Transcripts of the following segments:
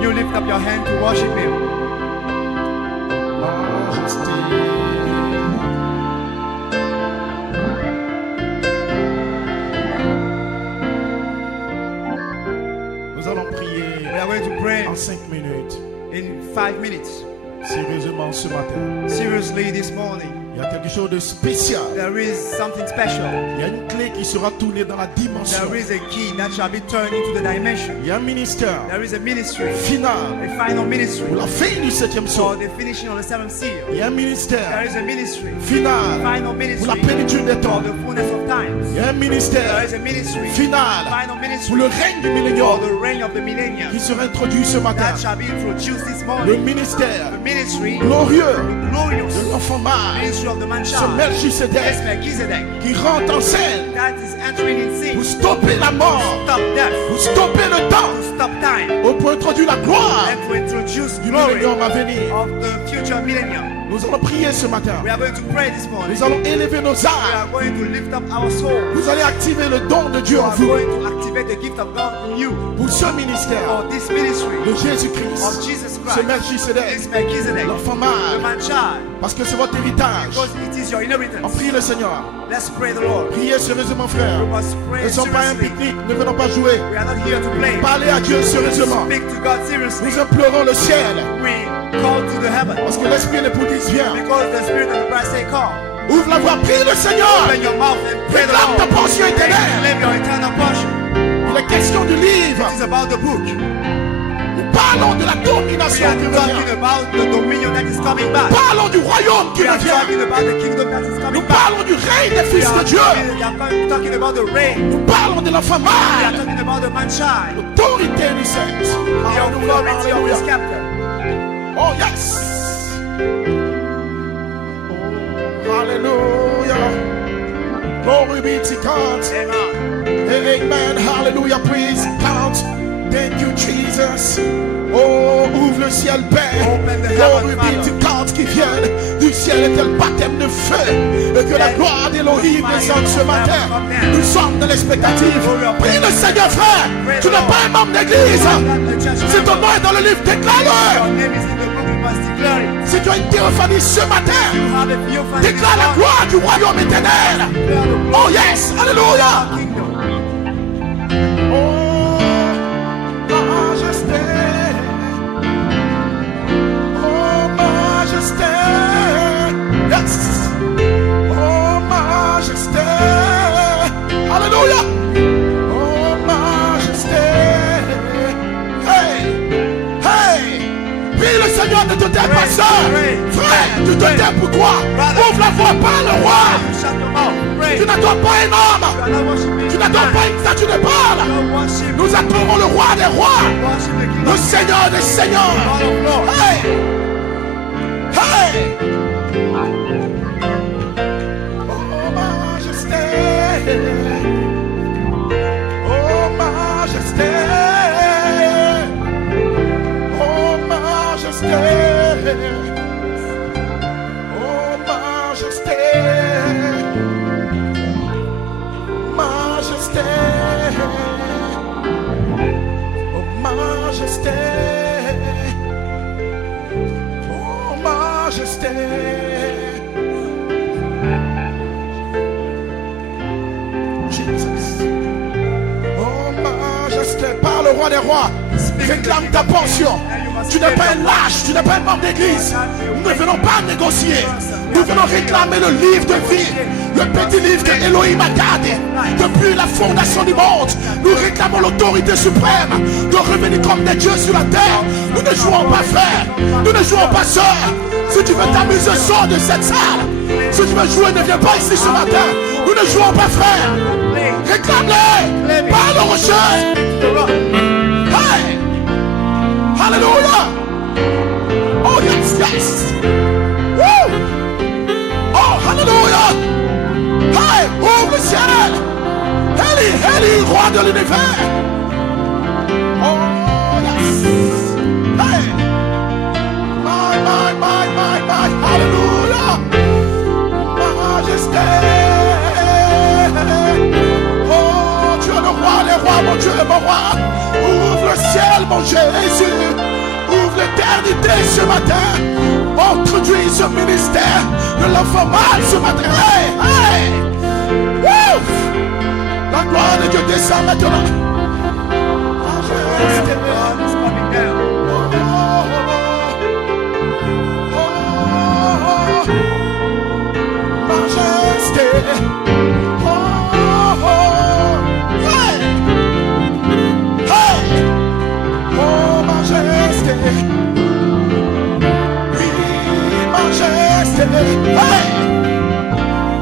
Can you lift up your hand to worship Him? Nous allons prier We are going to pray en 5 minutes. in 5 minutes. Sérieusement ce matin. Seriously, this morning, Il y a quelque chose de spécial. there is something special. Il y a une clé qui sera tournée dans la dimension. There is a key that shall be turned into the dimension. Il y a un ministère There is a ministry, final a final ministry, pour la fin du 7e for saut. the finishing of the seventh seal. Il y a un There ministère is a ministry, final final pour la ministry, plénitude des for temps. the fullness of times. Il y a un There ministère is a ministry, final final pour ministry, le règne du for millénium the reign of the millennium. qui sera introduit ce matin. That shall be introduced this Le morning. ministère The ministry, glorieux glorious de l'enfant mâle, ministry of the man ce child. Melkizdeka Yes, Melkizdeka. qui rentre en scène That is entering in pour scene. stopper la mort, Stop death. pour stopper le temps, Stop time. pour introduire la gloire And to introduce du glory millénium à venir. of the future millennium. Nous allons prier ce matin. We are going to pray this morning. Nous allons élever nos We âmes. are going to lift up our soul. Vous allez activer le don de Dieu We en are vous going to activate the gift of God in you pour ce ministère for this ministry de of Jésus-Christ, Jesus ce Christ. Melkizdeka, This Melchizedek, l'enfant the mâle, man child, parce que c'est votre héritage. because it is your On inheritance. prie le Seigneur. Let's pray the Lord. Priez sérieusement, frère. We must pray Ne sommes pas un seriously. pique-nique, ne venons pas jouer. We are not here to play. Parlez à Dieu sérieusement. Speak to God seriously. Nous implorons le ciel, We call to the heaven parce que l'Esprit l'époux dit viens. because the Spirit of the bride say call. Ouvre la voie, prie le Seigneur. Open your mouth and pray the Réclame ta Lord. portion éternelle. Claim your eternal portion. Il est question du livre. It is about the book. Nous parlons de la We domination are qui talking revient. about the dominion that is coming back. Parlons du royaume qui We are revient. talking about the kingdom that is Nous coming back. parlons du règne des We fils de are Dieu. talking about the reign. Nous parlons de l'enfant We are mâle. talking about the man child. L'autorité du sexe. The Alléluia, authority of alléluia. his captor. Oh yes. Oh, hallelujah. Glory be to God. Amen. Amen. Hallelujah. Praise God. Thank you, Jesus. Oh, ouvre le ciel, Père. Open the Glory heaven, be to God qui vient du ciel est le baptême de feu. Et que la gloire d'Élohim descende ce matin. Nous sommes dans l'expectative. Prie le Seigneur, frère. Tu n'es pas un membre d'église. Si ton nom est dans le livre, déclare-le. Your name is in the book, we must declare it. Si tu as une théophanie ce matin, You have a theophany this déclare la morning. gloire du royaume éternel. Declare the Oh yes, alléluia. kingdom. Oh, majesté. Oh, majesté. Yes. Oh, majesté. Alléluia. Oh, majesté. Hey, hey. Prie le Seigneur de te taire, ma soeur. Frère, tu te tais pourquoi? Ouvre la voix, parle le roi. You shut your mouth. Pray. Tu n'adores pas un homme. You are not worshiping. Tu n'adores pas une statue de Baal. You worship. Nous adorons le roi des rois, Worship the King le of Seigneur des seigneurs. God of Lords. Hey! Hey! Oh majesté! Oh majesté! Oh majesté! Oh majesté! Majesté! Oh majesté, oh majesté, Jesus, oh majesté, par le roi des rois, réclame ta pension. Tu n'es pas un lâche, tu n'es pas un membre d'église. Nous ne venons pas négocier, nous venons réclamer le livre de vie, le petit livre que Elohim a gardé depuis la fondation du monde. Nous réclamons l'autorité suprême de revenir comme des dieux sur la terre. Nous ne jouons pas frère, nous ne jouons pas soeur. Si tu veux t'amuser, sors de cette salle. Si tu veux jouer, ne viens pas ici ce matin. Nous ne jouons pas frère. Réclame-les, parle aux rochers. Hey! Hallelujah! Oh yes, yes! Woo! Oh, hallelujah! Hey, ouvre le ciel! Eli, Eli, roi de l'univers! Oh yes! Hey! My, hallelujah! Majesté! Oh, tu es le roi des rois, mon Dieu, mon roi! Ouvre le ciel, mon Jésus! l'humanité ce matin. Introduis ce ministère de l'enfant mâle ce matin. Hey, hey. Woo. La gloire de Dieu descend maintenant. The God is coming down. Majesté. Hey. Hey. Oh, majesté. Oui, majesté. Hey.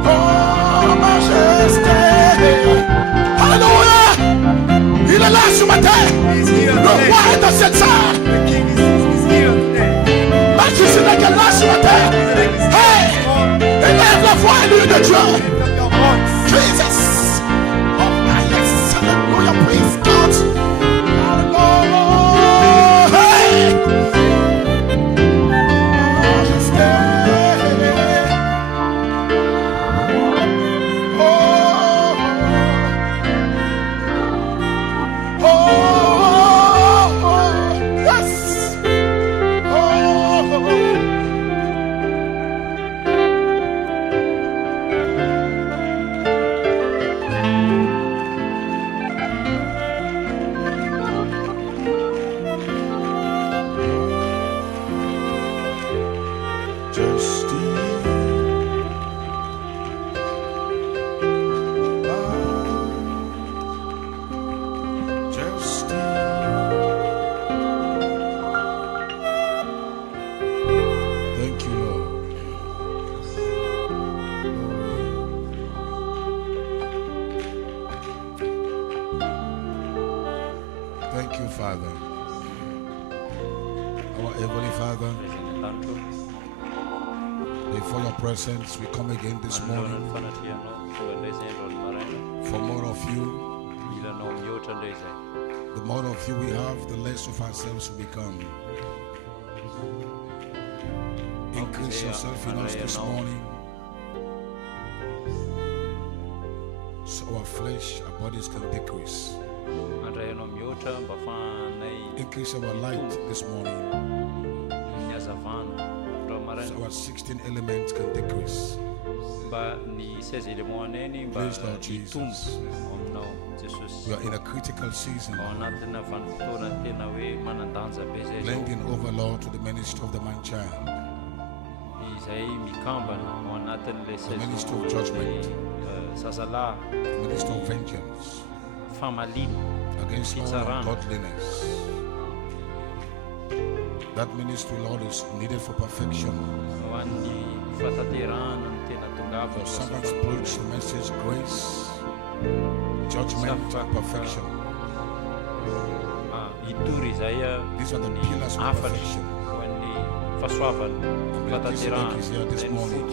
Oh, majesté. Alléluia. Il est là ce matin. He's here Le today. roi est dans cette salle. The King is here today. Melkizdeka est là ce matin. Hey. Élève la voix et lui de Dieu. Lift up your voice. Jesus. Oh my yes. Hallelujah. Praise God. Hallelujah. Hey. Majesté. Oh. Oh. Yes. Oh. Thank you, Lord. Thank you, Father. Our Heavenly Father, before your presence, we come again this morning for more of you. The more of you we have, the less of ourselves we become. Increase yourself in us this morning, so our flesh, our bodies can decrease. Increase our light this morning, so our 16 elements can decrease. Praise Lord Jesus. We are in a critical season, blending over, Lord, to the ministry of the man-child, the ministry of judgment, Zaza, the ministry of vengeance against all ungodliness. That ministry, Lord, is needed for perfection. Your servants preach the message, grace, judgment, and perfection. These are the pillars of perfection. Melkizdeka is here this morning,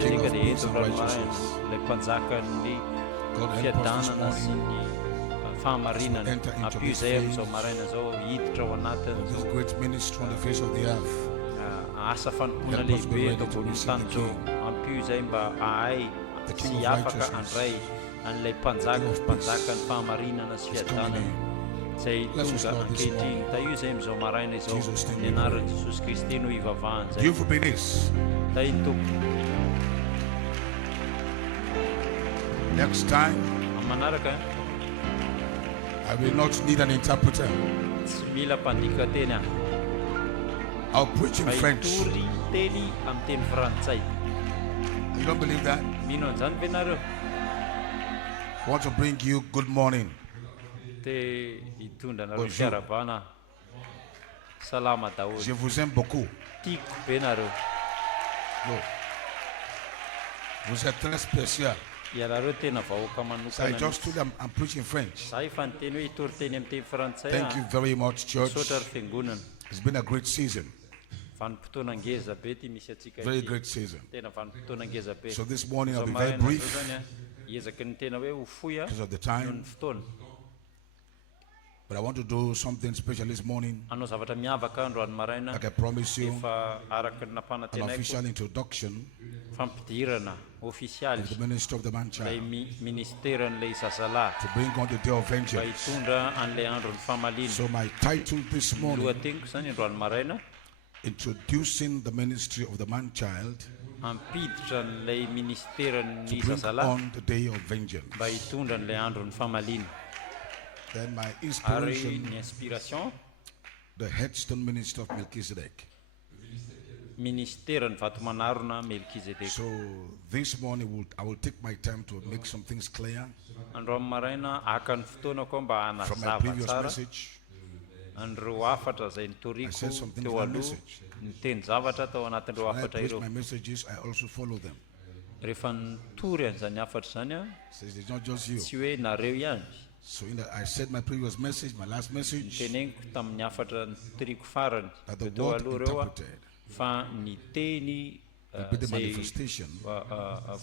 King of peace and righteousness. God help us this morning as we enter into this phase of this great ministry on the face of the earth. Help us be ready to receive the King, the King of righteousness, the King of peace is coming in. Bless us, Lord, this morning. Jesus' name we pray. You for this. Next time, I will not need an interpreter. I'll preach in French. You don't believe that? I want to bring you good morning. Je vous aime beaucoup. Vous êtes très spécial. So I just told them I'm preaching French. Thank you very much, church. It's been a great season. Very great season. So this morning I'll be very brief because of the time. But I want to do something special this morning. Hanao zavatra miavaka androany maraina Like I promise you, efa araka ny an nampanatenaiko official introduction fampidirana ofisialy of the ministry of the man lay child ministeran'ilay zazalahy to bring on the day of mba vengeance. hitondra an'ilay androny famalina. So my title this morning, Lohateniko zany androany maraina introducing the ministry of the man child ampiditra n'ilay to ministeran'ny bring zazalahy on the day of vengeance. mba hitondra n'ilay androny famalina. Then my Ary inspiration, ny inspiration the headstone minister of Melkizdeka. ministeran'ny vatomanarona Melkizdeka. So this morning I will take my time to make some things clear Andro amin'ny maraina aka ny fotoanako mba from my hanazava previous tsara message. andreo afatra zay I nitoriko said something teo in my aloha, message. niteny zavatra tao anatin'ireo When I afatra preach ireo. my messages, I also follow them. Rehefa nitory an'izany afatra zany a, Says it's not just you. tsy hoe nareo ihany. So I said my previous message, my last message, Niteneniko tamin'ny afatra nitoriko farany that the teo word aloha reo a, interpreted fa ny teny will be the zay manifestation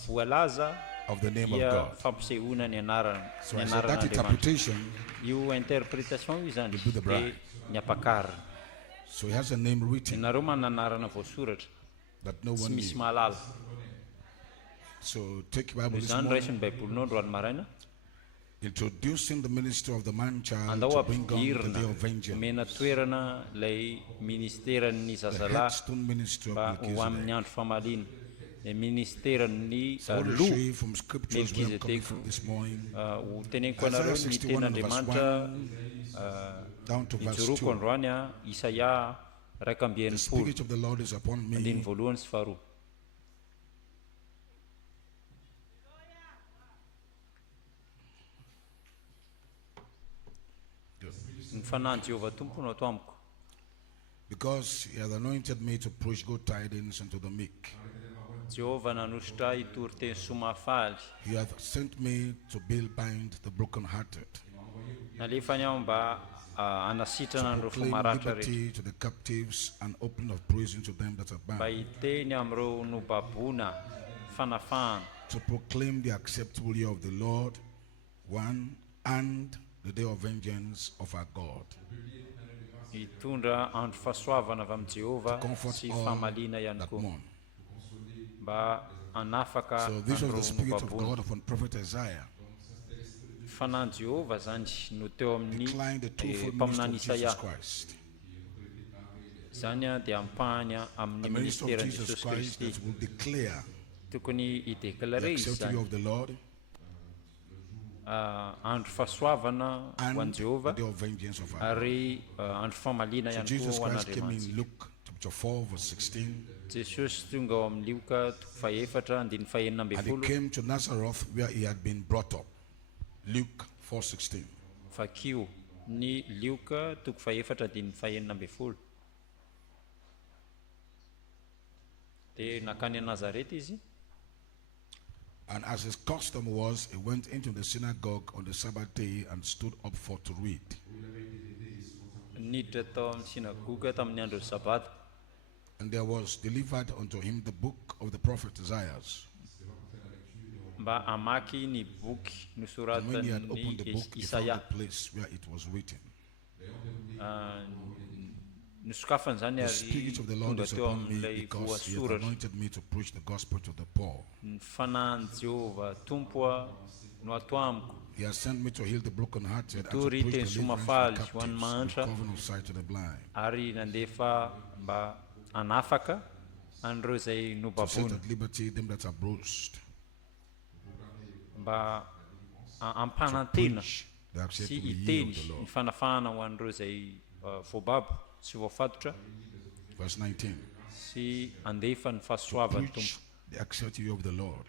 voalaza of the name of dia God. fampisehoana ny anarana So ny I said that anaran'Andriamanitra. interpretation, Io interpretation io zany be the bride. dia ny ampakarina. so it has a name written Ianareo mananarana voasoratra that no tsy one misy knew. mahalala. So take your Bible this Izany morning, raisin'ny baibolinao androany maraina, introducing the ministry of the man child andao to bring on the ampidirina day of vengeance. mena toerana lay ministeran'ny The zazalahy headstone ministry of mba ho amin'ny Melkizdeka. andro famalina. Ny ministeran'ny I want to show you from scriptures where I'm coming Melkizdeka. from this morning, ho teneniko anareo Isaiah ny 61 ten'Andriamanitra down to verse ijoroko 2. androany a, Isaia raika amby The enimpolo Spirit of the Lord is upon andiny me, voalohany sy faharoa. Ny fanahy Jehovah tompo no ato amiko, because he has anointed me to preach good tidings unto the meek. Jehovah nanositra hitory teny somafaly. He hath sent me to bind the brokenhearted, Nalefany aho mba anasitrana andreo proclaim fomaratra rehetra, liberty to the captives and opening of prison to them that are mba bound, hiteny am'ireo nobabona fanafahana, to proclaim the acceptable year of the Lord, one, and the day of vengeance of our God, hitondra andro fahasoavana avy amin'i Jehovah comfort sy all fahamaliana ihany that koa, mourn. mba anafaka So this was the andreo Spirit of nobabona. God upon prophet Isaiah, Fanahy Jehovah zany no teo amin'ny declaring the twofold mpaminany ministry of Isaia. Jesus Christ. Zany a dia ampahany The amin'ny ministry of ministeran'i Jesus Jesosy Christ Kristy. that will declare Tokony the hideklare izy acceptable zany year of the Lord andro fahasoavana ho and an'i the Jehovah day of vengeance of our God. ary andro famalina So ihany Jesus koa ho Christ came an'Andriamanitra. in Luke chapter 4 verse 16, Jesosy tonga ao amin'ny lioka toko faefatra andiny fahenina amby and he folo, came to Nazareth where he had been brought up. Luke 4:16. fakio ny lioka toko faefatra andiny fahenina amby folo. Dia nakany a Nazareta izy, And as his custom was, he went into the synagogue on the Sabbath day and stood up for to read. niditra tao amin'ny sinagoga tamin'ny andro sabata, And there was delivered unto him the book of the prophet Isaiah. mba amaky ny boky And when he had opened the nosoratan'ny book, he found the Isaia. place where it was written. Nosokafany zany The ary Spirit of the Lord tonga is teo upon me amin'ilay because he hath voasoratra. anointed me to preach the gospel to the poor. Ny fanahy Jehovah tompo a no ato amiko, He has sent me to heal the brokenhearted and to Tori preach teny deliverance to somafaly the ho an'ny captives and mantra, recovery of sight to the blind, ary nandefa mba anafaka an'ireo zay to set nobabona, at liberty them that are bruised, mba ampanantena preach the sy acceptable year hiteny of the ny Lord. fanafahana ho an'ireo zay voababo sy voafatotra, Verse 19. sy andefa ny fahasoavany Preach tompo. the acceptable year of the Lord.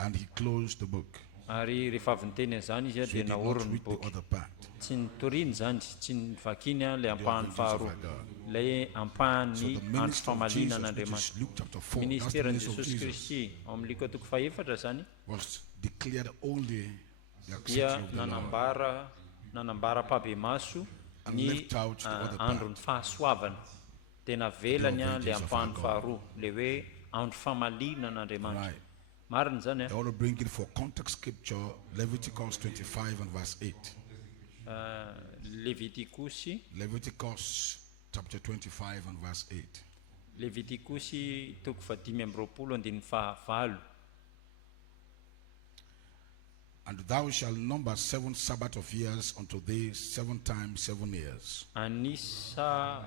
And he closed the book. Ary rehefa avy niteny an'izany izy a So he dia did not naorony ny read the boky, other part. tsy nitoriany zany, tsy nivakiny a lay ampahany vengeance of faharoa, our God. lay So ampahany the andro ministry of famalina Jesus, which an'Andriamanitra. is Luke chapter 4, that's the Ministeran'i ministry of Jesosy Jesus, Kristy ao amin'ny lika toko faefatra zany was declared only the dia acceptable of the Lord. nanambara-pabe maso And ny left out the other part. androny fahasoavana, tena velany a le vengeance of our ampahany God. faharoa, le hoe andro famalina an'Andriamanitra. Right. marina zany I want to bring it for context scripture, Leviticus 25 and verse 8. Levitikosy Leviticus chapter 25 and verse 8. Levitikosy toko 5:25. And thou shalt number 7 Sabbath of years unto thee 7 times 7 years. Anisa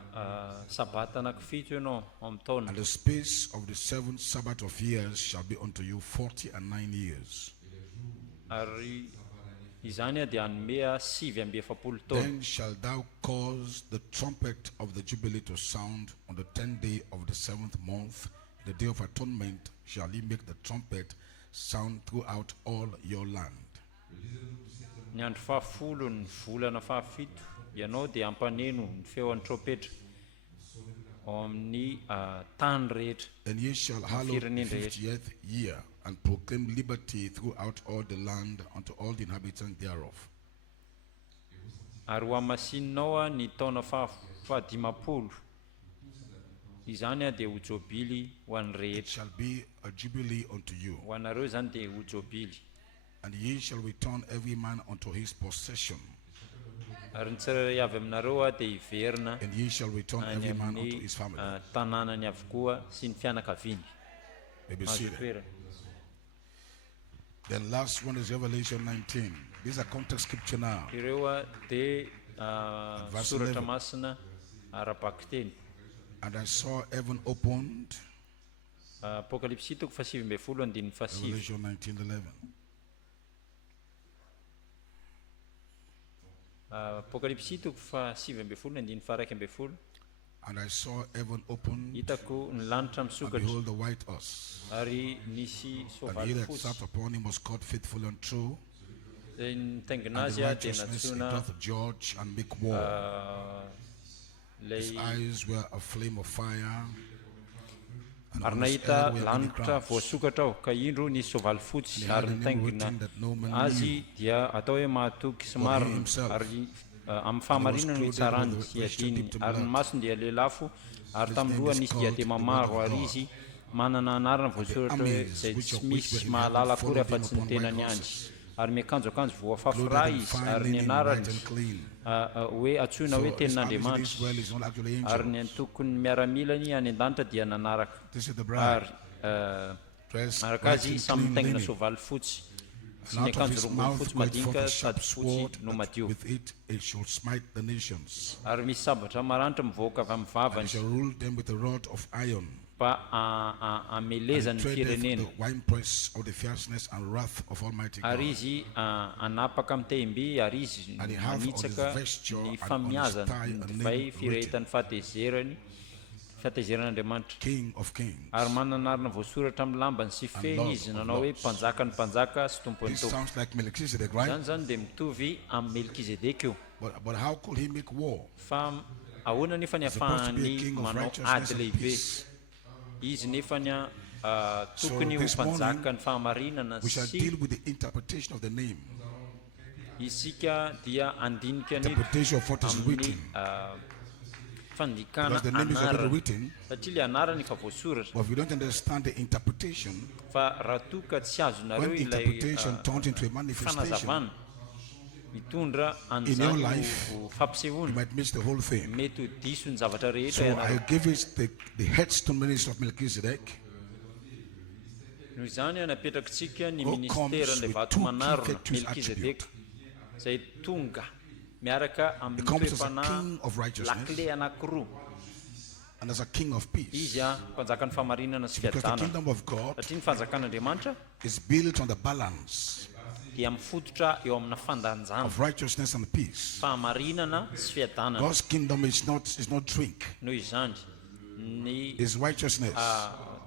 sabata anakifito ianao amin'ny taona. And the space of the 7 Sabbath of years shall be unto you 49 years. Ary izany dia anome 7 taona. Then shalt thou cause the trumpet of the Jubilee to sound on the 10th day of the 7th month. The day of atonement shall he make the trumpet sound throughout all your land. Ny andro 10 ny volana 17 ianao dia ampaneno ny feon'ny trompetra ao amin'ny tany rehetra. And ye shall hallow the 50th year and proclaim liberty throughout all the land unto all the inhabitants thereof. Ary ho amasininao ny taona 15 izany dia ho jobily ho an'ny It rehetra. shall be a jubilee unto you. Ho anareo zany dia ho jobily. And ye shall return every man unto his possession. Ary ny tsirairay avy aminareo dia hiverina And ye shall return any every man unto amin'ny his family. tanànany avokoa sy ny fianakaviany. May be Azo seated. toerana. Then last one is Revelation 19. These are context scripture now. Ireo dia verse soratra 11. masina ara-paky teny. And I saw heaven opened. Apokalipsy toko 7:7. Revelation 19:11. Apokalipsy toko 7:1. And I saw heaven opened, Hitako ny lanitra and misokatra behold the white horse. ary nisy And he soavaly that fotsy. sat upon him was called faithful and true. Izay nitaingina And azy in dia righteousness he natsoina doth judge and make war. His lay eyes were a flame of fire. And ary on his nahita head were many lanitra crowns. voasokatra aho ka indro nisy soavaly fotsy ary nitaingina azy dia atao hoe mahatoky sy marina ary amin'ny fahamarinana no itsarany sy adiny ary ny masony dia lelafo ary tamin'ny lohany izy dia mamaro ary izy manana anarana voasoratra hoe izay tsy misy mahalala akory afa-tsy ny tenany andry ary miakanjoakanjo voafafira izy ary ny anarany hoe atsoina hoe tenin'Andriamanitra ary ny tokony miaramilany any an-danitra dia nanaraka This is the bride. ary araka azy samy mitaingina soavaly fotsy sy ny And out of akanjo his rongony mouth fotsy goeth forth madinika a sharp sady fotsy sword, no that madio with it shall smite the nations. ary misy sabatra maranitra mivoaka avy amin'ny And vavany shall rule them with a rod of iron. mba amelezany Treadeth firenena the winepress of the fierceness and wrath of Almighty God. ary izy anapaka amin'ny tehimby ary izy And he hath on his manitsaka vesture ny and on his famiazana thigh a ny name divay written, firehetany fahatezeran'Andriamanitra King of kings. ary mananarina voasoratra amin'ny lambany sy feny izy nanao hoe mpanjaka ny mpanjaka sy tompony This tompo sounds like Melkizdeka, right? zany zany dia mitovy amin'ny Melkizdeka io But how could he make war? fa ahoana nefa ny He's supposed to be a ahafahany king of manao righteousness ady and lehibe peace. izy nefa ny tokony ho this mpanjaka ny fahamarinana We shall sy deal with the interpretation of the name. isika dia andinika ny Interpretation of what is amin'ny written. fandikana Because the name is already anarana written. satria le anarany efa voasoratra But if you don't understand the interpretation, fa raha toka tsy azonareo when ilay interpretation turns into a manifestation, fanazavana mitondra in your an'izany life, ho you fampisehoana might miss the whole thing. mety ho diso ny zavatra rehetra So I ianareo give it the headstone ministry of Melchizedek. noho izany napetrakontsika ny Who ministeran'ilay comes with vato two manarona key Melkizdeka izay tonga miaraka amin'ny comes as a toepana king of righteousness lakle anankiroa and as a king of peace. izy mpanjaka ny fahamarinana sy Because the fiadanana kingdom of God satria ny fanjakan'Andriamanitra is built on the balance dia mifototra eo amina fandanjana of righteousness and peace. fahamarinana sy fiadanana God's kingdom is not drink. noho izany ny It's righteousness,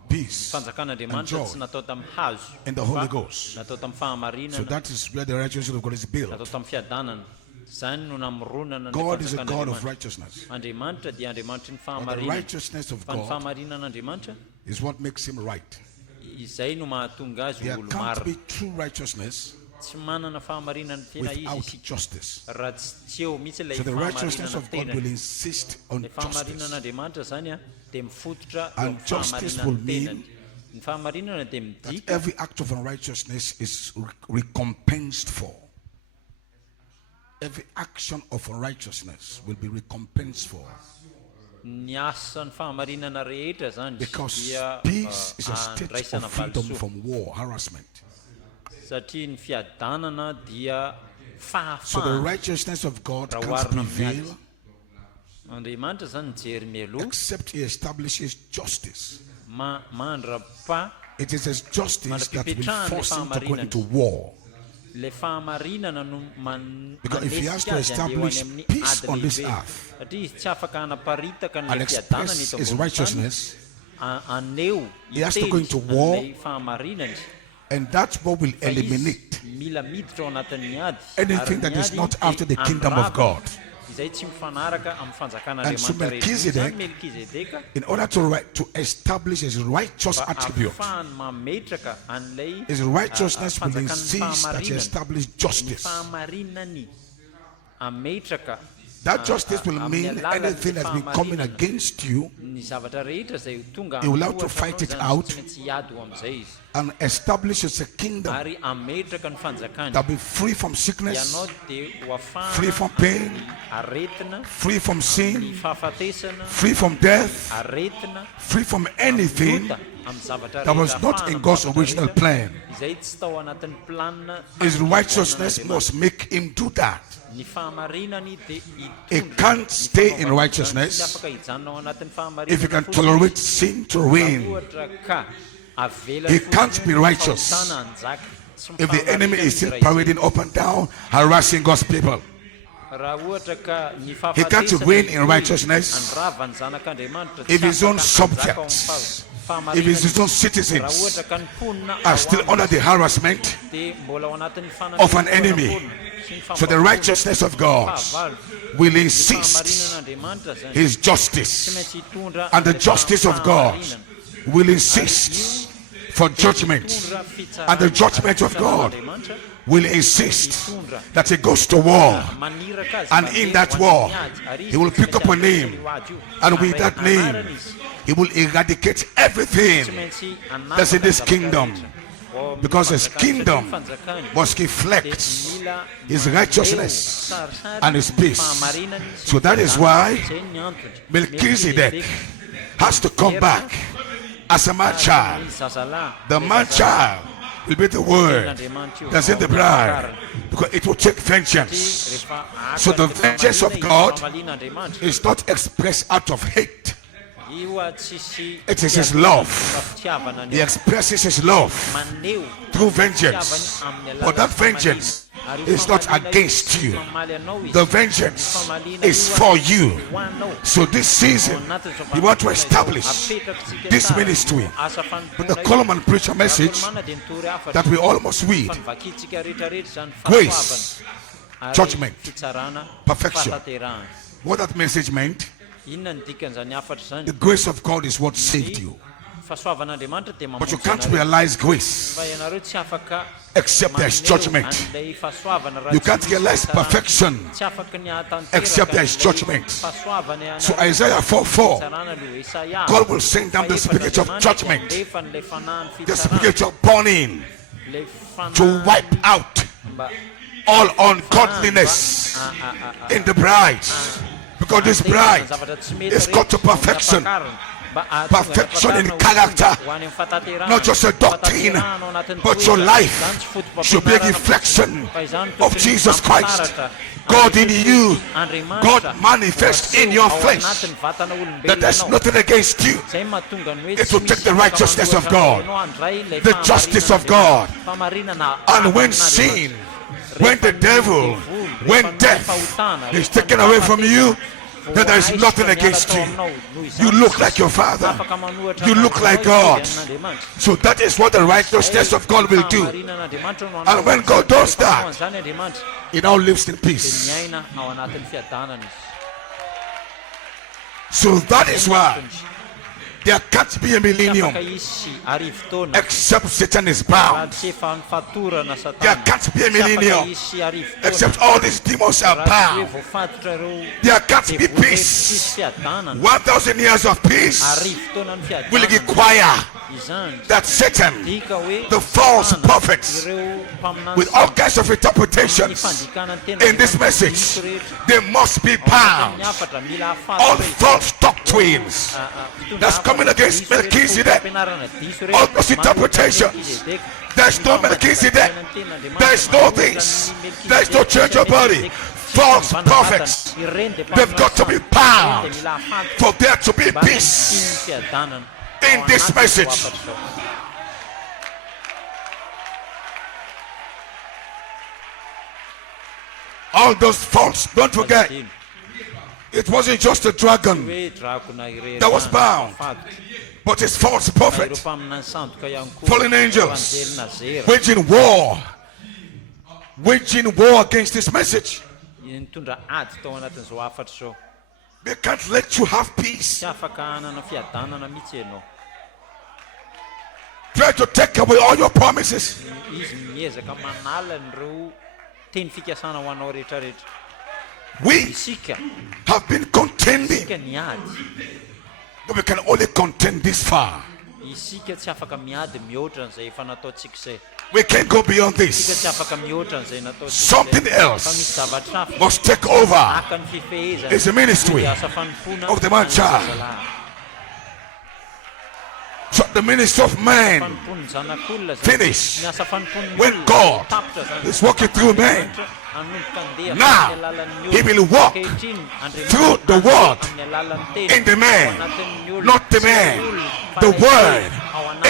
peace, and fanjakan'Andriamanitra tsy joy natao tamin'ny hazo in the Holy fa Ghost. natao tamin'ny So fahamarinana that is where the righteousness of God is built. natao tamin'ny fiadanana zany no namoronana ny God is a God of fanjakan'Andriamanitra righteousness. Andriamanitra dia Andriamanitra ny But the fahamarinana righteousness of fa ny God fahamarinan'Andriamanitra is what makes him right. izay no mahatonga azy There olo can't marina be true righteousness tsy manana fahamarinana tena izy without isika justice. raha tsy eo mihitsy ilay So the righteousness fahamarinana of God tena will insist on ny justice. fahamarinan'Andriamanitra zany dia mifototra eo And amin'ny justice will fahamarinana tenany mean Ny fahamarinana dia that midika every act of unrighteousness is recompensed for. Every action of unrighteousness will be recompensed for. ny asan'ny fahamarinana rehetra zany Because dia peace is a state andraisana of freedom valosoa from war, harassment. satria ny fiadanana dia So the fahafahana righteousness of God raha can't oharina prevail Andriamanitra zany mijery mialoha except he establishes justice. mandrapa It is his justice that will Mandrapipetrahany force him to go fahamarinana. into war. le fahamarinana no Because if he has to manesika azy establish andeho any amin'ny peace ady on this lehibe earth satria izy tsy afaka hanaparitaka and nyle fiadanana express eto his ambony tany righteousness, aneo he has to go into war. an'ilay fahamarinany and that war will Fa izy eliminate mila miditra ao anatin'ny ady anything that is not after the kingdom of God. izay tsy mifanaraka amin'ny fanjakana And so Melkizdek, Melkizdeka in order to establish his righteous attribute, ahafahany mametraka an'ilay his righteousness will fanjakan'ny insist that he fahamarinany. establish Ny justice. fahamarinany ametraka That justice will amin'ny mean alalan'ny anything that's been coming fahamarinana. against you ny zavatra rehetra izay tonga He will have amin'ny to ohatra fight anao it zany out. tsy maintsy hiady ho amin'izay izy and establishes a kingdom ary ametraka ny fanjakany that will be free from ianao sickness, dia ho afahana free from pain, amin'ny aretina free from ny sin, fahafatesana free from death, aretina free from anything lota amin'ny zavatra that was rehetra not afahana in God's amin'ny original zavatra plan. rehetra izay tsy tao anatin'ny planina His righteousness must make him do that. ny fahamarinany dia He can't stay in righteousness afaka hijanona ao anatin'ny fahamarinana if he can fotsiny. tolerate sin to reign. ohatra ka avela He fotsiny can't be righteous fahotana anjaka sy if the enemy is still mifahamarinana parading up and down, harassing God's people. raha ohatra ka ny He can't reign in righteousness andrava ny zanak'Andriamanitra if his own tsy afaka subjects, hanjaka ao amin'ny if his fahamarinana. own raha citizens ohatra ka ny mponina are still under the harassment dia mbola ao anatin'ny of an enemy. So the righteousness of God will insist his justice, and the justice of God will insist for judgment, and the judgment of God will insist that he goes to war, and in that war he will pick up a name, and with that name he will eradicate everything that's in this kingdom, because his kingdom must reflect his righteousness and his peace. So that is why Melkizdek has to come back as a man child. The man child will be the word that's in the bride, because it will take vengeance. So the vengeance of God is not expressed out of hate. It is his love. He expresses his love through vengeance. But that vengeance is not against you. The vengeance is for you. So this season, we want to establish this ministry with the Coleman preacher message that we almost read. Grace, judgment, perfection. What that message meant, the grace of God is what saved you. But you can't realize grace except there is judgment. You can't realize perfection except there is judgment. So Isaiah 4:4, God will send down the spirit of judgment, the spirit of burning, to wipe out all ungodliness in the bride. Because this bride is called to perfection. Perfection in character, not just a doctrine, but your life should be a reflection of Jesus Christ. God in you, God manifest in your flesh, that there's nothing against you. It will take the righteousness of God, the justice of God. And when sin, when the devil, when death is taken away from you, then there is nothing against you. You look like your Father. You look like God. So that is what the righteousness of God will do. And when God does that, he now lives in peace. So that is why There can't be a millennium except Satan is bound. There can't be a millennium except all these demons are bound. There can't be peace. 1,000 years of peace will require that Satan, the false prophets, with all kinds of interpretations in this message, they must be bound. All false doctrines that's coming against Melkizdeka, all those interpretations. There's no Melkizdeka, there's no this, there's no church of body. False prophets, they've got to be bound for there to be peace in this message. All those false, don't forget, it wasn't just a dragon that was bound, but it's false prophet, fallen angels, waging war against this message. They can't let you have peace. Try to take away all your promises. We have been contending, but we can only contend this far. We can't go beyond this. Something else must take over. It's the ministry of the man child. So the ministry of man finish when God is walking through man. Now he will walk through the word in the man, not the man, the word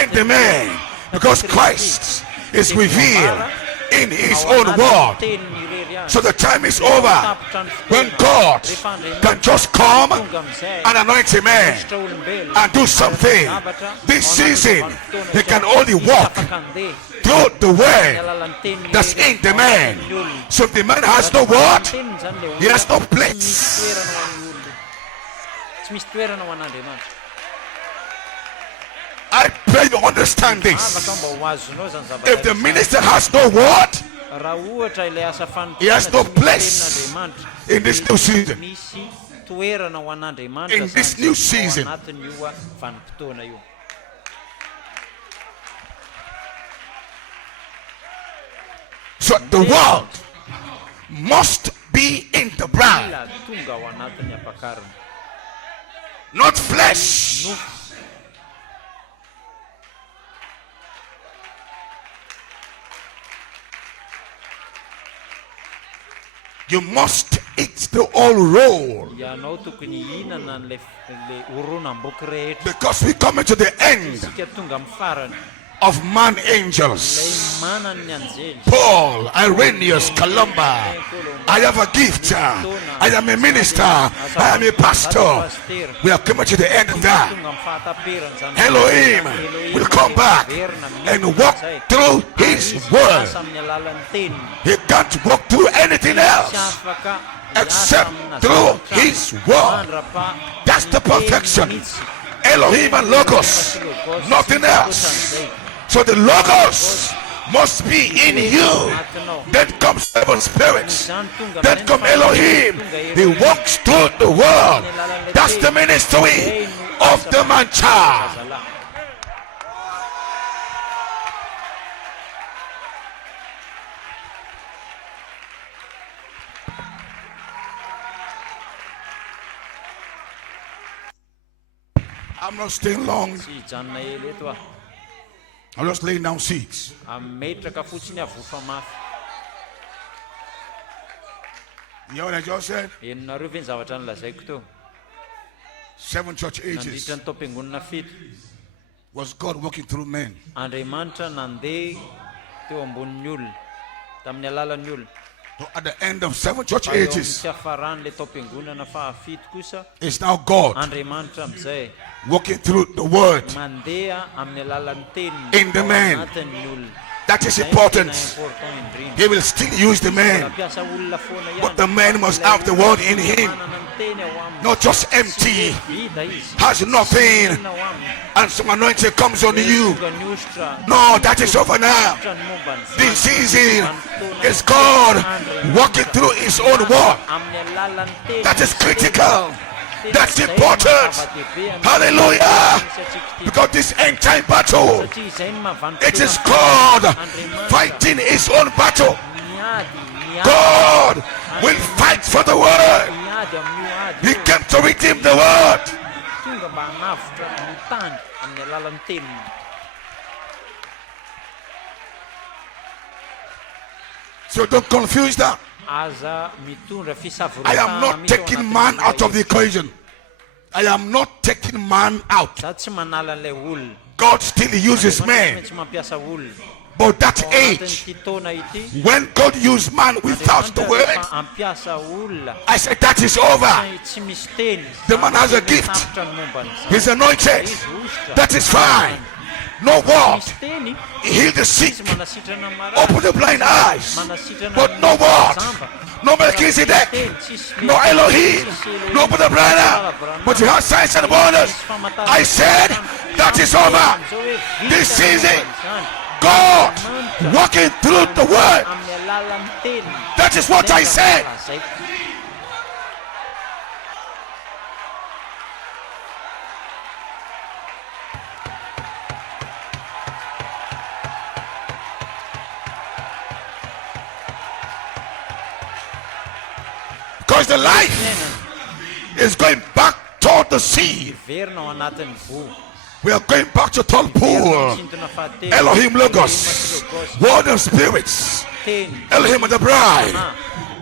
in the man, because Christ is revealed in his own word. So the time is over when God can just come and anoint a man and do something. This season he can only walk through the word that's in the man. So if the man has no word, he has no place. I pray you understand this. If the minister has no word, he has no place in this new season. In this new season. So the world must be in the bride, not flesh. You must eat the whole roll. Because we come into the end of man angels. Paul, Irenaeus, Columba. I have a gift. I am a minister. I am a pastor. We are coming to the end of that. Elohim will come back and walk through his word. He can't walk through anything else except through his word. That's the perfection. Elohim and Logos, nothing else. So the Logos must be in you. Then comes seven spirits. Then comes Elohim. He walks through the world. That's the ministry of the man child. I'm not staying long. I'm just laying down seeds. You know what I just said? 7 church ages. Was God working through men? So at the end of 7 church ages, it's now God working through the word in the man. That is important. He will still use the man, but the man must have the word in him. not just empty, has nothing, and some anointing comes on you. No, that is over now. This season is God walking through his own word. That is critical. That's important. Hallelujah. Because this end time battle, it is God fighting his own battle. God will fight for the word. He came to redeem the word. So don't confuse that. I am not taking man out of the equation. I am not taking man out. God still uses man. But that age, when God used man without the word, I said that is over. The man has a gift. He's anointed. That is fine. No word. He healed the sick. Open the blind eyes. But no word. No Melkizdeka. No Elohim. No open the blind eye. But he has signs and wonders. I said that is over. This season, God walking through the word. That is what I said. Because the life is going back toward the sea. We are going back to Tolpool. Elohim Logos, Word of Spirits, Elohim and the bride,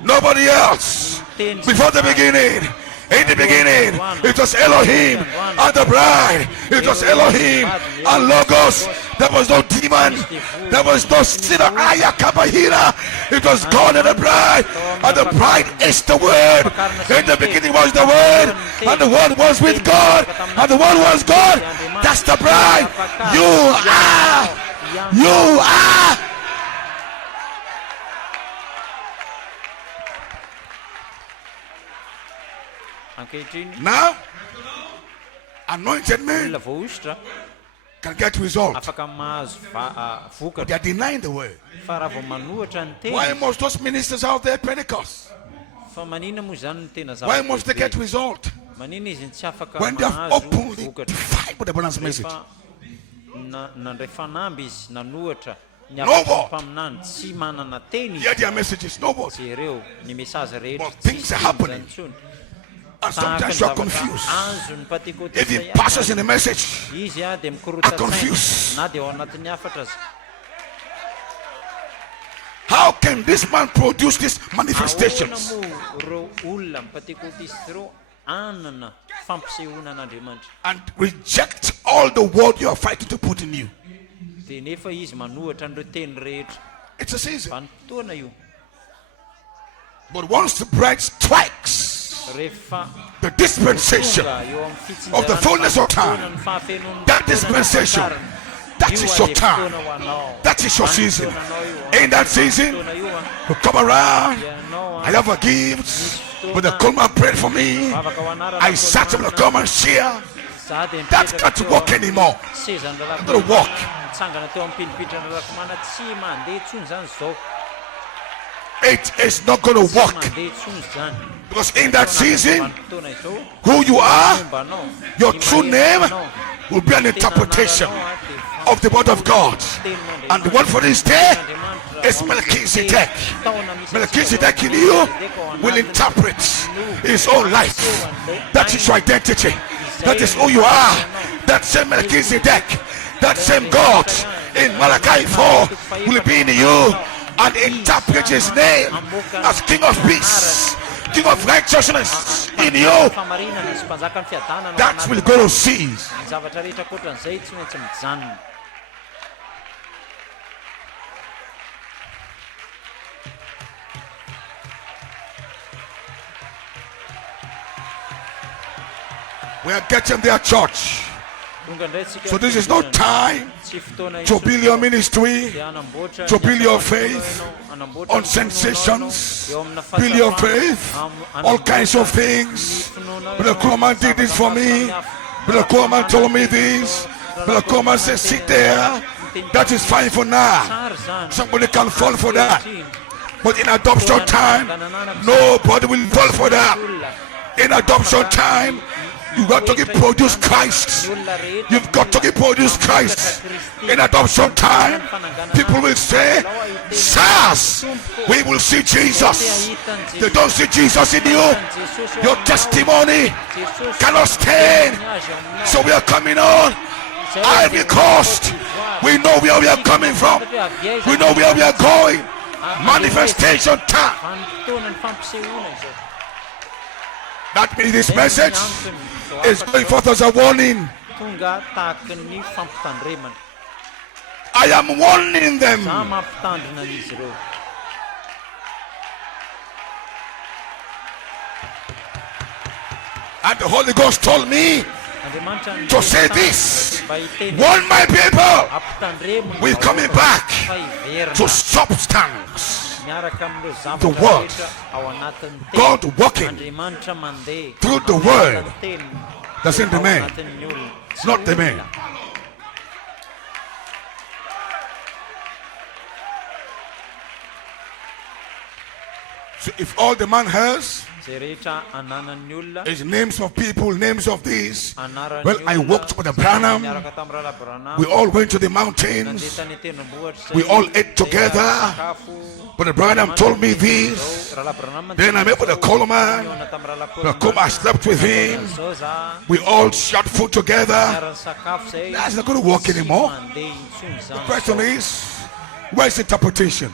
nobody else. Before the beginning, in the beginning, it was Elohim and the bride. It was Elohim and Logos. There was no demon. There was no sinner. It was God and the bride. And the bride is the word. In the beginning was the word. And the word was with God. And the word was God. That's the bride. You are. You are. Now, anointed men can get results. But they are denying the word. Why must those ministers out there Pentecost? Why must they get result? When they have openly defied the Brother's message. No word. Hear their messages. No word. But things are happening. And sometimes you are confused. Even pastors in the message are confused. How can this man produce these manifestations? And reject all the word you are fighting to put in you. It's a season. But once the bride strikes, the dispensation of the fullness of time, that dispensation, that is your time, that is your season. In that season, you come around, I have a gift, but the come and pray for me, I sat up to come and share. That can't work anymore. It doesn't work. It is not going to work. Because in that season, who you are, your true name will be an interpretation of the word of God. And the word for this day is Melkizdeka. Melkizdeka in you will interpret his own life. That is your identity. That is who you are. That same Melkizdeka, that same God in Malachi 4 will be in you and interpret his name as King of Peace, King of Righteousness in you. That will go to cease. We are getting there, church. So this is not time to build your ministry, to build your faith on sensations, build your faith, all kinds of things. Brother Coleman did this for me. Brother Coleman told me this. Brother Coleman said, sit there. That is fine for now. Somebody can fall for that. But in adoption time, nobody will fall for that. In adoption time, you got to produce Christ. You've got to produce Christ. In adoption time, people will say, "Sirs, we will see Jesus." They don't see Jesus in you. Your testimony cannot stand. So we are coming on Ivory Coast. We know where we are coming from. We know where we are going. Manifestation time. That means this message is going forth as a warning. I am warning them. And the Holy Ghost told me to say this: warn my people, we're coming back to substance. The word, God working through the word. That's in the man, not the man. So if all the man has is names of people, names of these. Well, I walked with the Branham. We all went to the mountains. We all ate together. But the Branham told me this. Then I met with the Coleman. I slept with him. We all shot food together. That's not going to work anymore. The question is, where is the interpretation?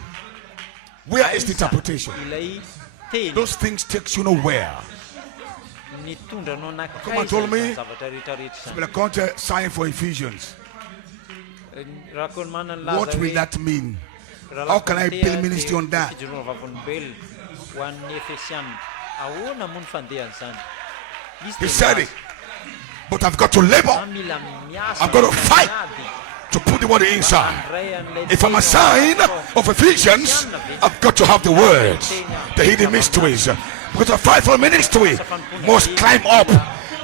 Where is the interpretation? Those things takes you nowhere. Come on, told me, the Conteh sign for Ephesians. What will that mean? How can I build ministry on that? He said it, but I've got to labor. I've got to fight to put the word inside. If I'm a sign of Ephesians, I've got to have the word, the hidden mysteries. Because a fivefold ministry must climb up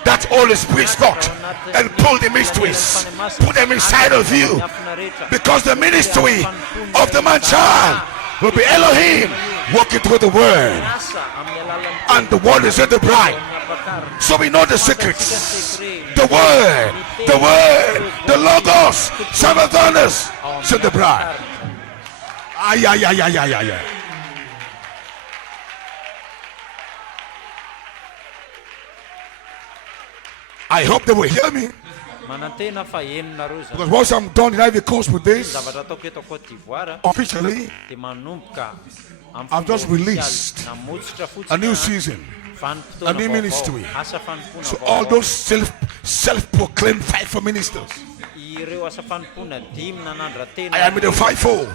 that Holy Spirit spot and pull the mysteries, put them inside of you. Because the ministry of the man child will be Elohim walking through the word, and the word is in the bride. So we know the secrets. The word, the logos, Savathanas, said the bride. I hope they will hear me. Because once I'm done in Ivory Coast with this, officially, I've just released a new season, a new ministry. So all those self-proclaimed fivefold ministers, I am in the fivefold,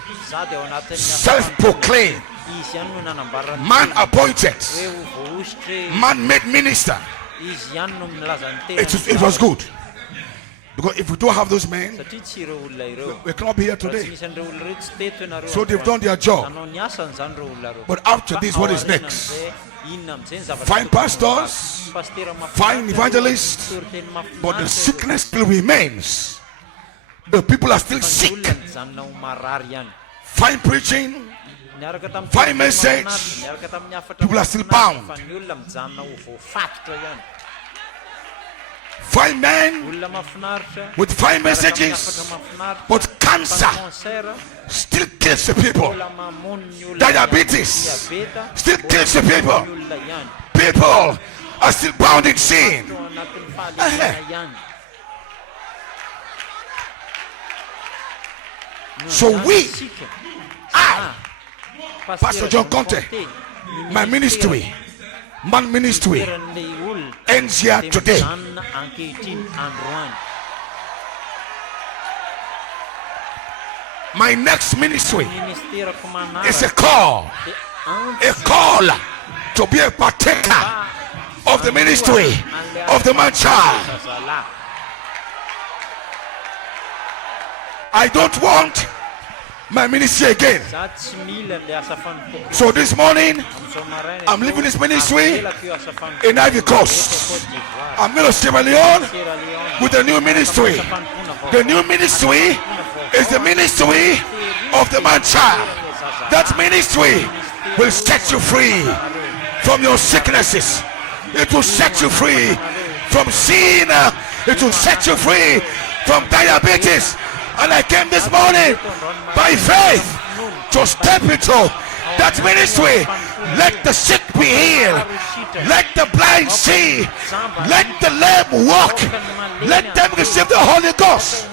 self-proclaimed, man-appointed, man-made minister. It was good. Because if we don't have those men, we cannot be here today. So they've done their job. But after this, what is next? Find pastors, find evangelists, but the sickness still remains. The people are still sick. Find preaching, find message, people are still bound. Find men with fine messages, but cancer still kills the people. Diabetes still kills the people. People are still bound in sin. So Pastor John Conteh, my ministry, man ministry, ends here today. My next ministry is a call to be a partaker of the ministry of the man child. I don't want my ministry again. za tsy mila le asa fanompoko. So this morning, Am'zao maraina I'm leaving this ministry avelako io asa fanompoko. in Ivory Coast. I'm going to Sierra Leone Sierra Leone. with a new ministry. The new ministry is the ministry of the man child. That ministry will set you free from your sicknesses. It will set you free from sin. It will set you free from diabetes. And I came this morning by faith to step into that ministry. Let the sick be healed. Let the blind see. Let the lame walk. Let them receive the Holy Ghost.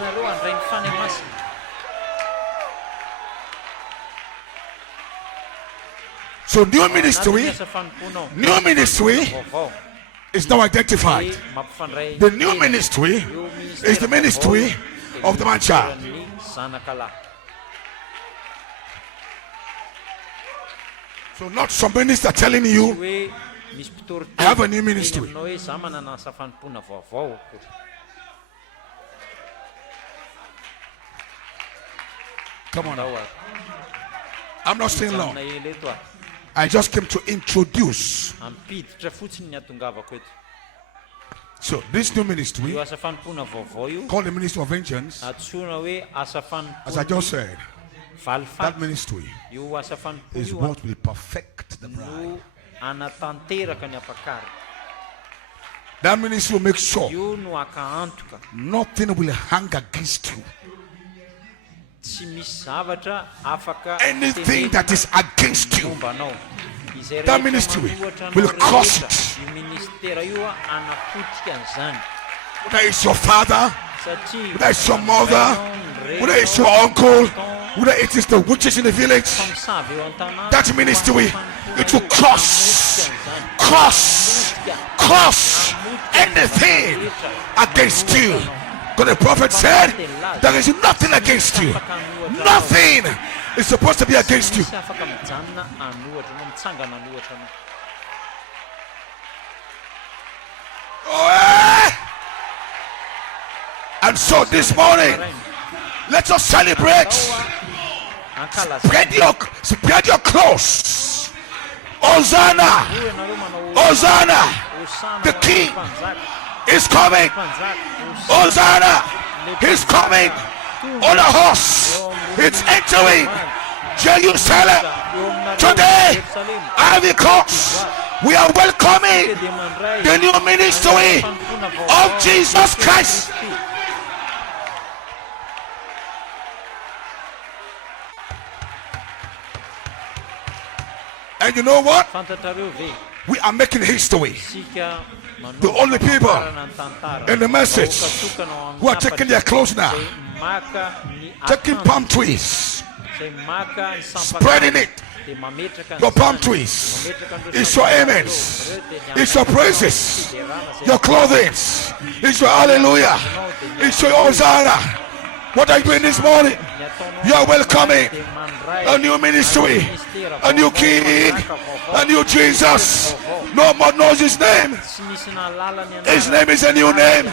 So new ministry is now identified. The new ministry is the ministry of the man child. So not some minister telling you, I have a new ministry. Come on. I'm not staying long. I just came to introduce. So this new ministry, called the Ministry of Vengeance, as I just said, that ministry is what will perfect the bride. That ministry will make sure nothing will hang against you. Anything that is against you, that ministry will crush it. Whether it's your father, whether it's your mother, whether it's your uncle, whether it is the witches in the village, that ministry, it will crush anything against you. Because the prophet said, there is nothing against you. Nothing is supposed to be against you. And so this morning, let us celebrate. Spread your clothes. Hosanna! Hosanna! The King is coming. Hosanna! He's coming on a horse. It's entering Jerusalem. Today, Ivory Coast, we are welcoming the new ministry of Jesus Christ. And you know what? We are making history. The only people in the message who are taking their clothes now, taking palm trees, spreading it. Your palm trees, it's your amens, it's your praises, your clothing, it's your hallelujah, it's your Hosanna. What are you doing this morning? You are welcoming a new ministry, a new King, a new Jesus. No one knows his name. His name is a new name.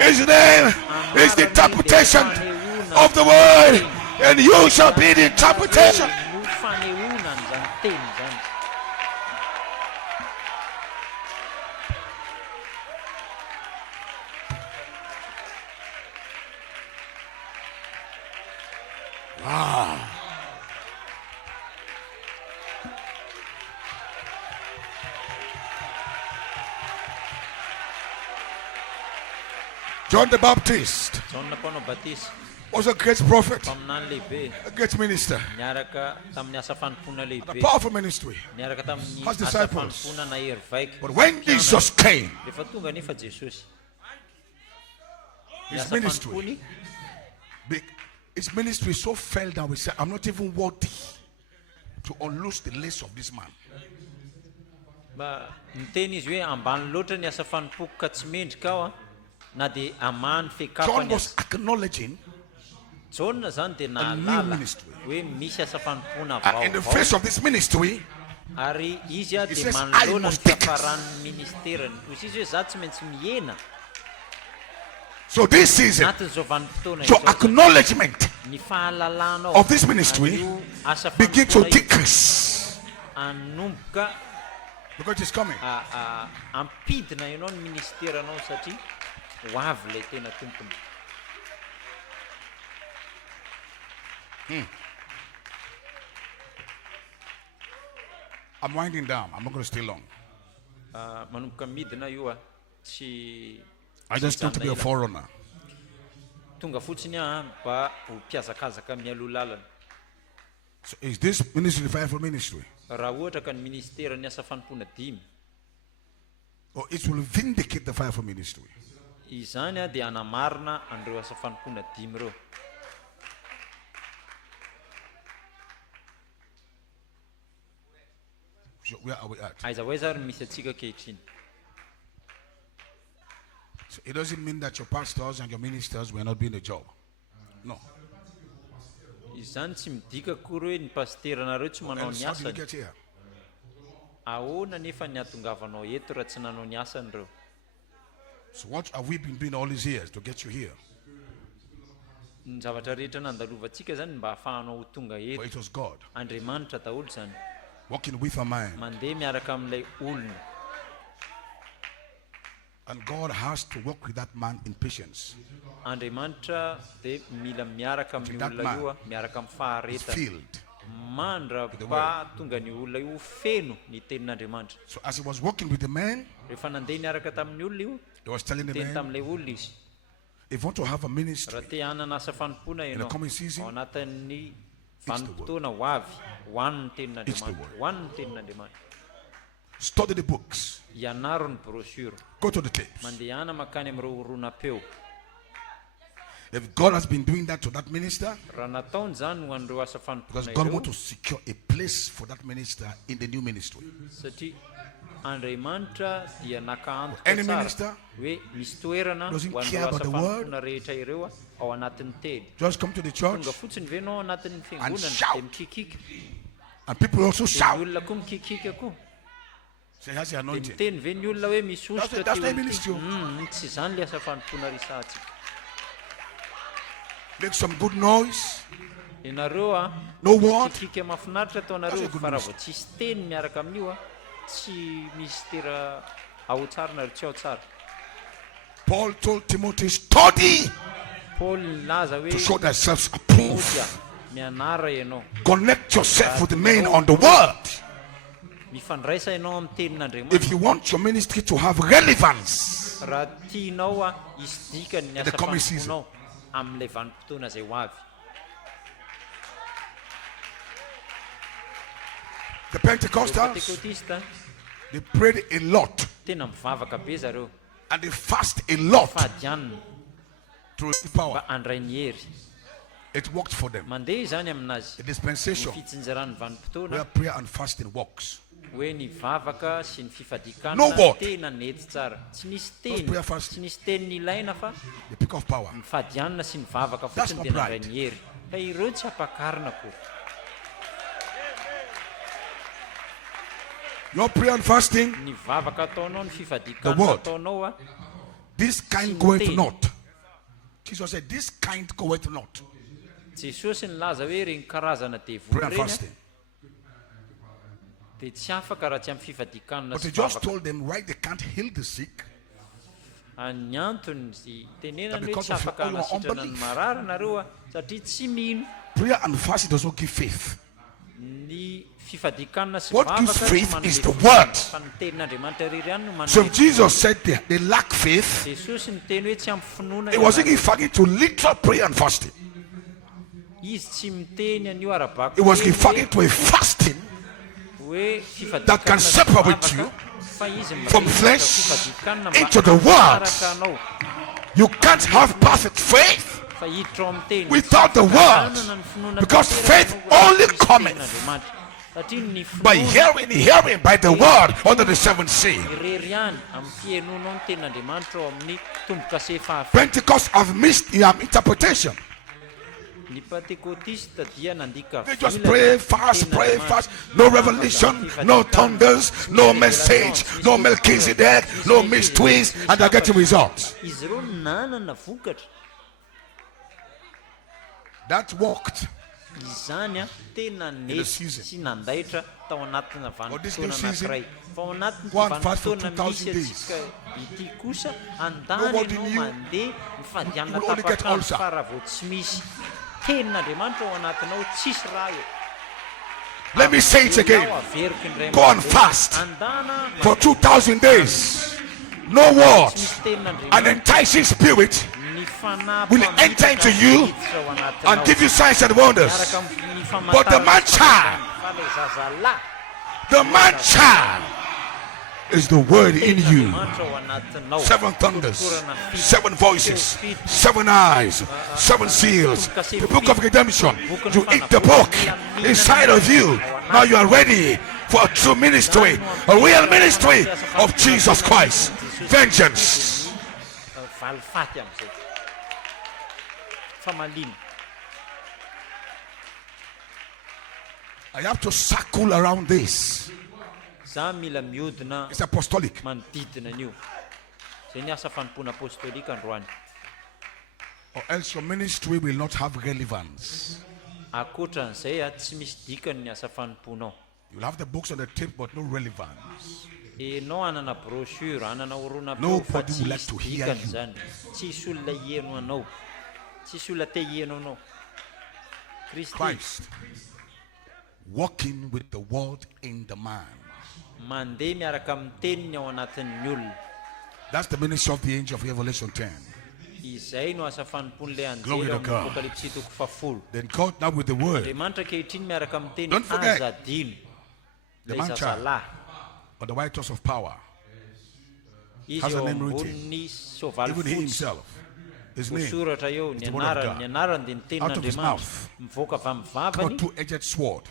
His name is the interpretation of the word, and you shall be the interpretation. Wow. John the Baptist was a great prophet, a great minister, a powerful ministry, has disciples. But when Jesus came, his ministry so fell down, we said, I'm not even worthy to unloose the lace of this man. John was acknowledging a new ministry. In the face of this ministry, he says, I must take it. So this season, anatin'izao vanim-potoana your izao, acknowledgement ny fahalalanao of this ministry an'io asa begin to fanompoana io decrease. anomboka Because it's coming. ampidina ianao ny ministeranao satria ho avy ilay tena tompony. I'm winding down. I'm not going to stay long. Manomboka midina io tsy I just want to be a forerunner. tonga fotsiny mba ho mpiazakazaka mialoha lalana. So is this ministry the fivefold ministry? Raha ohatra ka ny ministera ny asa fanompoana 10 Or it will vindicate the fivefold ministry? izany dia anamarina an'ireo asa fanompoana 10 ireo. So where are we at? Aiza hoe zary misy atsika kehitriny. So it doesn't mean that your pastors and your ministers were not doing the job. No. Izany tsy midika kory hoe ny pasteranareo tsy manao Else ny how did you asany. get here? Ahoana nefa ny atongavanao eto raha tsy nanao ny asany ireo. So what have we been doing all these years to get you here? Ny zavatra rehetra nandalovantsika zany mba hahafahanao ho tonga For eto. it was God Andriamanitra daholo zany. working with a man. Mandeha miaraka amin'ilay olona. And God has to work with that man in patience. Andriamanitra dia mila miaraka amin'ny that olona man io miaraka amin'ny It's faharetana. filled. Mandra-pa tonga ny olona io feno ny tenin'Andriamanitra. So as he was working with the man, Rehefa nandeha niaraka tamin'ny olona io, he was telling the teny man, tamin'ilay olona izy. if you want to have a ministry Raha te hanana asa fanompoana in the ianao coming season, ao anatin'ny vanim-potoana ho avy, ho an'ny It's the tenin'Andriamanitra. word. Ho an'ny tenin'Andriamanitra. study the books, Ianaro ny brochure. go to the tapes. Mandehana makany amin'ireo oronam-peo. If God has been doing that to that minister, Raha nataony zany ho an'ireo asa because fanompoana God ireo, wants to secure a place for that minister in the new ministry. satria Andriamanitra dia naka Any antoka tsara minister hoe misy toerana doesn't ho care an'ireo about asa the word. fanompoana rehetra ireo ao anatin'ny teny. Just come to the church Tonga fotsiny ve ianao ao anatin'ny fiangonana shout. dia mikikika. and people also Dia ny shout. olona koa mikikika koa. Say, has the Dia anointing. miteny ve ny olona hoe misy ositra That's the teo ministry. tsy izany le asa fanompoana risatsika. Make some good noise. Ianareo No word. mikikika mahafinaritra ataonareo That's a good fa raha news. vao tsisy teny miaraka amin'io tsy misy tera ao tsara na tsy ao tsara. Paul told Timothy, study Paul nilaza to show hoe thyself Timothea, approved. mianara ianao, Connect yourself with the men on the word. mifandraisa ianao amin'ny tenin'Andriamanitra. If you want your ministry to have relevance, Raha tianao hisy dikany ny asa coming fanompoanao amin'ilay vanim-potoana izay ho avy. the Pentecostals, Pentekotista they prayed a lot tena mivavaka be zareo, and they fast a lot fadianina to receive mba power. andray ny hery. It worked for them. Mandeha izany aminazy The ny dispensation fitsinjaran'ny vanim-potoana where prayer and fasting works. hoe ny vavaka sy ny fifadikana No word. tena nety tsara. Tsy nisy No teny, prayer fasting. tsy nisy teny ny ilaina fa They pick up power. ny fadianina sy ny vavaka That's fotsiny not dia nandray pride. ny hery. Fa ireo tsy ampakarina koa. Your prayer and fasting, Ny vavaka ataonao, ny The fifadikana word. ataonao this kind Sin goeth thing. not. Jesus said, this kind goeth not. Jesosy nilaza hoe reny karazana Prayer devoly and reny fasting. dia tsy afaka raha tsy amin'ny fifadikanana But sy he just vavaka. told them why they can't heal the sick. Ny antony sy tenenany hoe because tsy of afaka all your hanasitrana ny unbelief. marary nareo satria tsy mino. Prayer and fasting does not give faith. Ny fifadikanana sy What vavaka gives tsy faith manome is the fo- word. fa ny tenin'Andriamanitra irery ihany no So manome. if Jesus said they lack faith, Jesosy ny teny hoe tsy ampy finoana he wasn't referring to literal prayer and fasting. izy tsy miteny an'io arabako It was referring to a fasting hoe that can fifadikanana sy separate vavaka, you fa izy from mirehitra flesh fifadikanana mba into the word. hanaraka anao. You can't have perfect faith Fa hiditra ao amin'ny teny. without the word. Tanana ny finoana Because tanteraka faith anao only misy cometh tenin'Andriamanitra. Satria ny by finoana hearing by the word under the seventh seal. irery ihany amin'ny fienoanao ny tenin'Andriamanitra ao amin'ny tombo-kase fahafa. Pentecost have missed their interpretation. Ny pentekotista dia nandika They just pray fast, no revelation, no thunders, no message, no Melkizdeka, no mysteries, and they're getting results. Izy ireo nanana vokatra. That worked. Izany a tena nety season. sy nandaitra tao anatina this new vanim-potoana season, anankiray. Fa ao anatin'ny go and fast for vanim-potoana 2000 misy days. antsika ity kosa andany Nobody ianao knew. mandeha mifadianana You will only get tapakandro ulcer. fara vao tsy misy tenin'Andriamanitra ao anatinao tsisy raha eo. Let me say it again. Ao averiko indray Go and mandeha. fast Andana for 2000 days. No words. misy tenin'Andriamanitra. An enticing spirit Ny fanahy will enter into you miditra ao anatinao. and give you signs and wonders. Miaraka amin'ny But the man famantarana child, fa le zaza lahy. the man child is the word in you. 7 thunders, 7 voices, 7 eyes, 7 seals. The book of redemption. You eat the book inside of you. Now you are ready for a true ministry, a real ministry of Jesus Christ. Vengeance. Valifaty am'izay. Famalina. I have to circle around this. Za mila mihodina It's apostolic. manodidina an'io. Zay ny asa fanompoana apostolika androany. Or else your ministry will not have relevance. Ankoatran'izay tsy misy dikany ny asa fanompoanao. You'll have the books on the tape but no relevance. Enao anana brochure, anana orona fa Nobody tsy will like misy to hear dikany you. zany. Tsisy olona hieno anao. Tsisy olona te hieno anao. Kristy Christ walking with the word in the man. mandeha miaraka amin'ny teniny ao anatin'ny olona. That's the ministry of the angel of Revelation 10. Izay no asa fanompoan'ilay Glory anjely to ao God. amin'ny apokalipsy toko 10. Then God now with the word Andriamanitra kehitriny miaraka amin'ny teny Don't forget, azadino. the Ilay man child zazalahy. on the white horse of power. Izy has a eo name written. ambony sovaly Even he fotsy. himself. His name. Soratra eo ny is the word of anarany, God. ny anarany dia ny Out of his tenin'Andriamanitra. mouth. Mivoaka avy amin'ny Come a vavany, two-edged sword.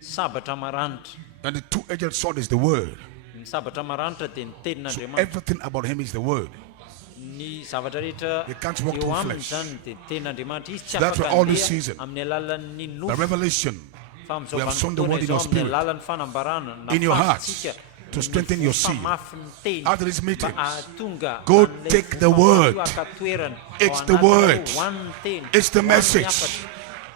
sabatra maranitra. And the two-edged sword is the word. Ny sabatra maranitra dia ny So tenin'Andriamanitra. everything about him is the word. Ny zavatra rehetra You can't walk eo through aminy flesh. zany dia tenin'Andriamanitra. Izy tsy That's why afaka all this handeha season, amin'ny alalan'ny The nofo. revelation Fa we amin'izao have sown the vanim-potoana word in izao your amin'ny spirit, alalan'ny fanambarana in your nafafintsika hearts, to strengthen your seed. famafy ny teny. After these Mba meetings, ahatonga go an'ilay take the fofafafy word. io akatoerana ao It's the anatinao, word. hoan'ny teny, It's the hoan'ny message. hafatra.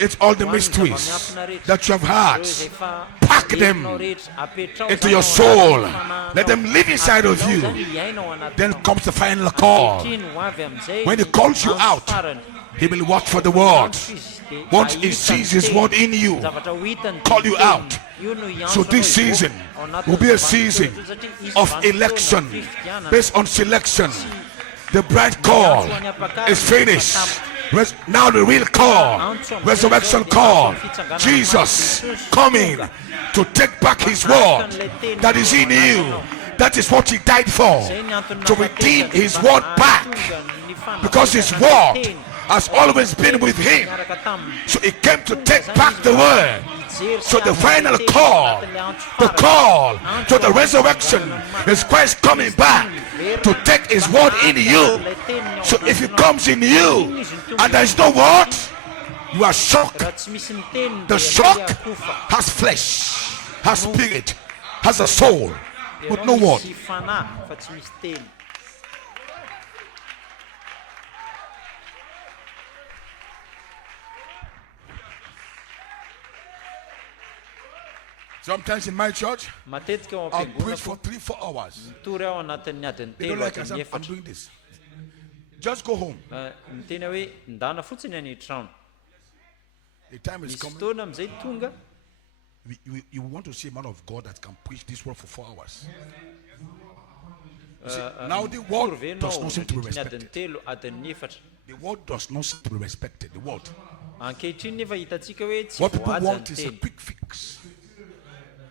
It's all the Hoan'ny mysteries zava-miafina rehetra. that you have heard. Ireo izay fa Pack them herinao rehetra, apetrao into zany your ao soul. anatin'ny fanahinao. Let them live inside of Apetrao you. zany hiaina ao anatinao. Then comes the final call. Ankehitriny ho avy amin'izay When he ny calls you andro out, farany. He will watch for the word. Dia Once he ahitany sees his teny. word in you, Zavatra ho hitany call dia you teny. out. Io no hiantso So this anao season hivoaka ao anatin'ny will be a vanim-potoana season satria izy of vanim-potoana election fifidianana. based on selection. The bride call is finished. Now the real call, resurrection call. Jesus coming to take back his word that is in you. That is what he died for, to redeem his word back, because his word has always been with him. So he came to take back the word. So the final call, the call to the resurrection, is Christ coming back to take his word in you. So if it comes in you and there is no word, you are shocked. The shock has flesh, has spirit, has a soul, but no word. Sometimes in my church, Matetika ao I'll am-piangonako, preach for 3-4 hours. mitory aho anatin'ny adiny They don't telo like us. adiny I'm efatra. doing this. Just go home. Miteny hoe ndana fotsiny any trano. The time is Misy coming. fotoana amin'izay tonga You want to see a man of God that can preach this word for 4 hours. Now the word does not seem to be ny adiny respected. telo adiny efatra. The word does not seem to be respected. The word. Ankehitriny nefa hitantsika hoe tsy What people voaja want ny is a teny. quick fix.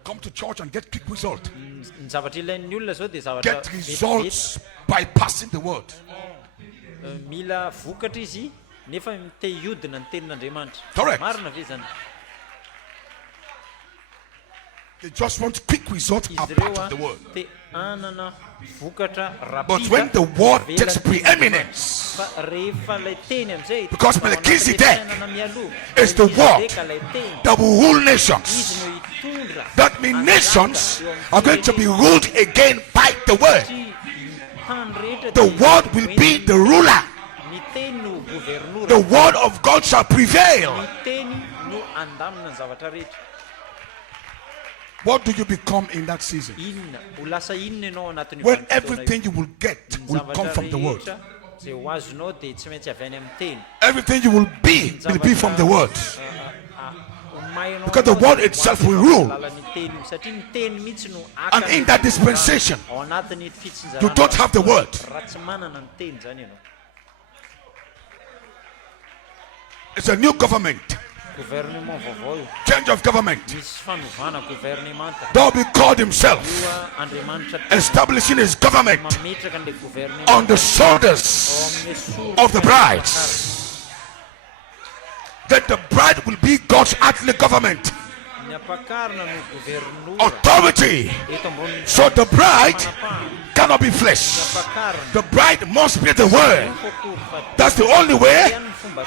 Come to church and get quick result. Ny zavatra ilain'ny olona zao dia zavatra Get results by passing the word. mila vokatra izy nefa te hiodina ny tenin'Andriamanitra. Correct. Marina ve zany? They just want quick results izy apart ireo of the word. te anana vokatra But when the word takes preeminence, fa rehefa ilay teny amizay because Melkizdeka mialoha is the word ilay teny that will rule izy nations. no hitondra That means nations are going to be ruled again by the word. The word will be the ruler. ny teny no gouvernoura The word of God shall prevail. ny teny no andamina ny zavatra rehetra. What do you become in that season? Inona ho lasa inona ianao anatin'ny When everything you will get will come from the word. zay ho azonao dia tsy maintsy avy any amin'ny teny. Everything you will be from the word. Omainao Because the word itself will rule. alalan'ny teny satria ny teny mihitsy no And in that dispensation, ao anatin'ny fitsinjarana you don't have the word. raha tsy manana ny teny zany ianao. It's a new government. Gouvernement vaovao io. Change of government. Misy fanovana gouvernemanta. David called himself, Ioa Andriamanitra establishing his government mametraka an'ilay gouvernement on the ao shoulders amin'ny soro of the brides. That the bride will be God's earthly government, ny ampakarina no gouvernoura authority. eto ambony So the bride cannot be flesh. ampakarina The bride must be the word. kokory fa That's the only way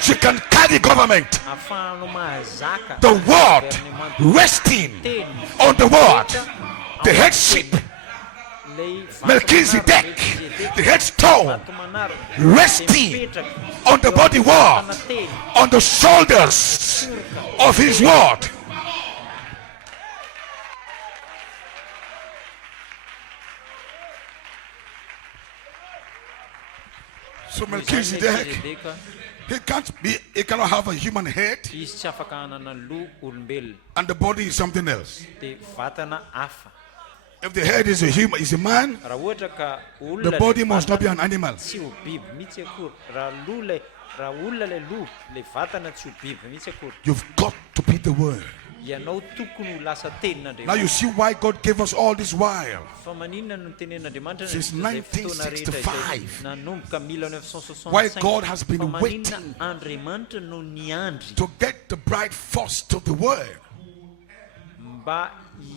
she can carry government. ahafahanao mahazaka The word resting on the word, the headship, Melkizdeka, the headstone, resting on the body word, on the shoulders of his word. So Melkizdeka, he cannot have a human head, izy tsy afaka hanana loha olombelona and the body is something else. dia vatana hafa. If the head is a man, Raha ohatra ka the olona body must not be an animal. tsy ho biby mihitsy akory. Raha olona lay loha lay vatana tsy ho biby mihitsy akory. You've got to be the word. Ianao tokony ho lasa tenin'Andriamanitra. Now you see why God gave us all this while. Fa maninona no tenen'Andriamanitra Since izay fotoana rehetra 1965. izay nanomboka 1965. Why God has been Fa maninona waiting Andriamanitra no niandry to get the bride first to the word. mba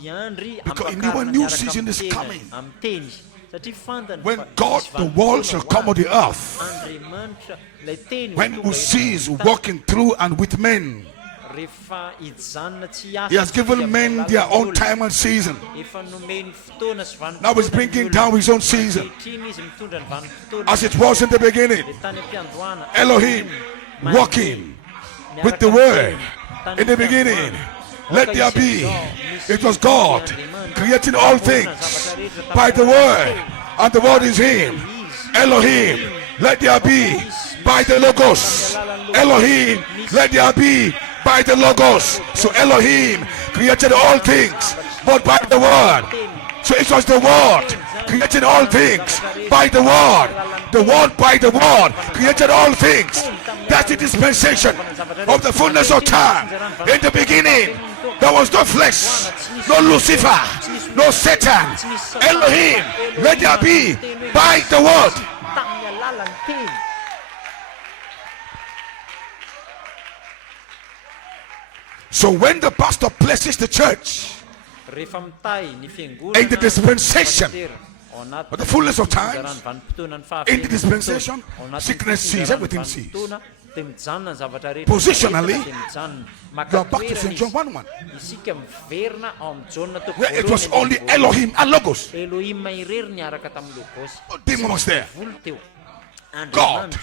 hiandry Because he knew a ampakarina new miaraka season is amin'ny teny- coming. amin'ny teny satria fantany When fa God, misy the world vanim-potoana shall ho come on avy. the earth. Andriamanitra lay teny When ho tonga Uzi is eto amin'ny tany. walking through and with men, Rehefa hijanona tsy asa he has given men their own time and season. efa nomeny fotoana sy vanim-potoana Now he's bringing down his own season. ankehitriny izy mitondra ny vanim-potoana As it was in the beginning, dia tany am-piandohana Elohim walking with the word. In the beginning, let there be. It was God creating all things by the word, and the word is him. Elohim, let there be by the logos. Elohim, let there be by the logos. So Elohim created all things, but by the word. So it was the word created all things by the word. The word by the word created all things. That's the dispensation of the fullness of time. In the beginning, there was no flesh, no Lucifer, no Satan. Elohim, let there be by the word. tamin'ny alalan'ny teny. So when the pastor places the church Rehefa mitahy ny in the fiangonana dispensation ao anaty of the fullness of time, fitonjarany vanim-potoana ny in the dispensation, ao anaty sickness sees, everything sees. vanim-potoana dia mijanona ny zavatra rehetra Positionally, dia mijanona You are back to St. John makatoerana 1:1, isika miverina ao amin'ny Jaona toko where it was voalohany only voalohany. Elohim and Logos. Elohim irery niaraka tamin'ny logos No demon was there. volo teo God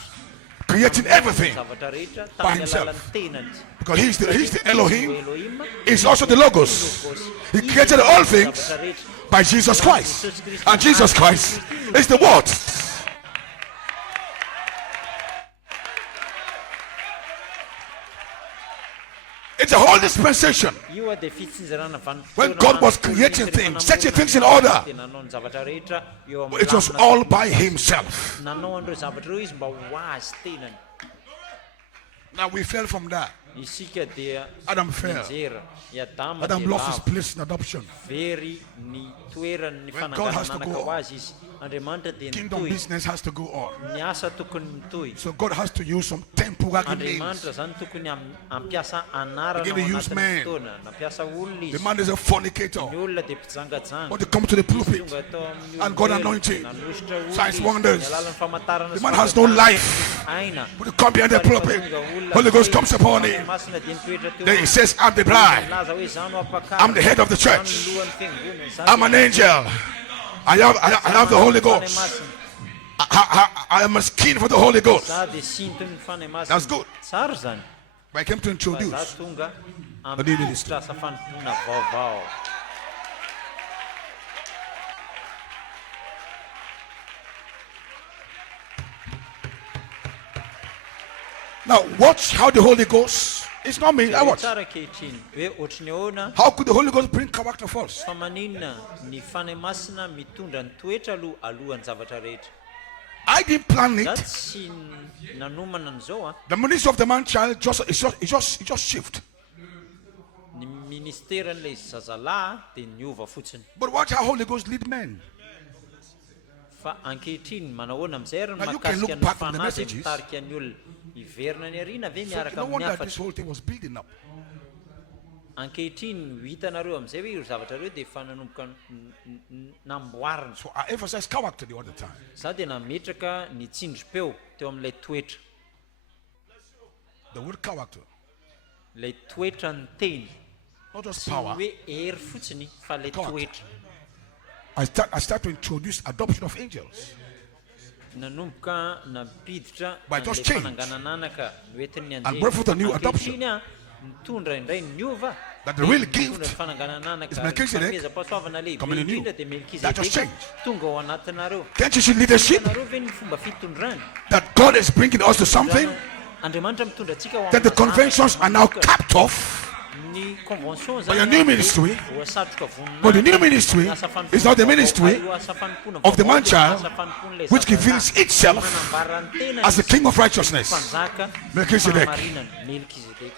creating everything zavatra rehetra by tamin'ny himself. alalan'ny tenany Because he's the Elohim, Elohim is also the Logos. He created all things by Jesus Christ. And Jesus Christ is the Word. It's a whole dispensation. io a dia fitsinjarana vanim-potoana When God was creating things, setting things in order, dia nanao ny zavatra rehetra eo amin'ny it was lamina all by himself. nanao an'ireo zavatra ireo izy mba ho azy tenany. Now we fell from that. isika dia Adam fell. mijery i Adama Adam dia lost his lavo. place in adoption. Very ny toerany ny When God has to fananganananaka go ho azy izy. Andriamanitra dia Kingdom mitohy. business has to go on. Ny asa tokony mitohy. So God has to use some temporary means. Andriamanitra zany tokony ampiasa anarana Begin to ao use anatin'ny men. fotoana. Nampiasa olona The izy. man is a fornicator. Ny olona dia mpijangajanga. But to come to the pulpit Tonga tao amin'ny and God olombelona, anointing, nanositra olona signs, izy, wonders. ny alalan'ny famantarana The sy man has no fahazazana. life. Aina. But to come behind the pulpit, Holy Ghost comes upon him. Masina dia nitoetra teo. Then he says, I'm the bride. Laza hoe izany ho apakara. I'm the head of the Izany church. lohan'ny fiangonana. Izany I'm an angel. I have the Holy Ghost. I am a skin for the Holy Ghost. Za dia sintony fanahy masina. That's good. Tsara zany. But I came to Fa za introduce tonga the new ministry. amin'ny asa fanompoana vaovao. Now watch how the Holy Ghost, it's not me, I watch. Tsara ankehitriny hoe ohatry ny ahoana How could the Holy Ghost bring character first? fa maninona ny fanahy masina mitondra ny toetra alohan'ny zavatra rehetra. I didn't plan Za it. tsy nanomana an'izao The ministry of the man child it just shift. ny ministeran'ilay zazalahy dia niova fotsiny. But watch how Holy Ghost lead men. Fa ankehitriny manahoana amin'izay ary Now you can look mahakasika ny back from the fanahy dia messages. mitarika ny olona hiverina ny ariana ve So miaraka no amin'ny wonder this hafatra. whole thing was building up. Ankehitriny hitanareo amin'izay hoe io zavatra reo dia efa nanomboka namboarina. So I emphasize character all the time. Za dia nametraka ny tsindrim-peo teo amin'ilay toetra. The word character, Ilay toetra ny teny. not just Tsy power. hoe hery fotsiny fa ilay God. toetra. I start to introduce adoption of angels. Nanomboka nampiditra By just an'ilay change. fananganananaka noentin'ny And brought forth a new adoption. ankehitriny mitondra indray niova. That the real Mitondra gift ny fananganananaka is Melkizdeka fampiasa-pahasoavana lehibe coming in you. indrindra dia That just Melkizdeka changed. tonga ao anatinareo. Can't you see leadership? Nareo ve ny fomba fitondrana? That God is bringing us to something? Andriamanitra mitondra antsika ho That the amina conventions are now zavatra capped off. ny convention By a new ministry. voasatroka But the new ministry is not the ministry of the man child, which reveals itself as the king of righteousness. Melkizdeka. Melkizdeka.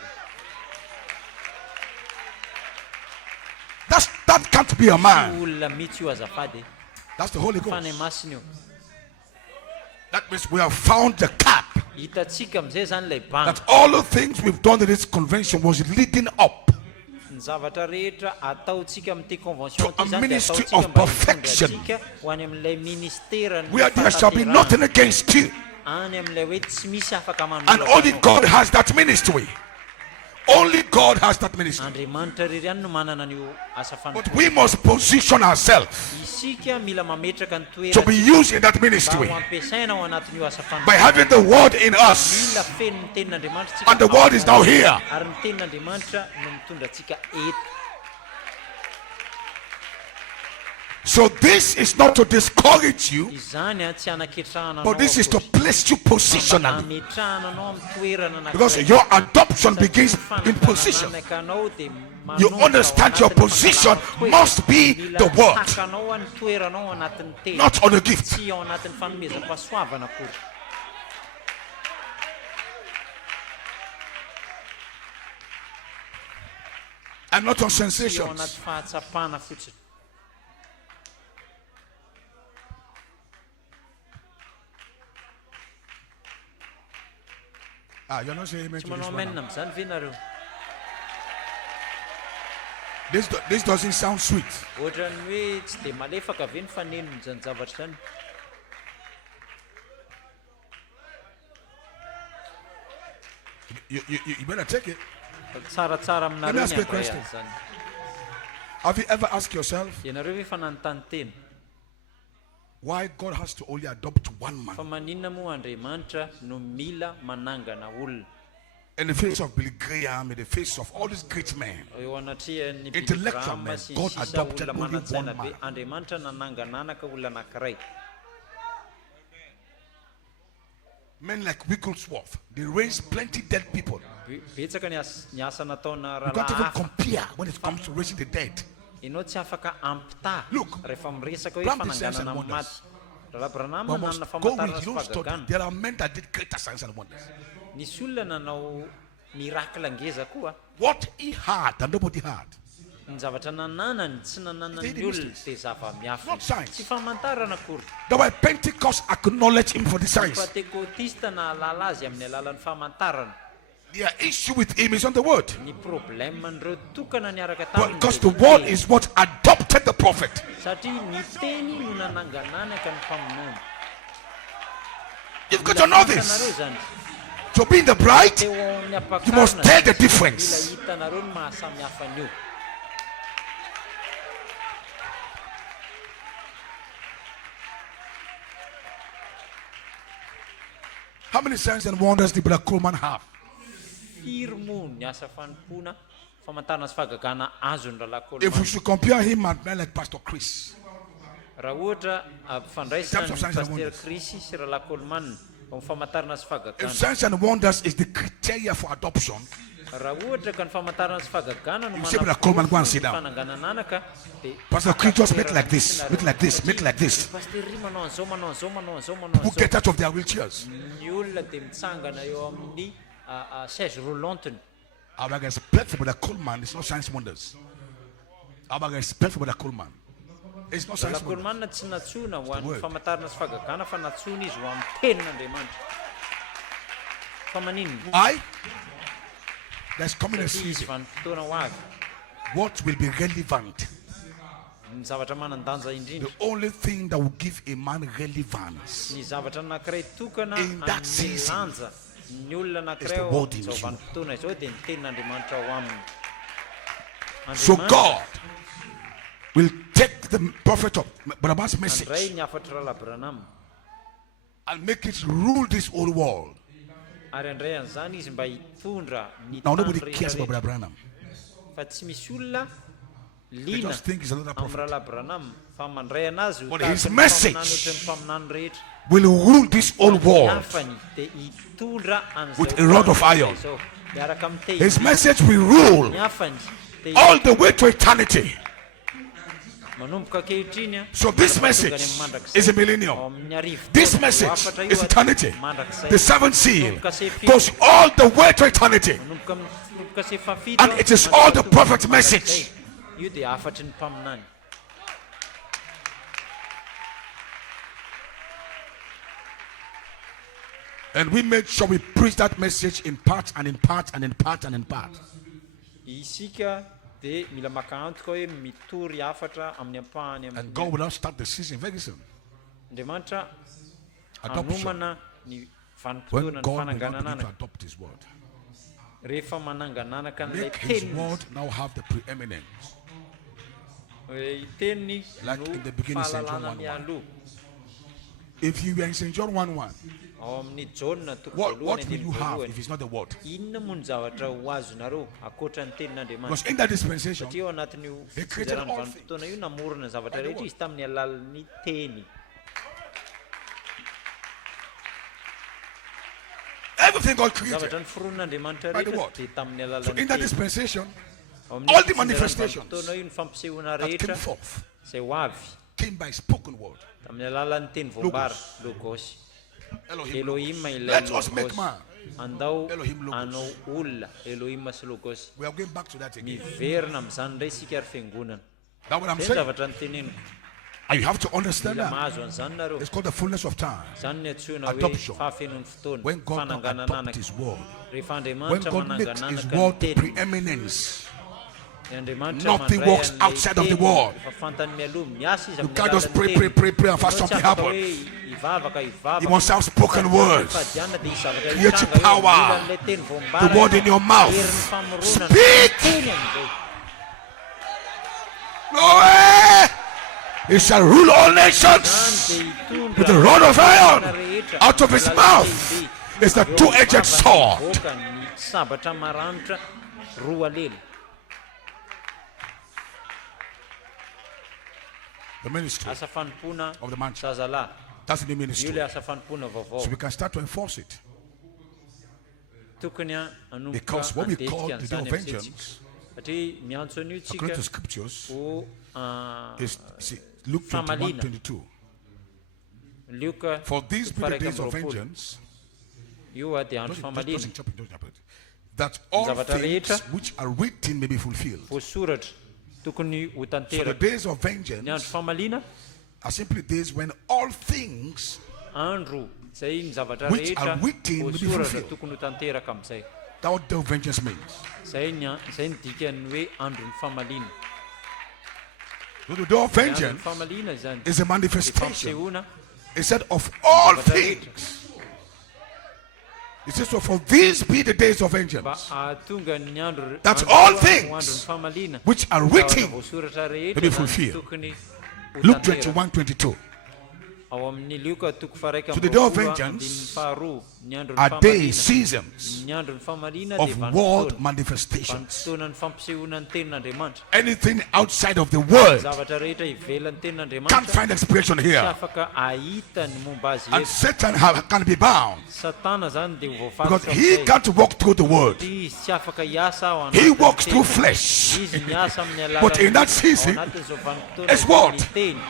That can't be a man. Olona mihitsy io azafady. That's the Holy Fanahy Ghost. masina io. That means we have found the cap. Hitantsika amin'izay zany ilay banga. That all the things we've done in this convention was leading up Ny zavatra rehetra ataontsika amin'ity convention to a ity zany dia ministry ataontsika of mba perfection. hitondratsika ho any amin'ilay ministerany where there shall be nothing against you. any amin'ilay hoe tsy misy afaka And only manolora. God has that ministry. Only God has that ministry. Andriamanitra rery ihany no manana an'io asa But fanompoana. we must position ourselves Isika mila mametraka ny to be toerana used in that mba ministry ho ampiasaina ao anatin'io asa by fanompoana. having the word in us. Mila feno ny tenin'Andriamanitra tsika And the word is now here. ary ny tenin'Andriamanitra no mitondra antsika eto. So this is not to discourage you, Izany tsy anaketrahana but this is to place you positionally. ametrahana anao amin'ny toerana Because your adoption begins in position. You understand your position must be the word, not on a gift. tsy ao anatin'ny fanomezam-pahasoavana akory. And not on Tsy ao sensations. anaty fahatsapana fotsiny. You're not saying amen Tsy to this manao one. amenina amin'izany ve nareo? This doesn't sound sweet. Ohatrany hoe tsy dia malefaka ve ny fanenony zany zavatra zany? You better take it. Tsaratsara Let me aminareo ask ny you a ambray question. azy zany. Have you ever asked yourself Ianareo ve fa nanontany tena? why God has to only adopt one Fa man? maninona moa Andriamanitra no mila manangana olona In the face of Billy Graham, in the face of all these great men, eo anatrihan'ny Intellectual Biligrama men, sy God sisa adopted olona only manantsaina one be Andriamanitra nanangananaka olona anankiray. men like Wigglesworth, they raised plenty dead people. Betsaka ny asa nataona You can't even rahalahy hafa. compare when it comes to raising the dead. Ianao tsy afaka ampita Look, rehefa miresaka hoe Bram did signs fananganana and amin'ny maty. wonders. Raha Branham But nanana must go famantarana with sy you study. fahagagana. There are men that did greater signs and wonders. Nisy olona nanao miracle ngeza koa. What he had that nobody had. Ny zavatra nananany tsy nananan'ny olona dia zava-miafy. Not science. Tsy famantarana akory. That's why Pentecost acknowledged him for the science. Pentekotista nahalala azy amin'ny alalan'ny famantarana. Their issue with him is on the word. Ny probleman'ireo tokana niaraka Because the word is what adopted the prophet. Satria ny teny no nanangananaka ny mpaminany. You've got to know this. To be in the bride, you must tell the difference. Hitanareo ny mahasamihafa an'io. How many signs and wonders did Brother Coleman have? Firy moa ny asa fanompoana famantarana sy fahagagana azony rahalahy If we Coleman. should compare him and men like Pastor Chris, Raha ohatra ampifandraisana ny Pasteur Kristy sy rahalahy Coleman amin'ny famantarana sy if fahagagana. signs and wonders is the criteria for adoption, Raha ohatra ka ny famantarana sy fahagagana no you say, Brother Coleman, go and sit down. fananganananaka dia Pastor Chris, just make like this, make like this, make like this. Pasteur ry manao an'izao manao an'izao manao an'izao manao People an'izao. get out of their wheelchairs. Ny olona dia mitsangana eo amin'ny chaise roulante. Our respect for Brother Coleman is not signs and wonders. Our respect for Brother Coleman is not signs Rahalahy and wonders. Coleman tsy natsoina ho an'ny word. famantarana sy fahagagana fa natsoina izy ho amin'ny tenin'Andriamanitra. Fa maninona? Why? There's coming a Satria izy season. vanim-potoana ho avy. What will be relevant? Ny zavatra manan-danja indrindra. The only thing that will give a man relevance Ny zavatra anankiray tokana In that amin'ny season lanja ny olona is anankiray the ao word in amin'izao you. vanim-potoana izao dia ny tenin'Andriamanitra ao aminy. So Andriamanitra God will take the prophet of Brahman's message mandray ny afatra rahalahy Branham and make it rule this whole world. ary andray an'izany izy mba hitondra ny Now tany nobody cares about rehetrarehetra. Brother Branham. Fa tsy misy olona They liana just think he's another amin'ny prophet. rahalahy Branham fa mandray anazy ho But tahaka his ny message mpaminany ohatry ny mpaminany rehetra. Will rule this whole world. Afany dia hitondra an'izao With a rod of tany iron. izao. Miaraka amin'ny tehiny. His message will rule Ny afany dia all the way to eternity. manomboka kehitriny a. So this message is a millennium. Ao amin'ny arivo This taona, message afatra io is a- eternity. mandrakizay. The seventh seal Manomboka se fito, goes all the way to eternity. manomboka se fafito And a, it is all the mandrakizay. prophet's message. Io dia afatry ny mpaminany. And we make sure we preach that message in part and in part and in part and in part. Isika dia mila maka antoka hoe mitory afatra amin'ny ampahany And amin'ny God will now start the season very soon. Andriamanitra Adoption. hanomana ny When vanim-potoana ny God will not begin to fanangananana. adopt His word. Rehefa manangananaka n'ilay Make His teniny word now have the preeminence. hoe teniny Like no in the beginning, St. John fahalalana 1:1. mialoha. If you were in St. John 1:1, Ao amin'ny Jaona toko what voalohany will you andiny have voalohany. if it's not the word? Inona moa ny zavatra ho azonareo akoatra ny tenin'Andriamanitra? Because in that dispensation, Satria ao anatin'io He created fijaran'ny all vanim-potoana io namorona ny zavatra rehetra izy tamin'ny alalan'ny teny. everything God created. Zavatra ny foronon'Andriamanitra By the rehetra word. dia tamin'ny So alalan'ny in that teny. dispensation, Ao all amin'ny the fijaran'ny manifestations vanim-potoana io ny fampisehoana that came rehetra forth izay ho avy came by spoken word. tamin'ny alalan'ny teny voambara logos. Elohim. Elohim ilay Let us make logos. man. Andao Elohim logos. anao olona Elohim sy logos. We are going back to that again. Miverina amin'izany indray isika ary fiangonana. That's what I'm Zay ny saying. zavatra ny teneniko. And you have to understand Mila that. mahazo an'izany nareo. It's called the fullness of time. Izany ny antsoina hoe Adoption. fahafenon'ny fotoana. When God now adopts Fananganananaka. His word. Rehefa When Andriamanitra God makes His manangananaka ny word teny. preeminence. Andriamanitra Nothing mandray works an'ilay outside of the teny. word. Efa fantany mialoha miasa izy You amin'ny can't just alalan'ny pray, teny. pray and fast Tsy something afaka happen. hoe hivavaka hivavaka. You must have spoken words. Fadiana dia zavatra Create hitranga eo power. amin'ny ilan'ilay teny voambara. The word in your mouth. Herin'ny famorona Speak. teny amin'izay. Glory! He shall rule all nations Izany dia hitondra with the rod of iron. rehetra. Out of his Lalana mouth lehibe. is the Avy ao two-edged mivavaka sword. mivoaka ny sabatra maranitra roa lelo. The ministry Asa fanompoana of the man. Zaza lahy. That's the new Io ministry. le asa fanompoana vaovao. So we can start to enforce it. Tokony a hanomboka Because what we call handetika the day of an'izany amintsika. vengeance, Satria miantso an'io according to tsika scriptures, ho is see, Luke 21:22. Luka For these be the faray days of amby roapolo. vengeance. Io a dia andro Don't famalina. interpret, don't interpret. that all Zavatra things rehetra. which are written may be fulfilled. voasoratra tokony ho So the tanteraka. days of Ny andro vengeance famaliana, are simply days when all things andro zay ny zavatra which rehetra are written will be voasoratra fulfilled. tokony ho tanteraka amin'izay. That what day of vengeance means. Zay ny dikany hoe andro ny famaliana. So the day of Ny andro ny vengeance famaliana zany is a dia manifestation. fampisehoana It said of all zavatra rehetra. things. It says, so for these be the days of Mba vengeance, ahatonga ny andro That andro- all andro things ny famaliana which are zavatra written voasoratra may rehetra be zany fulfilled. tokony ho Luke tanteraka. 21:22. Ao amin'ny Luka toko faaraika So the amby day of roapolo, vengeance andininy faharoa, ny andro ny Are days, famaliana. seasons Ny andro ny famaliana of dia world vanim-potoana. manifestations. Vanim-potoana ny fampisehoana ny tenin'Andriamanitra. Anything outside of the world Zavatra rehetra ivelan'ny can't tenin'Andriamanitra find expression tsy here. afaka ahita ny momba azy And eto. Satan can be bound Satana zany dia ho because voavarotra he amin'izay. can't walk through the word. Izy tsy afaka hiasa ao He anatin'ny walks through teny. flesh. Izy miasa amin'ny But in that alalan'ny- season, ao anatin'izao vanim-potoana it's what? ny teny.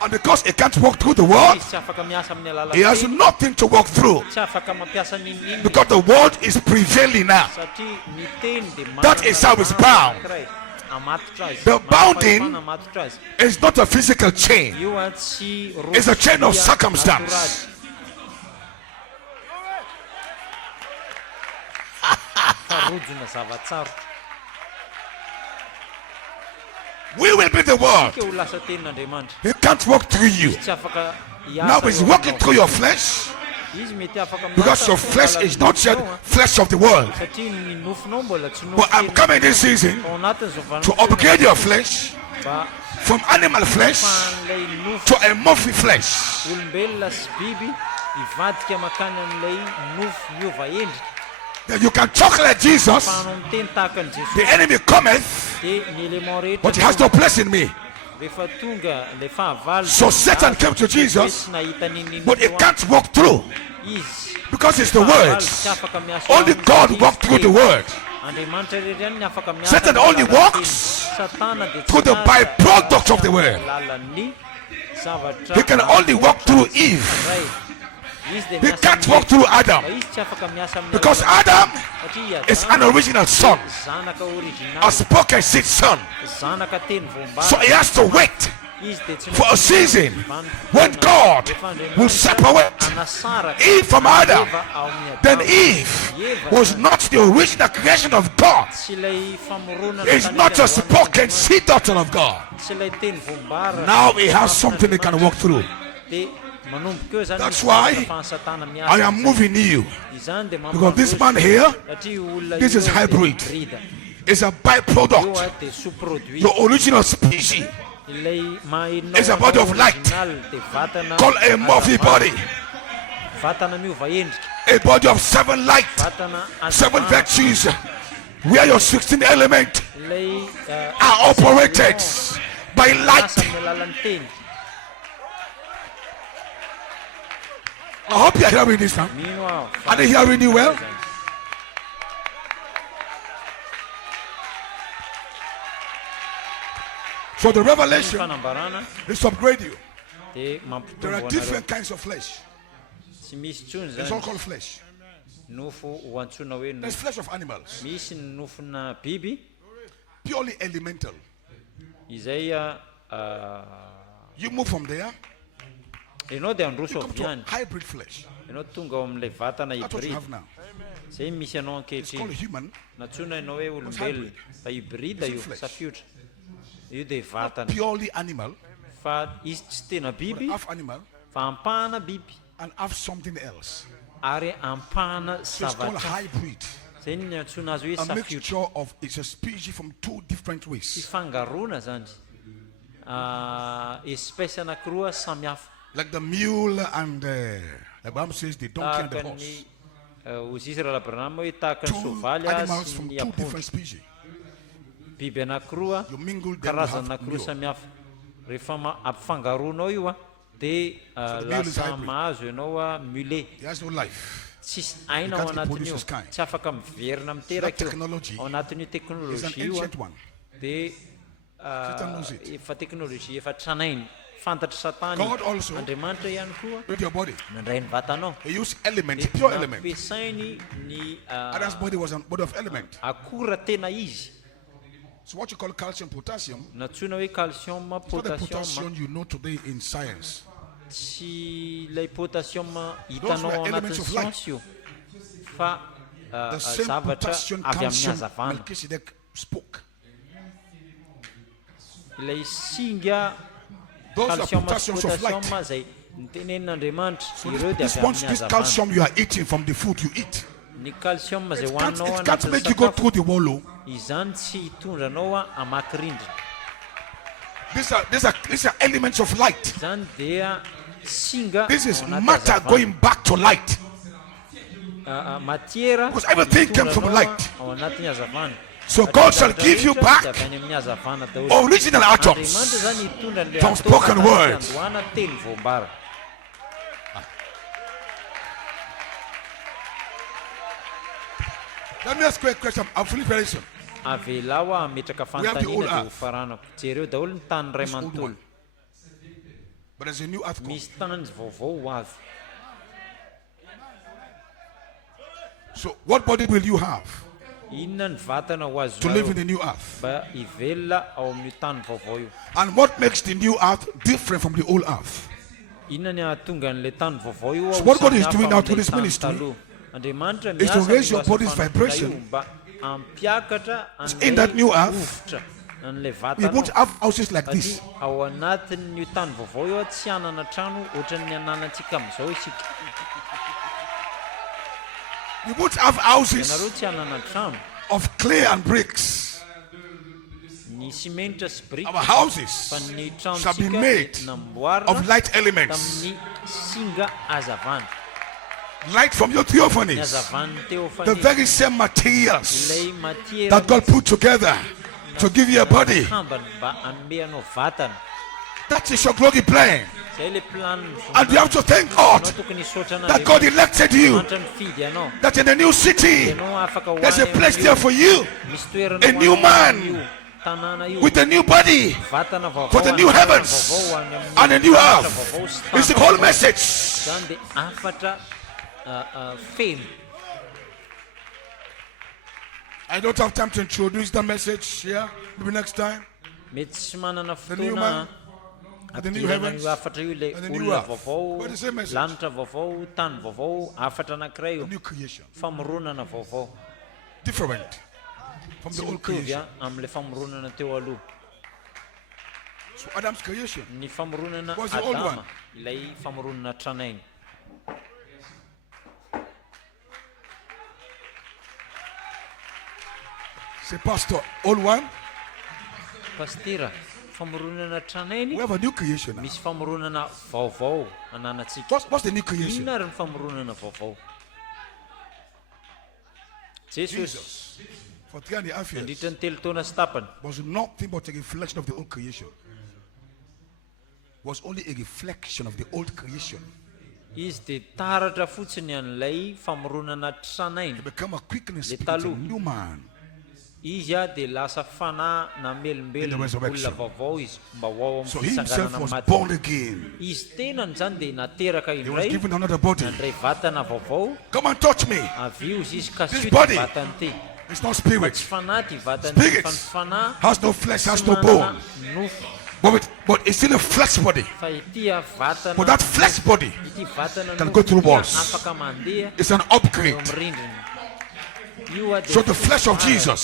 And because he can't walk through the word, Izy tsy afaka miasa amin'ny alalan'ny he has teny. nothing to walk through Tsy afaka mampiasa n'inona because the word is prevailing now. satria ny teny dia That is how it's bound. amatotra azy. The bounding amatotra azy. It's not a physical chain. Io a tsy It's a chain of rosia circumstance. naturaly. Farojona zavatsarotra. We will be the word. Ke ho lasa tenin'Andriamanitra. He can't walk through you. Tsy afaka Now hiasa he's eo walking aminao. through your flesh Izy mety afaka because miasa your amin'ny flesh alalan'ny is not yet nofonao, flesh of the world. satria ny nofonao mbola tsy But I'm nofo coming this season ao anatin'izao to vanim-potoana upgrade your flesh mba from animal flesh fahan'ilay nofo to a morphy flesh. olombelona sy biby hivadika makany amin'ilay nofo miova endrika. That you can talk like Jesus. Fahanao miteny tahaka ny The Jesosy enemy cometh, dia ny élément rehetra but he has no place in me. rehefa tonga le fahavalo So Satan came to Jesus, tsy nahita n'inona but he koa can't walk through izy because it's the fahavalo words. tsy afaka miasa Only aminy God izy walked through the teny. word. Andriamanitra rehetra ihany ny afaka miasa Satan amin'ny only alalan'ny walks teny. Satana dia tsy through the miasa byproduct of the word. alalan'ny zavatra He can only walk through Eve. iray. Izy dia He miasa can't amin'ny- walk through Adam Fa izy tsy afaka miasa amin'ny because alalan'ny- Adam satria is an original son, zanaka original, a spoken seed son. zanaka teny vombara. So he has to wait Izy dia tsy for a maintsy season vanim-potoana when God rehefa Andriamanitra will separate hanasaraka Eve from Adam. Eva ao amin'ny Then Adamo. Eve Eva was not the original creation of God. tsy ilay famorona Is not a spoken seed daughter of God. tsy ilay teny vombara. Now he has something he can walk through. Dia manomboka eo zany That's misy why zavatra ahafahana Satana miasa I am amin'izay. moving you Izany dia because this mampandroso man here satria olona this io is dia hybrid. hybride. is a Io byproduct. dia sous-produit. The original species Ilay mahainao is a body of light original dia vatana called a morphy body. vatana miova endrika, A body of 7 light, vatana 7 azamana. virtues, where your 16 element Ilay are operated by light. asa amin'ny alalan'ny teny. I hope you are hearing this now. Mino aho. Are they hearing you well? So the revelation Fanambarana is to upgrade you. dia There mampitombo are anareo. different kinds of flesh. Tsy misy tsony It's all zany called flesh. nofo ho antsoina hoe There's nofo. flesh of animals, Misy ny nofona biby purely elemental. izay You move from there, ianao dia androso come avy to ihany. hybrid flesh. Ianao tonga ao amin'ilay vatana That's what you hybride. have now. Zay misy ianao It's called ankehitriny. human, Natsoina ianao hoe olombelona fa hybride It's io flesh. safiotra. Io dia vatana purely animal, fa izy tsy tena biby half animal, fa ampahana biby and half something else. ary ampahana So it's called zavatra. hybrid. Zay ny antsoina azy hoe A safiotra. mixture of, it's a species from 2 different Tsy ways. fangaroana zany. Espèce anankiroa samy hafa. Like the mule and the Bible says the donkey and the Tahaka horse. ny Ozisy Rahabranama hoe tahaka ny 2 soavaly animals sy from ny 2 apondra. different species. Biby anankiroa You mingle them, you karazana have anankiroa mule. samy hafa. Rehefa ampifangaroanao io dia the mule is lasa hybrid. mahazo ianao mulet. He has no life. Tsisy aina He ao can't anatin'io. reproduce his kind. Tsy afaka miverina miteraka That io. technology Ao anatin'io It's an teknôlôjia io ancient one. dia Satan knows it. efa teknôlôjia efa tranainy fantatry satany God also, andriamanitra ihany koa with your body, nandray ny vatanao He used elements, pure element. nampiasainy ny Adam's body was a body of element. akora tena izy So what you call calcium, potassium, natsoina hoe calcium it's not the potassium potassium you know today in science. tsy ilay potassium were hitanao ao elements anatin'ny of light. siansy io fa The same zavatra potassium, avy amin'ny calcium, hazavana Melkizdeka spoke. ilay singa Those are calcium sy potassiums of light. potassium zay nitenenin'andriamanitra So ireo dia this avy ones, amin'ny this hazavana calcium you are eating from the food you eat. ny calcium zay It hoaninao can't anatin'ny make you go sakafo through the wallow. izany tsy hitondranao amaky rindrina These are elements of light. zany dia singa This is ao anaty matter hazavana. going back to light. matiera Because everything came from hitondranao light. ao anatin'ny hazavana So God shall give you back dia avy any amin'ny hazavana daholo original atoms andriamanitra zany hitondra an'ilay from atao spoken anaty words. andohana telo voambara Let me ask you a question. I'm fully very soon. avelao ametraka have the old fanontaniana dia earth. hofaranako jereo daholo ny tany ray This old manontolo one. But there's a new earth called. misy tany vaovao ho avy So what body will you have inona ny vatana ho azo to live in zareo the new earth? mba hivelona ao amin'io tany vaovao io And what makes the new earth different from the old earth? inona ny ahatonga n'ilay tany vaovao io So what God is samihafa doing now through amin'ilay this tany ministry taloha. Andriamanitra is to miasa raise your miloasa body's fanampiana vibration io mba ampiakatra in that new earth. vovotra an'ilay We won't vatana have houses like this. satria ao anatin'io tany vaovao io tsy hanana trano ohatran'ny ananantsika amin'izao isika We won't have houses ianareo tsy hanana trano of clay and bricks. ny simenitra sy briky Our houses fa ny shall be tranotsika made namboarina of light elements. tamin'ny singa hazavana Light from your ny theophanies. hazavany The teofany very same materials ilay matiera that God put together to give you a body. hambany mba anome anao vatana That is your glory plan. zay le plan And you have to thank God anao tokony hisaotra that God elected you. mantra mifidy anao That in the new city, anao afaka there's a place there for you. misy toerana A new ho man io tanàna io with a new body vatana vaovao for the new heavens and a new earth. It's the whole message. zany dia afatra feno I don't have time to introduce the message here. Maybe next time. mety tsy manana new fotoana man, the new ampidirana heavens, io afatra io le and the new olona earth. vaovao But the same message. lanitra vaovao tany vaovao afatra anankiray io New creation. famoronana vaovao Different from the tsy old mitovy creation. amin'le famoronana teo aloha So Adam's creation. ny famoronana Was the old one. adama ilay famoronana tranainy Say, Pastor, old one, pastera famoronana tranainy we have a new creation now. misy famoronana vaovao ananatsika What's the new creation? inona ary ny famoronana vaovao jesosy Jesus, for 3.5 years, nandritra ny telo taona sy tapany was nothing but a reflection of the old creation. Was only a reflection of the old creation. izy dia taratra fotsiny an'ilay famoronana tranainy Become a quickening spirit, a talo. new man. izy a dia lasa fanahy na melombelona In the resurrection. olona vaovao izy mba ho ao So amin'ny he himself fisanganana was maty born again. izy tenany zany dia nateraka He was indray given another body. nandray vatana vaovao Come and touch me. avy izy This kasio body. ty vatany ty It's not tsy spirit. fanahy ty vatany Spirit. fa ny fanahy Has no flesh, has tsy no manana bone. nofo But it's still a flesh body. fa ity a vatana But that flesh body ity vatana can nofo go through ity a walls. afaka mandeha is an eo upgrade. amin'ny rindrina io a dia So the flesh of Jesus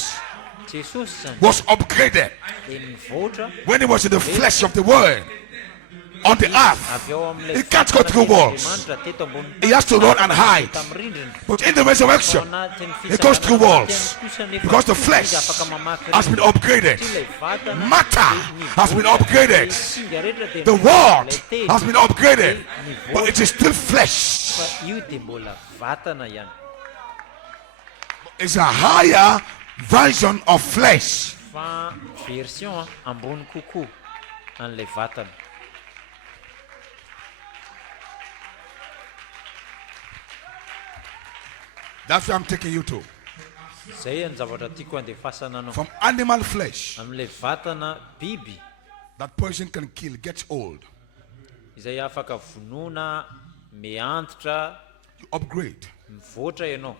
jesosy zany was upgraded dia nivoatra when he was in the flesh of the word on the earth. avy ao amin'ilay He can't go through walls. Andriamanitra teto ambony He has to run and hide. tamin'ny rindrina But in the resurrection, ao anatin'ny he goes through walls kosa nefa because the izy flesh afaka mamaky has been upgraded. ilay vatana Matter has been upgraded. singa rehetra dia The word ilay teny has been upgraded, dia but it is still flesh. fa io dia mbola vatana ihany It's a higher version of flesh. fa version ambony kokoa an'ilay vatana That's where I'm taking you to. zay ny zavatra tiako andefasana anao From animal flesh amin'ilay vatana biby that person can kill, gets old. izay afaka vonona miantitra You upgrade. mivoatra ianao.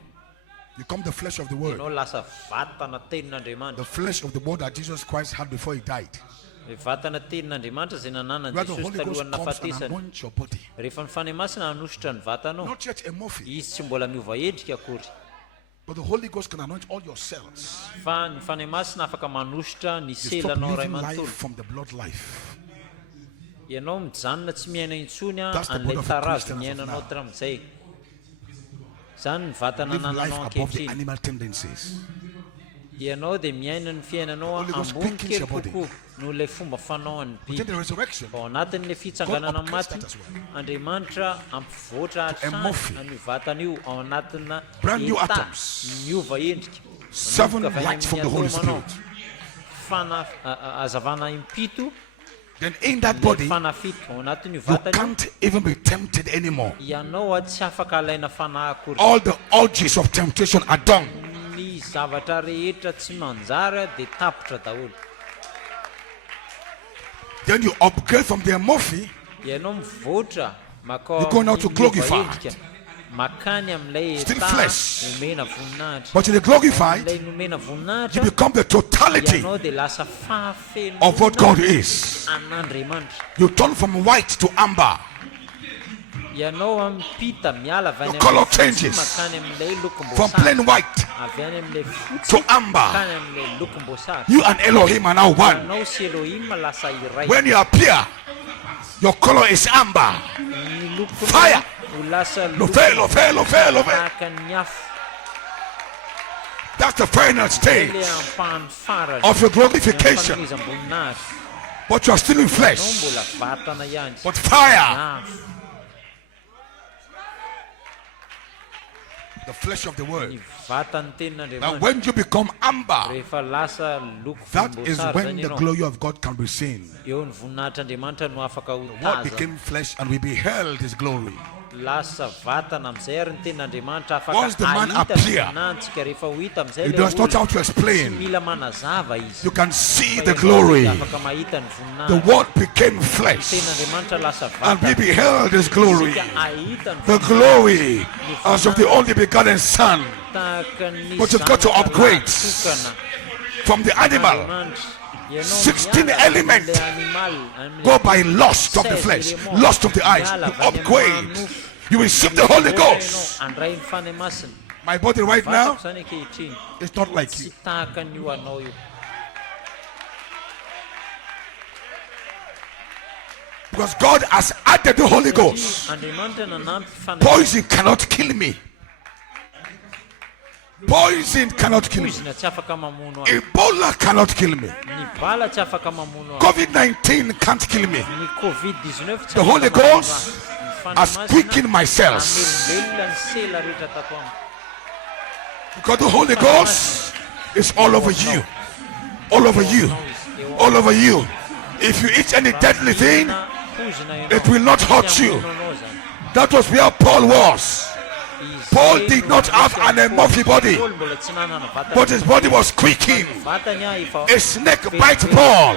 You become the flesh of the word. Ianao lasa vatana tenin'Andriamanitra. The flesh of the word that Jesus Christ had before he died. Vatana tenin'Andriamanitra zay nanana Where the Jesosy Holy Ghost talohan'ny comes and nafatesany. anoints your body. Rehefa ny fanahy masina hanositra ny vatanao, Not yet a morphe, izy tsy mbola miova endrika akory. but the Holy Ghost can anoint all your cells. Fa ny fanahy masina afaka manositra ny You stop selanao ray living life manontolo. from the blood life. Ianao mijanona tsy miaina intsony That's the an'ilay blood of tarazo Christians of miainanao now. hatramin'izay. Zany ny vatana Live life nananao above the ankehitriny. animal tendencies. Ianao dia miaina ny fiainanao Holy Ghost ambony quickens kely your body. kokoa noho ilay fomba fanaoan'ny But in biby. the resurrection, Ao anatin'ilay fitsanganana God maty, upgrades that as well. Andriamanitra ampivoatra hatrany morphe. an'io vatana io ao anatina Brand new état atoms. miova endrika. 7 Manomboka avy any lights from the amin'ny Holy atao manao. Spirit. Hazavana impito, Then in that ilay body, fanafito ao anatin'io you vatana io. can't even be tempted anymore. Ianao tsy afaka alaina fanahy akory. All the urges of temptation are done. Ny zavatra rehetra tsy manjary dia tapotra daholo. Then you upgrade from the morphe Ianao mivoatra You go now to glorify. makany amin'ilay Still état flesh. omena voninahitra. But in the glorified, Ilay nomena you voninahitra, become the totality ianao dia lasa fahafeno of what God is. an'Andriamanitra. You turn from white to amber. Ianao ampita miala avy any Your color amin'ny fotsy changes. makany amin'ilay From lokom-boasary. plain white Avy any amin'ilay fotsy to amber. makany amin'ilay lokom-boasary. You and Elohim are now one. Ianao sy Elohim lasa iray. When you appear, your color is amber. Ny lokonao Fire. ho lasa Lofe, lofe, lofe, lofe. tahaka ny afo. That's the final stage Ilay ampahany farany. of your glorification. Ny amfanomezam-boninahitra. But you are still in Ianao flesh. mbola vatana ihany. But fire, Afo. the flesh of the word. Ny vatany Now tenin'Andriamanitra. when you become amber, Rehefa lasa loko that is volomboasary when zany the ianao. glory of God can be seen. Eo ny voninahitr'Andriamanitra no afaka ho Word tazana. became flesh and we beheld his glory. Lasa vatana amizay ary ny tenin'Andriamanitra afaka Once the man ahita appear, voninahitsika rehefa ho hita amizay He ilay does not olona. how to Tsy explain. mila manazava izy. You can see Fa the ianao glory. dia afaka mahita ny The voninahitra. word became flesh Tenin'Andriamanitra lasa and we vatana. beheld his glory. Isika ahita ny The glory as of the only begotten Son. tahaka ny But you've got to zanaka upgrade natokana. From the animal, Andriamanitra. Ianao 16 miala element. amin'ilay animal, amin'ilay go by lust of the flesh, lust of the eyes. You upgrade. You receive the Holy Ghost. andray ny fanahy masina. My body right now Vatako zany ankehitriny. is not like Tsy you. tahaka ny io anao io. Because God has added the Holy Ghost. Andriamanitra nanampy fanahy. Poison cannot kill me. Poison cannot kill me. Poizina tsy afaka mamono azy. Ebola cannot kill me. Ny bala tsy afaka mamono azy. COVID-19 can't kill me. Ny COVID-19 tsy The afaka Holy mamono Ghost azy. Ny fanahy has masina quickened my cells. amelombelona ny sela rehetra tato aminy. Because the Holy Ghost is all over you. All over you. All over you. If you eat any deadly thing, it will not hurt you. That was where Paul was. Paul did not have an amorphic body, but his body was quickened. A snake bites Paul.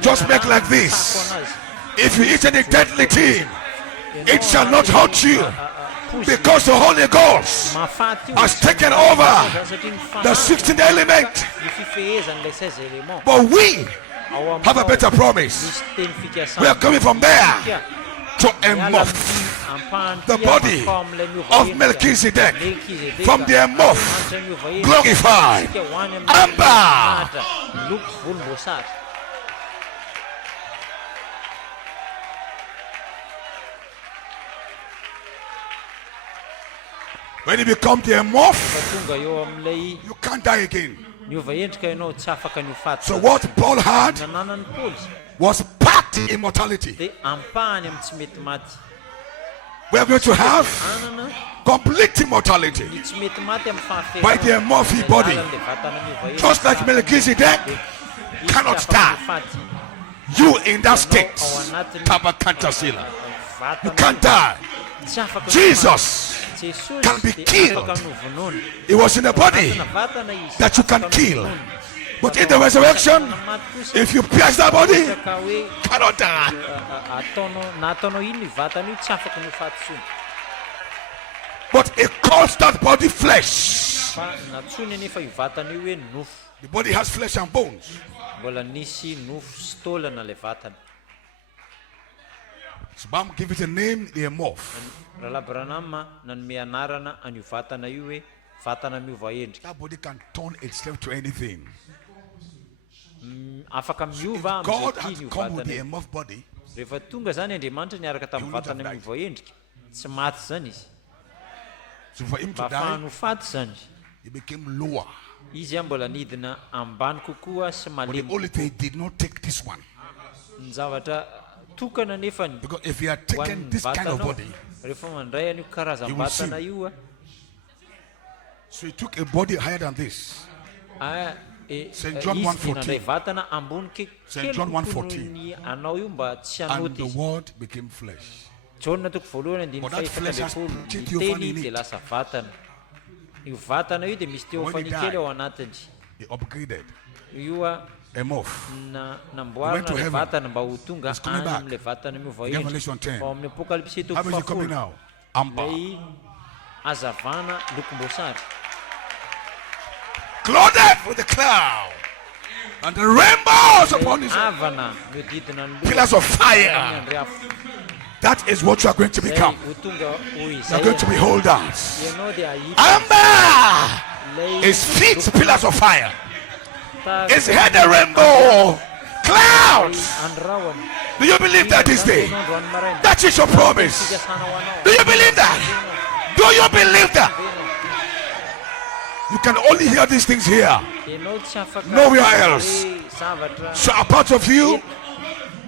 Just make like this. If you eat any deadly thing, it shall not hurt you, because the Holy Ghost has taken over the 16th element. But we have a better promise. We are coming from there to amorph the body of Melkizdek, from the amorph, glorified, amber. When you become the amorph, Tonga eo amin'ilay you can't die again. niova endrika ianao tsy afaka niofaty. So what Paul had Nananany Paul was part immortality. dia ampahany amin'ny tsy mety maty. We are going to have Anana complete immortality ny tsy mety maty amin'ny by the amorphic body. Alalan'ilay vatana miova endrika. Just like Melkizdek Izy cannot tsy afaka die. niofaty. You in that state, Ao anatin'ny Tabakantasila, you vatana can't die. tsy afaka Jesus Jesosy can be dia killed. afaka novonoana. He was in a body Vatana izy that you can afaka kill. novonoana. But in the resurrection, if you pierce that body, ka hoe cannot die. nataonao ino ny vatana io tsy afaka no fahatsoana But it calls that body flesh. fa natsony nefa io vatana io hoe nofo The body has flesh and bones. mbola nisy nofo sy taolana le vatana So Bam give it a name, the morph. raha labranama nanome anarana an'io vatana io hoe vatana miova endrika That body can turn itself to anything. afaka miova God am'izay has tiany io come with vatana the io morph body. rehefa tonga zany Andriamanitra niaraka tamin'ny vatana miova endrika tsy maty zany izy So for him mba to die, ahafahany ho faty zany he became lower. izy mbola nidina ambany kokoa sy But the malemy only thing he did not take this one. ny zavatra tokana nefa ny Because if he had taken this kind of vatanao body, rehefa mandray an'io karazam-batana io so he took a body higher than this. St. John izy 1:14. nandray vatana ambony St. John 1:14. ny anao io mba tsy And anoty the izy word became flesh. Jona toko voalohany andiny But that flesh has faefatra theophany in miteny it. dia lasa vatana io vatana io dia misy teofany kely ao anatiny He upgraded. io A morph. namboarina le heaven. vatana mba ho tonga He's coming any back. am'le vatana miova Revelation endrika 10. ao amin'ny apokalipsy toko How is he coming 7 now? Amber. lay azavana lokom-boasary Clothed with the cloud. And the rainbows upon his head. avana miodidina ny Pillars of fire. andray afo That is what you are going to zay become. ho tonga ho You are going to izay be holders. ianao dia ahita Amber. lay His feet, pillars of fire. tahaka His head, a rainbow. Clouds. andrahony Do you believe that this day? androany maraina That is your promise. fikasana ho anao Do you believe that? Do you believe that? You can only hear these things here. ianao tsy afaka Nowhere else. hoe zavatra So apart of you,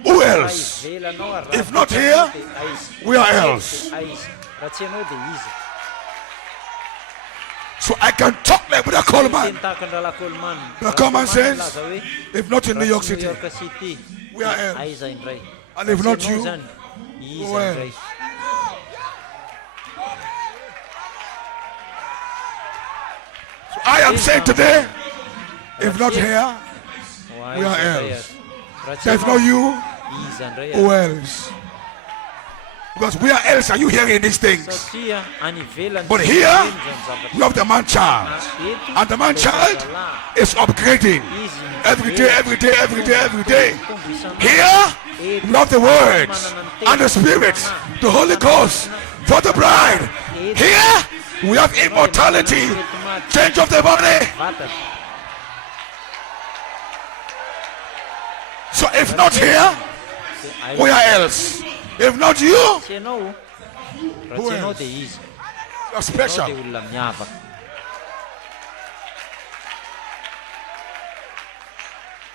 who else? ivelanao If not here, where else? raha tsy ianao dia izy So I can talk like Brother Coleman. teny tahaka andrala Coleman The common sense, laza hoe if not in New York New City, York City where else? aiza indray And if not you, zany iza where? indray I am saying today, if not here, Why where indray else? raha tsy So if not ianao you, iza indray who else? Because where else are you hearing these things? satria any ivelany But here, you have the man child. And the man child is upgrading every day, every day, every day, every day. Here, you have the words and the spirit, the Holy Ghost for the bride. Here, we have immortality, change of the body. So if not here, where else? If not you, tsy ianao raha Who tsy ianao else? dia izy you're ianao special. dia olona miavaka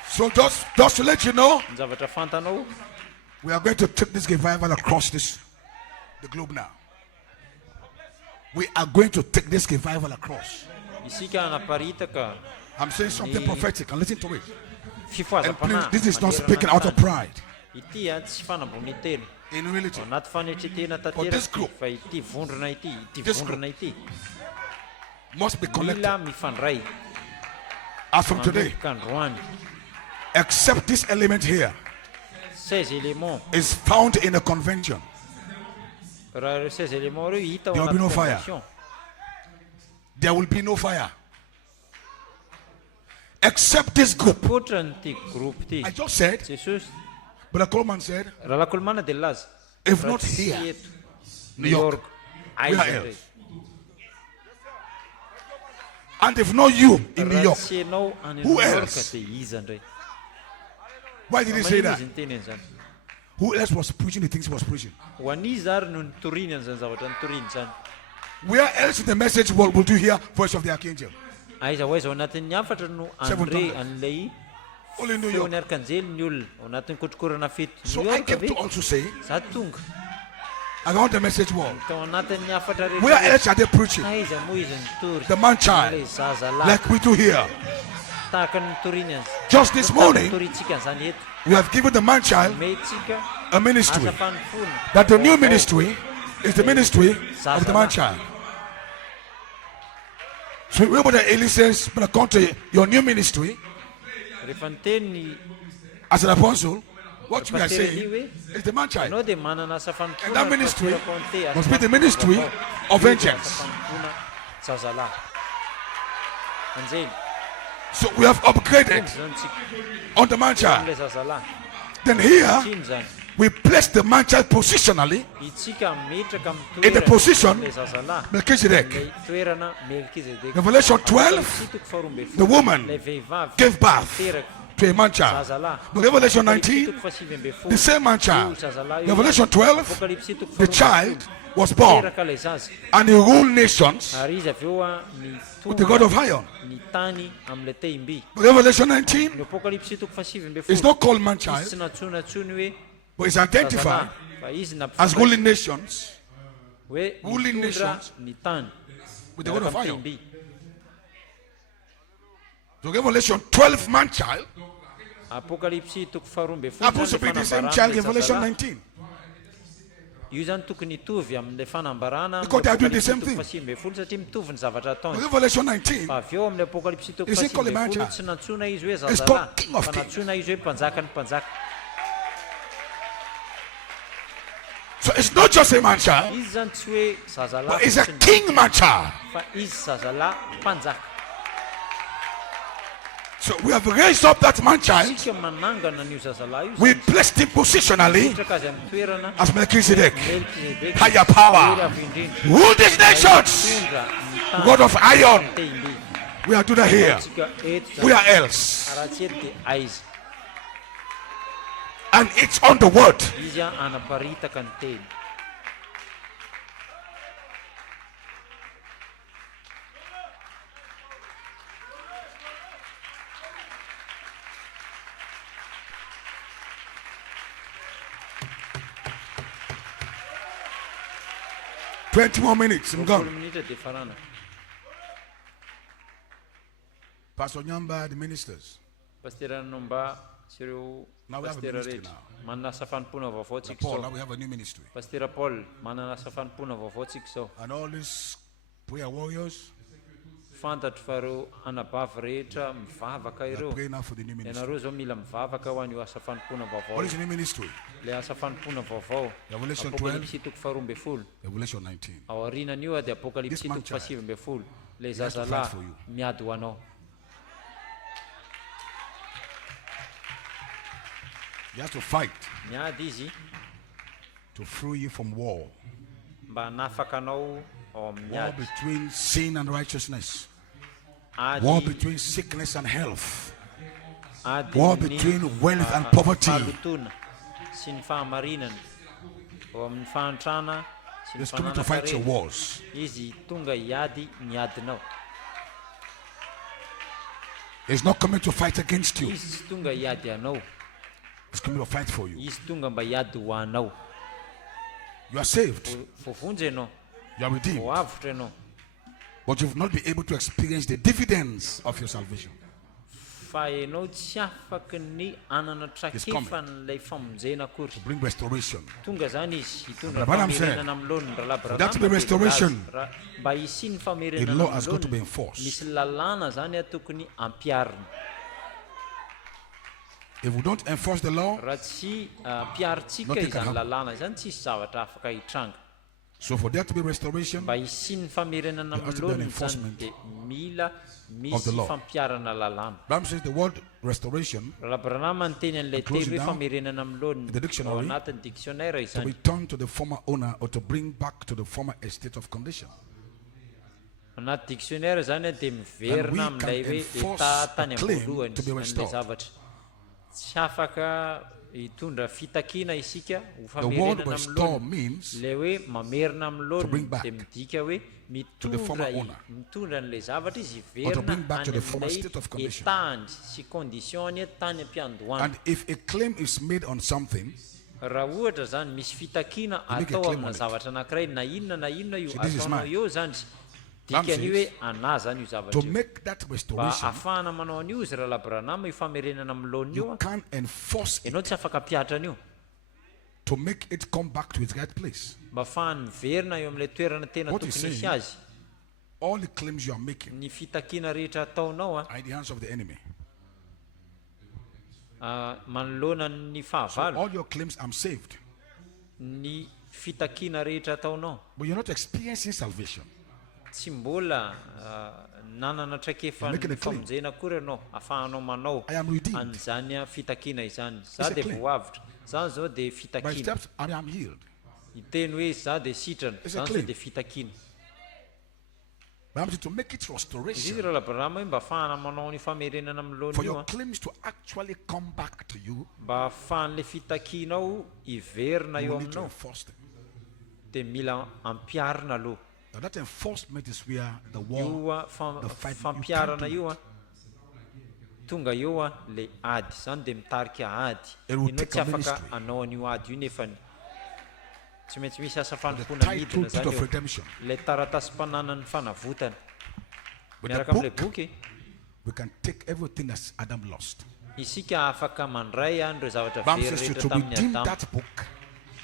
So just to let you know, ny zavatra fantanao we are going to take this revival across the globe now. We are going to take this revival across. isika anaparitaka I'm saying something prophetic and listen to it. And please, fifoazam-panahy this is not speaking out of pride. ity tsy fanambony teny In reality, anaty fanetretena this tanteraky group, fa ity vondrona ity this vondrona ity must be collected. mila mifandray As from today, manomboka androany except this element here 16 éléments is found in a convention. raha 16 éléments reo hita ao There will be no anaty fire. convention There will be no fire. Except this group. koatra nyity groupe ty I just said, jesosy Brother Coleman said, raha lakolomana dia laza if raha not tsy here, eto New York, aiza where indray else? And if not you in New raha York, tsy ianao any Who New York else? dia iza indray why did he say manino that? izy nyteny an'izany Who else was preaching the things he was preaching? ho aniza ary no nitoriny an'izany zavatra nitoriny zany Where else in the message will do here, voice of the archangel? aiza ho aiza ao anatin'ny afatra no Seven andre tongues. an'ilay Only New York. feony arkanjely ny olona ao anatin'ny kotrokorana fito So New I York came ave to also say, za tonga around the message wall, tao anatin'ny afatra where rehetra else are they preaching? aiza moa izy nitory The man Ilay child, zaza lahy like we do here. tahaka ny nitoriny azy Just this morning, nitoritsika an'izany eto we have given the man child metsika a ministry. asa fanofona That the new ministry is the ministry of the man child. So remember that Eli says, Brother Conteh, your new ministry rehefa niteny ny As an apostle, what we are pasteur saying Elie is the man hoe child. ianao dia manana asa And that ministry fanompoana Conteh, must asa be the ministry fanompoana of vaovao. vengeance. Asa fanompoana Zaza lahy. Anjely So we have upgraded zany tsika on the man child. am'ilay Zaza lahy. Then here Tsiny zany we place the man child positionally itsika metraka in the position le Zaza lahy Melkizdeka. lay toerana Melkizdeka. Revelation 12, Sitoko faharoa the woman lay vehivavy gave birth teraka to a man child. Zaza lahy. But Revelation 19, Sitoko fahasivy amby folo. the same man Io child. Zaza lahy io Revelation ihany. 12, Apocalypse sitoko the faharoa child was born teraka lay zaza and he ruled nations ary izy avy eo with the God nitondra of iron. ny tany am'ilay tehim-by. But Revelation 19 Ny Apocalypse sitoko fahasivy amby is folo not called man izy child, tsy natsonatsony hoe but it's Zaza identified lahy fa izy as nampifandray ruling nations hoe ruling nitondra nations ny tany with the God of miaraka iron. am'y tehim-by. So Revelation 12 man child Apocalypse sitoko faharoa amby folo happens to zany be le the same fanambarana child lay Revelation Zaza lahy. 19. Io zany tokony hitovy amin'ilay fanambarana Because they are doing the same Apocalypse thing. fahasivy amby folo satria mitovy ny zavatra ataony. Revelation 19 Fa avy eo amin'ny Apocalypse sitoko Is it called fahasivy a man amby folo child? tsy nantsona izy hoe It's Zaza called lahy King of fa Kings. nantsona izy hoe mpanjaka ny mpanjaka. So it's not just a man child, Izy zany tsy hoe Zaza but lahy it's a fotsiny, king man child. fa izy Zaza lahy mpanjaka. So we have raised up that man child. Tsika manangana an'io Zaza lahy io We zany placed him positionally mipetraka azy amin'ny toerana as Melchizedek. Melkizdeka Higher power. toera indrindra Rule these nations. mitondra ny tany God of iron. tehim-by. We are doing that here. Tsika eto We zany are else. raha tsy eto dia aiza And it's on the word. izy a anaparitaka ny teny. Twenty more minutes. I'm 20 gone. minitra dia farana. Pastor Nyamba, the ministers. Pastera Nomba sy ireo Now we have a pastera ministry rehetra now. manana asa fanompoana vaovao tsika Paul, zao. now we have a new ministry. Pastera Paul manana asa fanompoana vaovao tsika zao. And all these prayer warriors, Fantatro fa ireo anabavy rehetra mivavaka they are ireo. praying now for the new ministry. Ianareo zao mila mivavaka ho an'io asa fanompoana What vaovao. is the new ministry? Le asa fanompoana vaovao. Revelation 12, Apocalypse toko faharoa amby folo. Revelation 19. Ao aorianan'io dia Apocalypse This man toko child, fahasivy amby folo. Le has to Zaza fight lahy for you. miady ho anao. He has to fight Miady izy to free you from war. mba hanafaka anao ao amin'ny War ady. between sin and righteousness. Ady War between sickness and health. ady War amin'ny between wealth and poverty. fahalotona sy ny fahamarinana ao amin'ny fahantrana sy ny He's coming to fight your fananam-parena. wars. Izy tonga hiady miadinao. He's not coming to fight against you. Izy tsy tonga hiady anao. He's coming to fight for you. Izy tonga mba hiady ho anao. You are saved. Voavonjy ianao, You are redeemed. voavotra ianao. But you've not been able to experience the dividends of your salvation. Fa ianao tsy afaky ny anana trakefan'ilay famonjena akory. Bring restoration. Tonga zany izy hitondra Brother Branham famerenana amin'ny lohan'ny For that to be restoration, mba hisi ny the famerenana law has got to be amin'ny enforced. misy lalàna zany a tokony ampiarina. If we don't enforce the law, Raha tsy piaritsika Nothing can izany happen. lalàna izany tsisy zavatra afaka hitranga. so for there to be restoration, Mba hisi ny famerenana There has amin'ny to be an lohaniny zany enforcement dia mila of the misy law. fampiarana lalàna. Bible says the word restoration Raha Branham ny teny an'ilay Close teny it hoe down. famerenana amin'ny The lohaniny dictionary, ao anatin'ny dictionnaire to izany. return to the former owner or to bring back to the former estate of condition. Anaty dictionnaire zany a dia miverina And we amin'ilay can hoe enforce eta tany a claim am-voalohany to be an'ilay restored. zavatra. Tsy afaka hitondra fitakiana isika ho The word famerenana amin'ny restore lohaniny. means Le hoe mamerina amin'ny bring lohaniny back dia midika hoe the former owner. mitondra n'ilay zavatra izy Or to hiverina bring back to any the former amin'ilay state of condition. etahany sy conditiony tany am-piandohana. And if a claim is made on something, Raha ohatra zany misy fitakiana You make a atao claim amina on it. zavatra anankiray na inona io So this is ataonao mine. eo zany Ram dikany says, hoe ana zany io zavatra to io. make that Mba restoration, ahafahana manao an'io izy raha labranama io famerenana amin'ny lohan'ny io you can't enforce it ianao tsy afaka piatra an'io to make it come back to its right place. mba ahafahany miverina eo amin'ilay toerana tena What he's tokony hisy saying- azy. All the claims you are making Ny fitakiana rehetra ataonao are in the hands of the enemy. manoloana ny So fahavalo all your claims, I'm saved. ny fitakiana rehetra ataonao But you're not experiencing salvation. tsy mbola nanana traikefa You're making ny a claim. famonjena akory ianao ahafahanao manao I am redeemed. an'izany fitakiana izany za It's a dia claim. voavitra zany zao dia By fitakiana steps, I am healed. iteny hoe za dia sitrana It's a zany zao claim. dia fitakiana But I'm saying to make it izy restoration. raha labarama hoe mba ahafahana manao ny famerenana amin'ny For lona io your claims to actually come back to you, mba ahafahan'le fitakianao iverina eo you need to aminao enforce them. dia mila ampiarina aloha Now that enforcement is where the war, io the fight, you fampiarana can't do io tonga eo le ady zany dia mitarika ady It will ianao take tsy a afaka ministry. anao an'io ady io nefany tsy maintsy misy asa the fanompoana title midina zany of eo redemption. le taratasy-pananany fanavotana With miaraka the amin'le book, boky we can take everything that Adam lost. isika afaka mandray ireo zavatra Bible very says rehetra to tamin'ny redeem adama that book,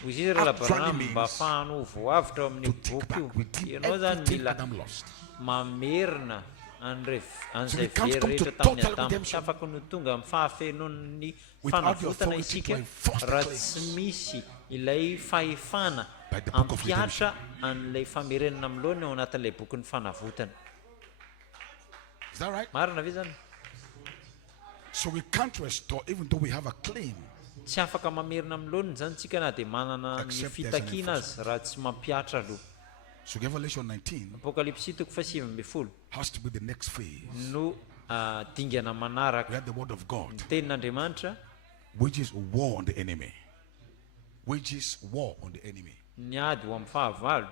izy izy raha labarana actually mba means ahafahanao voavitra ao to amin'io take boky back, io redeem ianao zany everything mila Adam lost. mamerina an'izay we can't very come to rehetra tamin'ny total adama tsy redemption afaka no tonga amin'ny fahafenon'ny without the fanavotana authority to isika enforce the raha claims. tsy misy ilay fahefana By the book of ampiatra an'ilay famerenana amin'loana ao anatin'ilay bokyny fanavotana Is that right? marina ve zany So we can't restore even though we have a claim. tsy afaka mamerina amin'loana zany tsika na dia manana ny Except there's an fitakiana azy raha tsy mampiatra aloha So Revelation 19 apokalipsy 7:20 has to be the next phase. no dingana We manaraka have the word of God, ny tenin'andriamanitra which is war on the enemy. Which is war on the enemy. ny ady ho amin'ny fahavalo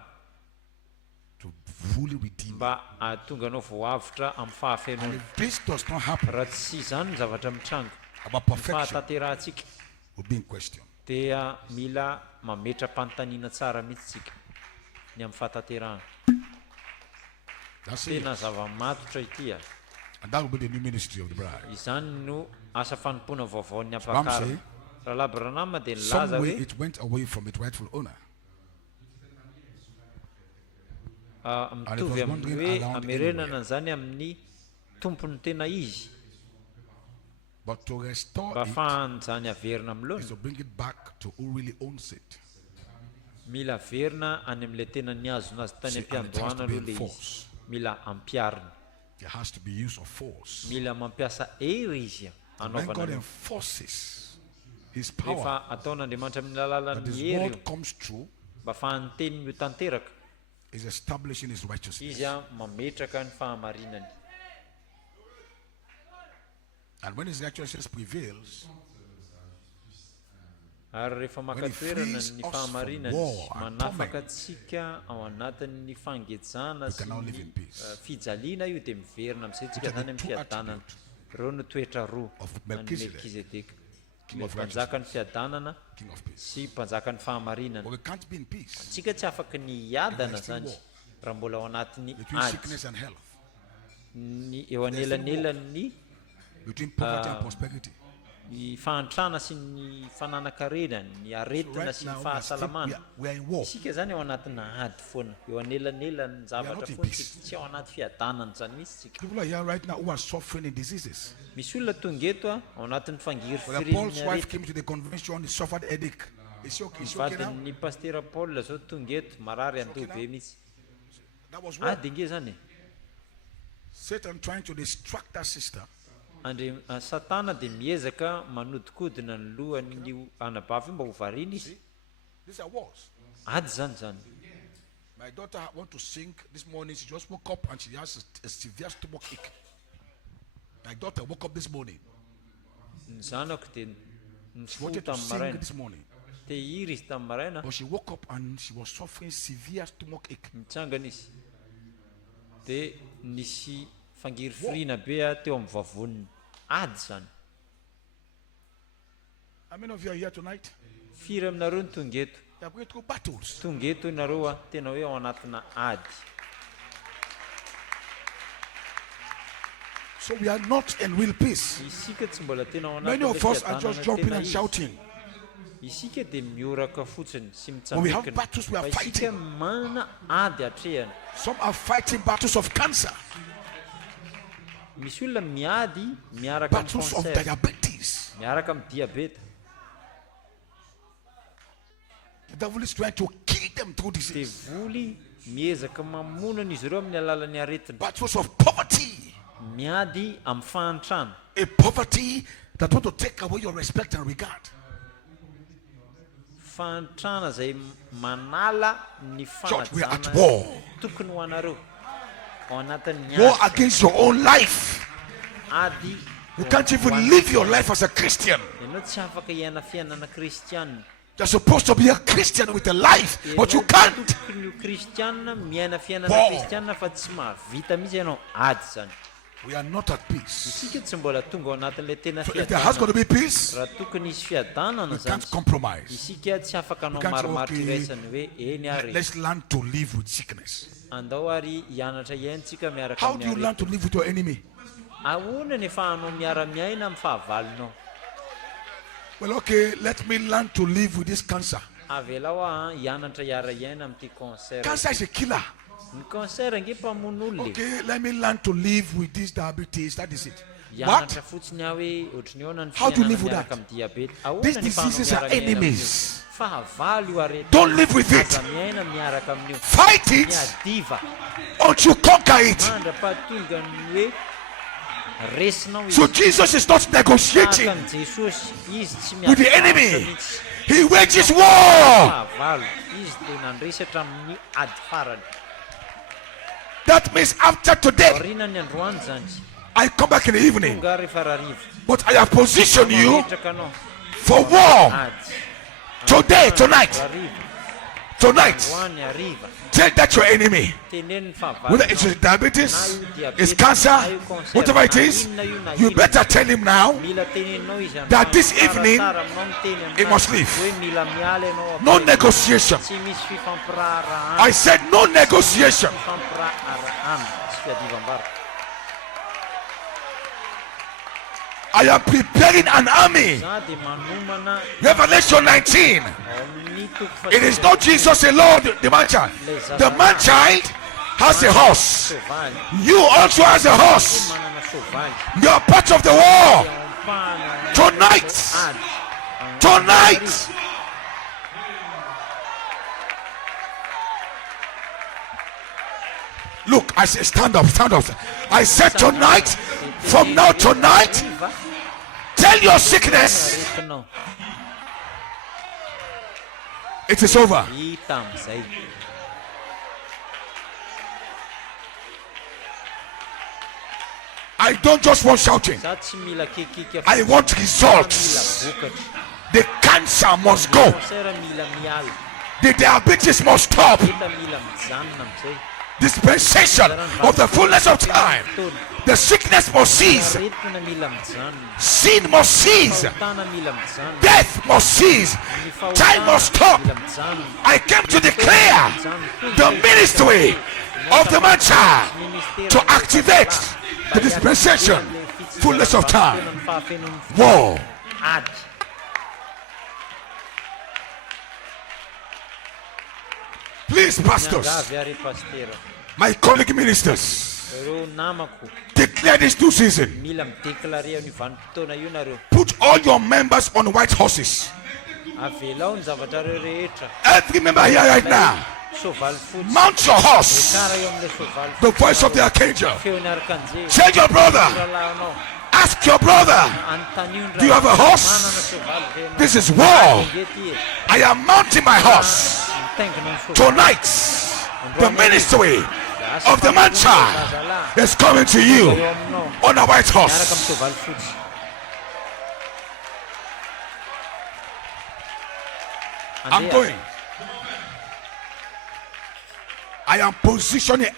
To fully redeem. mba ahatonga anao voavitra amin'ny And fahafenona if this does not happen, raha tsy zany ny zavatra mitranga about perfection fahatanterantsika will be in question. dia mila mametra-panontaniana tsara mihitsy tsika ny amin'ny fahatanterahana That's it. tena zava-matotra ity a And that will be the new ministry of the bride. izany no asa fanompoana vaovaon'ny Bam ampakarana say, raha labaranama dia nilaza some way hoe it went away from its rightful owner. mitovy amin'ny hoe amerenana zany amin'ny tompony tena izy But to restore mba it ahafahany zany averina is amin'loana to bring it back to who really owns it. mila averina any amin'ilay tena niazona azy tany See, and it has am-piandohana to be aloha le izy enforced. mila ampiarina There has to be use of force. mila mampiasa hery izy When God anaovana enforces His rehefa power, ataon'andriamanitra amin'ny that alalan'ny His hery io word comes true, mba ahafahany teniny io tanteraka is establishing His righteousness. izy a mametraka ny fahamarinany And when His righteousness prevails, ary rehefa When he makatoerana frees ny us fahamarinany from war and manafaka torment, atsika ao anatin'ny fangejana we sy can now live ny in peace. fijaliana io dia miverina amin'izay tsika Which are zany the amin'ny two fiadanana reo no toetra roa of ny Melkizdeka, melkizedeka King le of mpanjaka ny fiadanana King of peace. sy mpanjaka ny fahamarinana But we can't be in peace tsika tsy afaka ny iadana There's still zany war. raha mbola ao anatin'ny between ady sickness and health, ny eo anelanelan'ny between poverty and prosperity. ny fahantrana sy ny fananakarena ny So aretina right sy now, ny we are, still, fahasalamana we are in war. isika zany ao anatina ady foana eo anelanelan'ny zavatra not in foana peace. tsy ao anaty fiadanana zany misy tsika People are here right now who are suffering in diseases. misy olona tonga eto a ao anatin'ny fangiry When Paul's fireneny wife arety came to the convention, he suffered headache. Is she okay? Is she okay now? vadin'ny pastera paul zao tonga eto marary andoha be mihitsy That was war. dinge zany Satan trying to distract that sister satana dia miezaka manodikodina ny lohan'ny anabavy io mba ho variana izy These are wars. ady zany My daughter want to sing this morning. She just woke up and she has a severe stomach ache. My daughter woke up this morning. ny zanako dia ny She fo wanted to tamin'ny sing maraina this morning, te hiry izy tamin'ny maraina but she woke up and she was suffering severe stomach ache. mitsangana izy dia nisy fangiry firina be a teo amin'ny vavoniny ady zany How many of you are here tonight? firy aminareo ny tonga eto You are going through battles. tonga eto inareo a tena hoe ao anatina ady So we are not in real peace. isika tsy mbola tena ao Many of us are just jumping tena and izy shouting. isika dia mioraka fotsiny sy When we have mitsamekina battles, we are fa isika fighting. mana ady atrehana Some are fighting battles of cancer, misy olona miady miaraka amin'ny battles of cancer diabetes, miaraka amin'ny diabeta. The devil is trying to kill them through Dia disease. voly miezaka mamonana izy ireo amin'ny alalan'ny aretina. But source of poverty. Miady amin'ny fahantrana. A poverty that want to take away your respect and regard. Fahantrana izay manala ny Church, we are at fanajana war. tokony ho anareo. Ao anatin'ny War ady. against your own life. Ady. You can't even live your life as a Christian. Ianao tsy afaka hiaina fiainana kristianina. You're supposed to be a Christian with a life, but you can't. Tokony ho kristianina miaina fiainana War. kristianina fa tsy mahavita mihitsy ianao ady zany. We are not at peace. Isika tsy mbola tonga ao anatin'ilay tena So if there has got to fiadanana. be peace, Raha tokony hisy fiadanana we zany. can't compromise. Isika tsy afaka hanao We can't say, marimaritra okay, iraisany hoe eny ary. Let's learn to live with sickness. Andao ary hianatra iaintsika miaraka How do you amin'ny learn to live with your enemy? ahoana ny ahafahanao miara-miaina amin'ny fahavalinao. Well, okay, let me learn to live with this cancer. Avela ho hianatra hiara-iaina amin'ity cancer. Cancer is a killer. Ny cancer nge mpamono olona. Okay, let me learn to live with this diabetes. That is it. Hianatra What? fotsiny aho hoe ohatry ny ahoana ny How do you live with fiainana that? miaraka amin'ny diabeta. These Ahoana ny diseases are fahanao miara-miaina enemies. amin'io. Fahavalo io arety. Don't live with it. Aza miaina miaraka amin'io. Fight it Miadiva. until you conquer it. Mandra-pahatonga ny hoe resinao So izy. Jesus is not negotiating Tahaka ny Jesosy, izy tsy with the miasa enemy. mihitsy. He wages war. Fahavalo, izy dia nandresatra amin'ny ady farany. That means after today, Aoriana ny androany zany. I come back in the evening. Tonga rehefa rariva. But I have positioned you Mametraka anao for war. ady. Today, tonight, Rariva. tonight. Androany hariva. Tell that your enemy. Teneno ny Whether it's fahavalinao. diabetes, it's cancer, whatever it is, you better tell him now Mila teneninao izy amin'ny that this evening, tsaratsara aminao miteny he aminazy must leave. hoe mila miala ianao no amin'ny- negotiation. Tsy misy fifampiraharaana. I said no negotiation. Fifampiraharaana. Tsy fiadivam-bara. I am preparing an army. Za dia manomana Revelation 19. amin'ny toko It is not Jesus alone, the man child. The man child has a horse. sovaly. You also has a horse. Manana sovaly. You are part of the war. Ampahana Tonight. ady. Tonight. Look, I say stand up, stand up. I said tonight, from now tonight, tell your sickness Aretinao. it is over. Hita amin'izay. I don't just want shouting. Za tsy mila kikika I want mila results. vokatra. The cancer must go. Cancer mila miala. The diabetes must stop. Hita mila mijanona amin'izay. Dispensation of the fullness of time. The sickness must cease. Aretina mila mijanona. Sin must cease. Fahotana mila mijanona. Death must cease. Ny fahotana Time must stop. mila mijanona. I came to declare the ministry of the man child to activate the dispensation, fullness of time. War. Ady. Please, pastors, Miangavy ary pastera. my colleague ministers, Ireo namako declare this new season. mila mideklare ny vanim-potoana io nareo. Put all your members on white horses. Avelao ny zavatra reo rehetra. Every member here right now, Sovaly fotsy. mount your horse. Kara eo amin'ilay sovaly The voice of the archangel. feony arkanjely. Tell your brother, Rahalahinao. ask your brother, Anontanion do you have a horse? Manana sovaly ve ianao? This is war. Angety e. I am mounting my horse. Mitaingina ny sovaly. Tonight, the ministry of the man child is coming to you Eo aminao. on a white Miaraka horse. amin'ny sovaly fotsy. I'm Andeha. going. I am positioning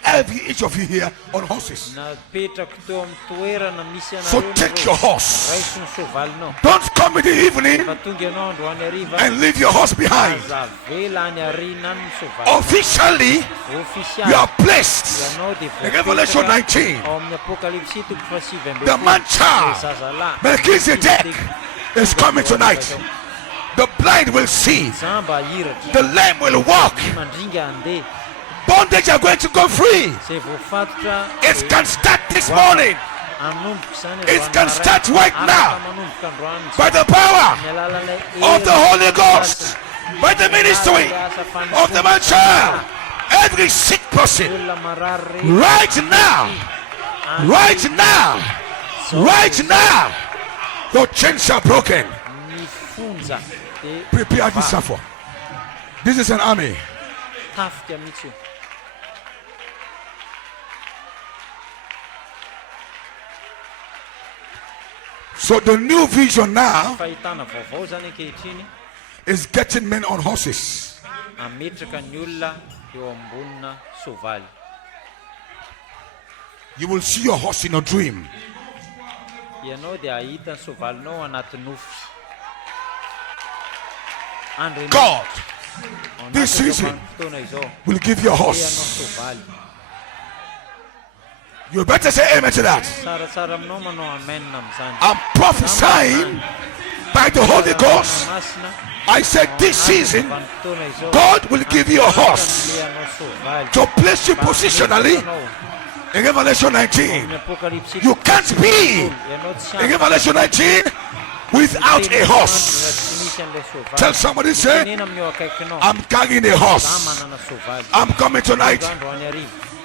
each of you here on horses. Napetrako teo amin'ny toerana misy So anareo take your horse. raiso ny sovalinao. Don't come in the evening Fa tonga ianao androany hariva. and leave your horse behind. Aza vela any aoriana ny sovaly. Officially, you Ofisialy. are placed Ianao dia in Revelation 19. ao amin'ny apokalipsy toko fahasivy amby The folo. man child, Zaza lahy. Melkizdeka, is coming tonight. The blind will see. Jamba ahiratra. The lame will walk. Mandringa andeha. Bondage are going to go free. Izay voafatotra. It can start this morning. It can start right now by the power of the Holy Ghost, by the ministry of the man child. Every sick person, right now, your chains are broken. Prepare this for. This is an army. So the new vision now is getting men on horses. You will see your horse in a dream. God, this season will give you a horse. You better say amen to that. I'm prophesying by the Holy Ghost. I said this season, God will give you a horse to place you positionally in Revelation 19. You can't be in Revelation 19 without a horse. Tell somebody, say, I'm carrying a horse. I'm coming tonight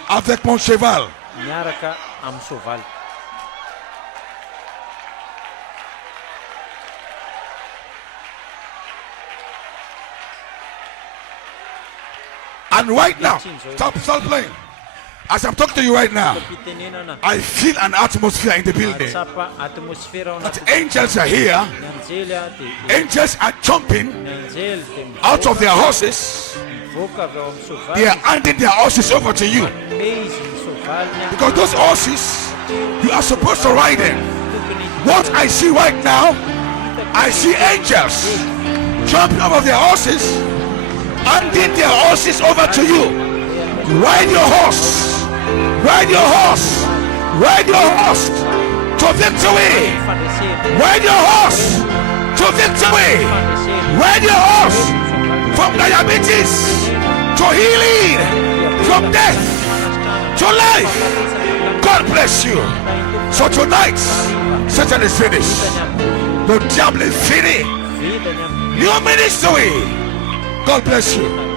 avec mon cheval. And right now, stop playing. As I'm talking to you right now, I feel an atmosphere in the building. That angels are here. Angels are jumping out of their horses. They are handing their horses over to you. Because those horses, you are supposed to ride them. What I see right now, I see angels jumping over their horses, handing their horses over to you. Ride your horse. Ride your horse. Ride your horse to victory. Ride your horse to victory. Ride your horse from diabetes to healing, from death to life. God bless you. So tonight, Satan is finished. The devil is finished. New ministry. God bless you.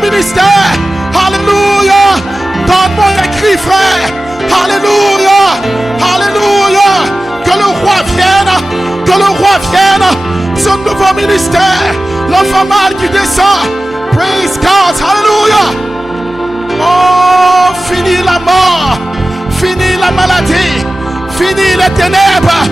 Ministère, alléluia, donne-moi les cris, frère, alléluia, alléluia, que le roi vienne, ce nouveau ministère, l'enfant mâle qui descend, praise God, alléluia. Oh, fini la mort, fini la maladie, fini les ténèbres,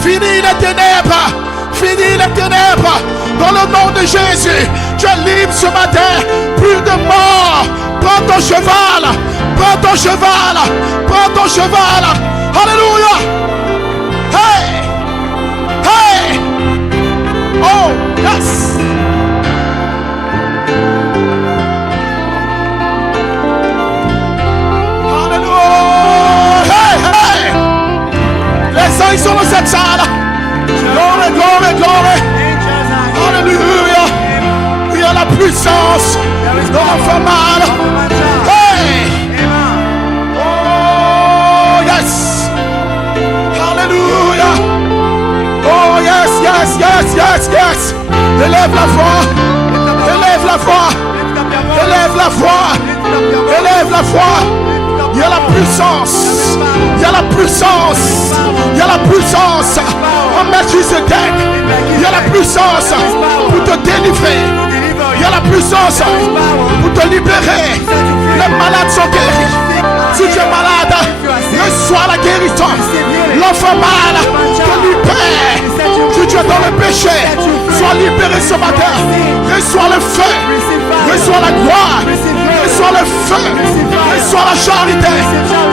fini les ténèbres, fini les ténèbres, dans le nom de Jésus. Tu es libre ce matin, plus de mort. Prends ton cheval, prends ton cheval, prends ton cheval. Alléluia. Hey, hey. Oh, yes. Alléluia. Hey, hey. Les saints sont dans cette salle. Gloire, gloire, gloire. Alléluia. La puissance de l'enfant mâle. Hey! Oh yes! Hallelujah! Oh yes, yes, yes, yes, yes! Élève la voix! Élève la voix! Élève la voix! Élève la voix! Il y a la puissance! Il y a la puissance! Il y a la puissance! En Melkizdeka! Il y a la puissance pour te délivrer! Il y a la puissance pour te libérer. Les malades sont guéris. Si tu es malade, reçois la guérison. L'enfant malade te libère. Si tu es dans le péché, sois libéré ce matin. Reçois le feu. Reçois la gloire. Reçois le feu. Reçois la charité.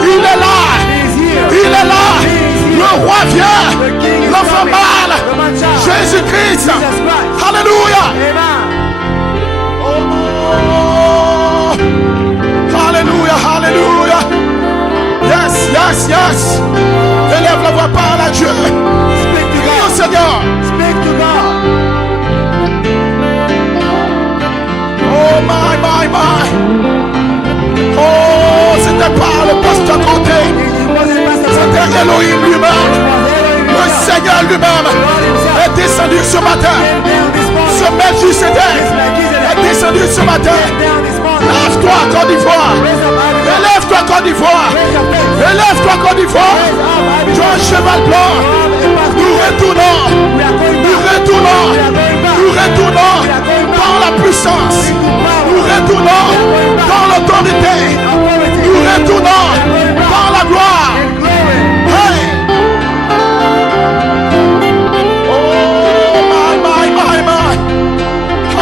Il est là. Il est là. Le roi vient. L'enfant malade. Jésus-Christ. Alléluia. Alléluia, alléluia. Yes, yes, yes. Élève la voix, parle à Dieu. Prie au Seigneur. Speak to God. Oh my, my, my. Oh, c'était pas le pasteur Conteh. C'était Elohim lui-même. Le Seigneur lui-même est descendu ce matin. Ce Melkizdeka est descendu ce matin. Lève-toi, Côte d'Ivoire. Élève-toi, Côte d'Ivoire. Élève-toi, Côte d'Ivoire. Tu as un cheval blanc. Nous retournons. Nous retournons. Nous retournons dans la puissance. Nous retournons dans l'autorité. Nous retournons dans la gloire. Hey. Oh, my, my, my.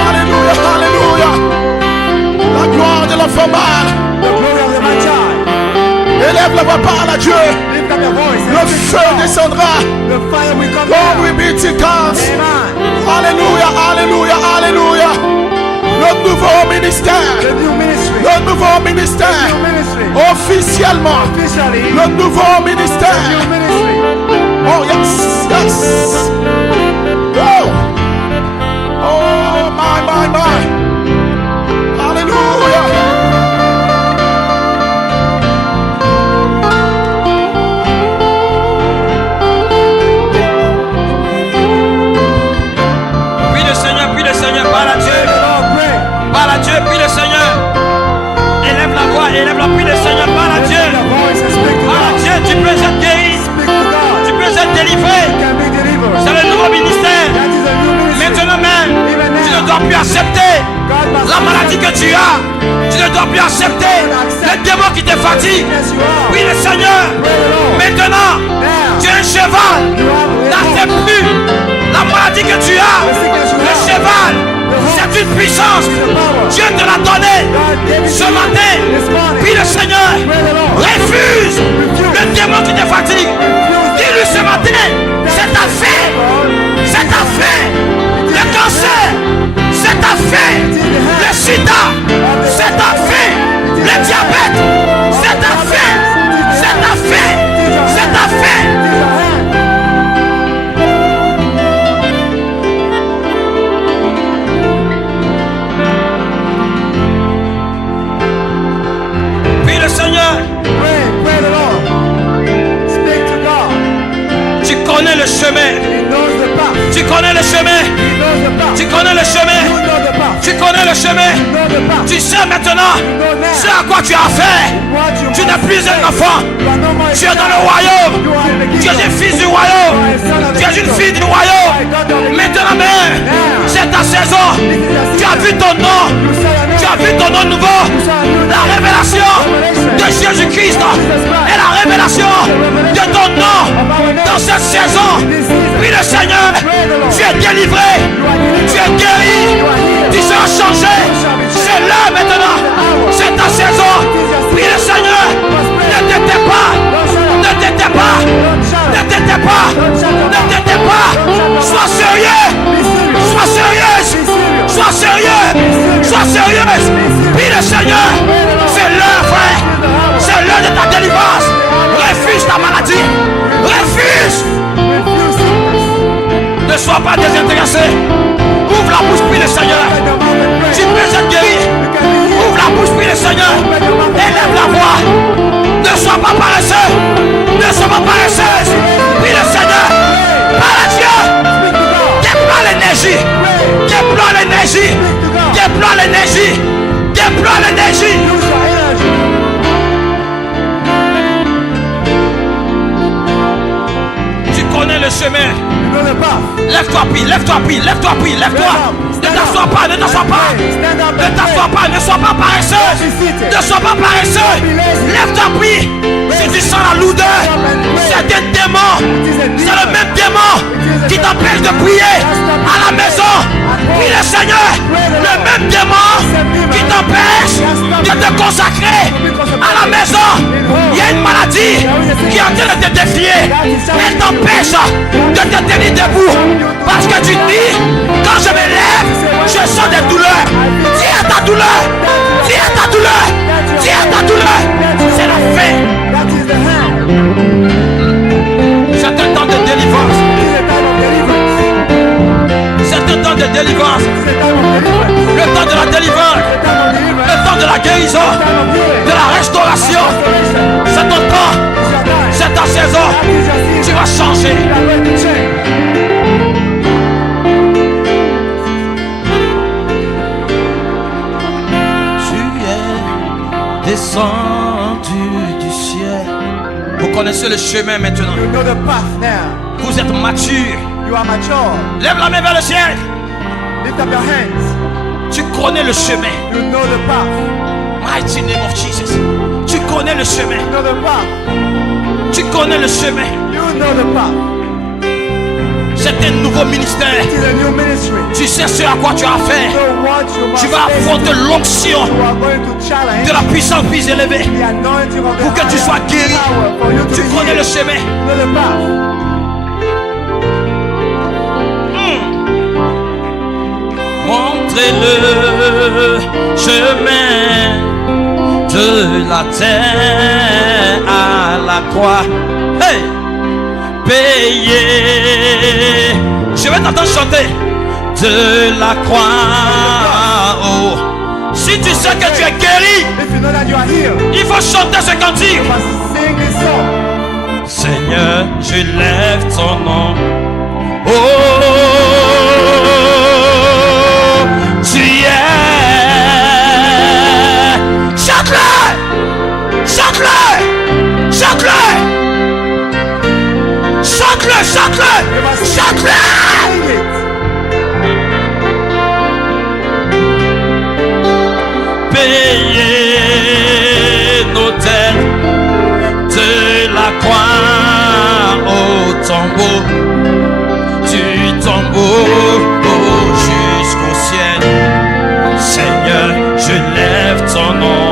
Alléluia, alléluia. La gloire de l'enfant mâle. Élève la voix, parle à Dieu. Le feu descendra. God will be to God. Alléluia, alléluia, alléluia. Le nouveau ministère. Le nouveau ministère. Officiellement. Le nouveau ministère. Oh yes, yes. Oh, oh my, my, my. Alléluia. Puis le Seigneur, parle à Dieu. Parle à Dieu, puis le Seigneur. Élève la voix, puis le Seigneur, parle à Dieu. Parle à Dieu, tu peux être guéri. Tu peux être délivré. C'est le nouveau ministère. Maintenant même, tu ne dois plus accepter la maladie que tu as. Tu ne dois plus accepter les démons qui te fatiguent. Oui, le Seigneur. Maintenant, tu es un cheval. N'accepte plus la maladie que tu as. Le cheval, c'est une puissance. Dieu te l'a donné ce matin. Puis le Seigneur refuse le démon qui te fatigue. Dis-lui ce matin, c'est ta fin. C'est ta fin. Le cancer, c'est ta fin. Le sida, c'est ta fin. Le diabète, c'est ta fin. C'est ta fin. C'est ta fin. Puis le Seigneur, tu connais le chemin. Tu connais le chemin. Tu connais le chemin. Tu connais le chemin. Tu sais maintenant ce à quoi tu as affaire. Tu n'es plus un enfant. Tu es dans le royaume. Tu es un fils du royaume. Tu es une fille du royaume. Maintenant même, c'est ta saison. Tu as vu ton nom. Tu as vu ton nom nouveau. La révélation de Jésus-Christ et la révélation de ton nom dans cette saison. Puis le Seigneur, tu es délivré, tu es guéri, tu seras changé. C'est l'heure maintenant, c'est ta saison. Puis le Seigneur, ne t'étais pas, ne t'étais pas, ne t'étais pas, ne t'étais pas. Sois sérieux, sois sérieuse, sois sérieux, sois sérieuse. Puis le Seigneur, c'est l'heure, frère, c'est l'heure de ta délivrance. Refuse ta maladie, refuse. Ne sois pas désintéressé. Ouvre la bouche, puis le Seigneur. Tu peux être guéri. Ouvre la bouche, puis le Seigneur. Élève la voix. Ne sois pas paresseux. Ne sois pas paresseuse. Puis le Seigneur. Parle à Dieu. Déploie l'énergie. Déploie l'énergie. Déploie l'énergie. Déploie l'énergie. Tu connais le chemin. You know the path. Lève-toi, prie, lève-toi, prie, lève-toi, prie, lève-toi. Ne t'assois pas, ne t'assois pas. Stand up Ne and t'assois pray. pas, ne sois pas paresseux. Ne sois pas paresseux. Lève-toi, prie. Si tu sens la lourdeur, c'est un démon. C'est le même démon qui t'empêche de prier à la maison. Prie le Seigneur. Le même démon qui t'empêche de te consacrer à la maison. Il y a une maladie qui est en train de te défier. Elle t'empêche de te tenir debout. Parce que tu dis, quand je me lève, je sens des douleurs. Dis à ta douleur. Dis à ta douleur. Dis à ta douleur. C'est la fin. That is the hand. C'est un temps de délivrance. This is a time of deliverance. C'est un temps de délivrance. This is a time of deliverance. Le temps de la délivrance. The time of deliverance. Le temps de la guérison. Time of healing. De la restauration. Restoration. C'est ton temps. It's your time. C'est ta saison. That is your Tu season. vas changer. You are going to change. Tu es descendu du ciel. Vous connaissez le chemin maintenant. You know the path now. Vous êtes mature. You are mature. Lève la main vers le ciel. Lift up your hands. Tu connais le chemin. You know the path. Mighty name of Jesus. Tu connais le chemin. You know the path. Tu connais le chemin. You know the path. C'est un nouveau ministère. It is a new ministry. Tu sais ce à quoi tu as You affaire. know what you must Tu vas face. affronter l'onction You are going to challenge de la puissance plus élevée the anointing of the pour que tu higher sois guéri. power for you to Tu be connais le healed. chemin. You know the path. Montrez-le chemin de la terre à la croix. Hey! Payez. Je vais t'entendre chanter. De la croix. Oh. Si tu sais que tu es guéri, If you know that you are healed, il faut chanter ce cantique. you must sing this song. Seigneur, je lève ton nom. Oh, tu es. Chante-le! Chante-le! Chante-le! Chante-le! You must Chante-le! Chante-le! sing it. Payer nos dettes de la croix au tombeau, du tombeau jusqu'au ciel. Seigneur, je lève ton nom.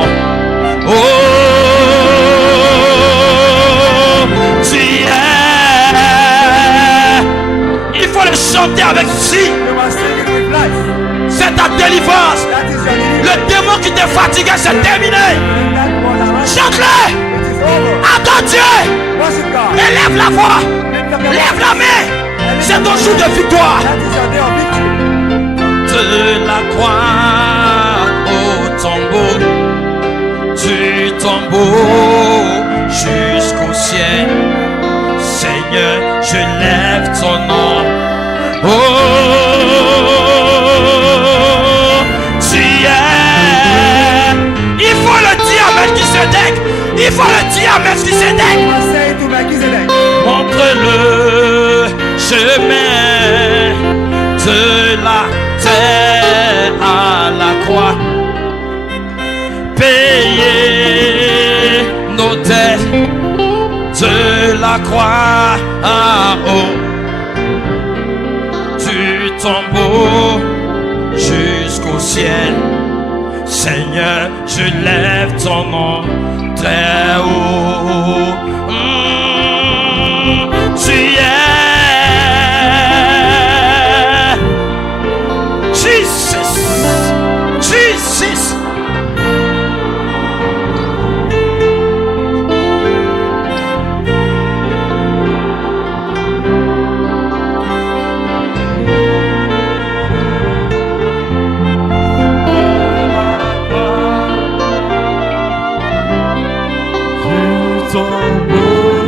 Oh, tu es. Il faut le chanter avec si. You must sing it with life. C'est ta délivrance. That is your deliverance. Le démon qui te fatiguait, c'est terminé. That was around. Chante-le. It is over. Attends Dieu. Worship God. Élève la voix. Lift up your Lève la voice. main. C'est ton jour de victoire. That is your day of victory. De la croix au tombeau, du tombeau jusqu'au ciel. Seigneur, je lève ton nom. Oh, tu es. Il faut le dire à Melkizdeka. Il faut le dire à Melkizdeka. You must say it to Melkizdeka. Montre-le chemin de la terre à la croix. Payer nos dettes de la croix au du tombeau jusqu'au ciel. Seigneur, je lève ton nom très haut. Tu es Jesus, Jesus. Du tombeau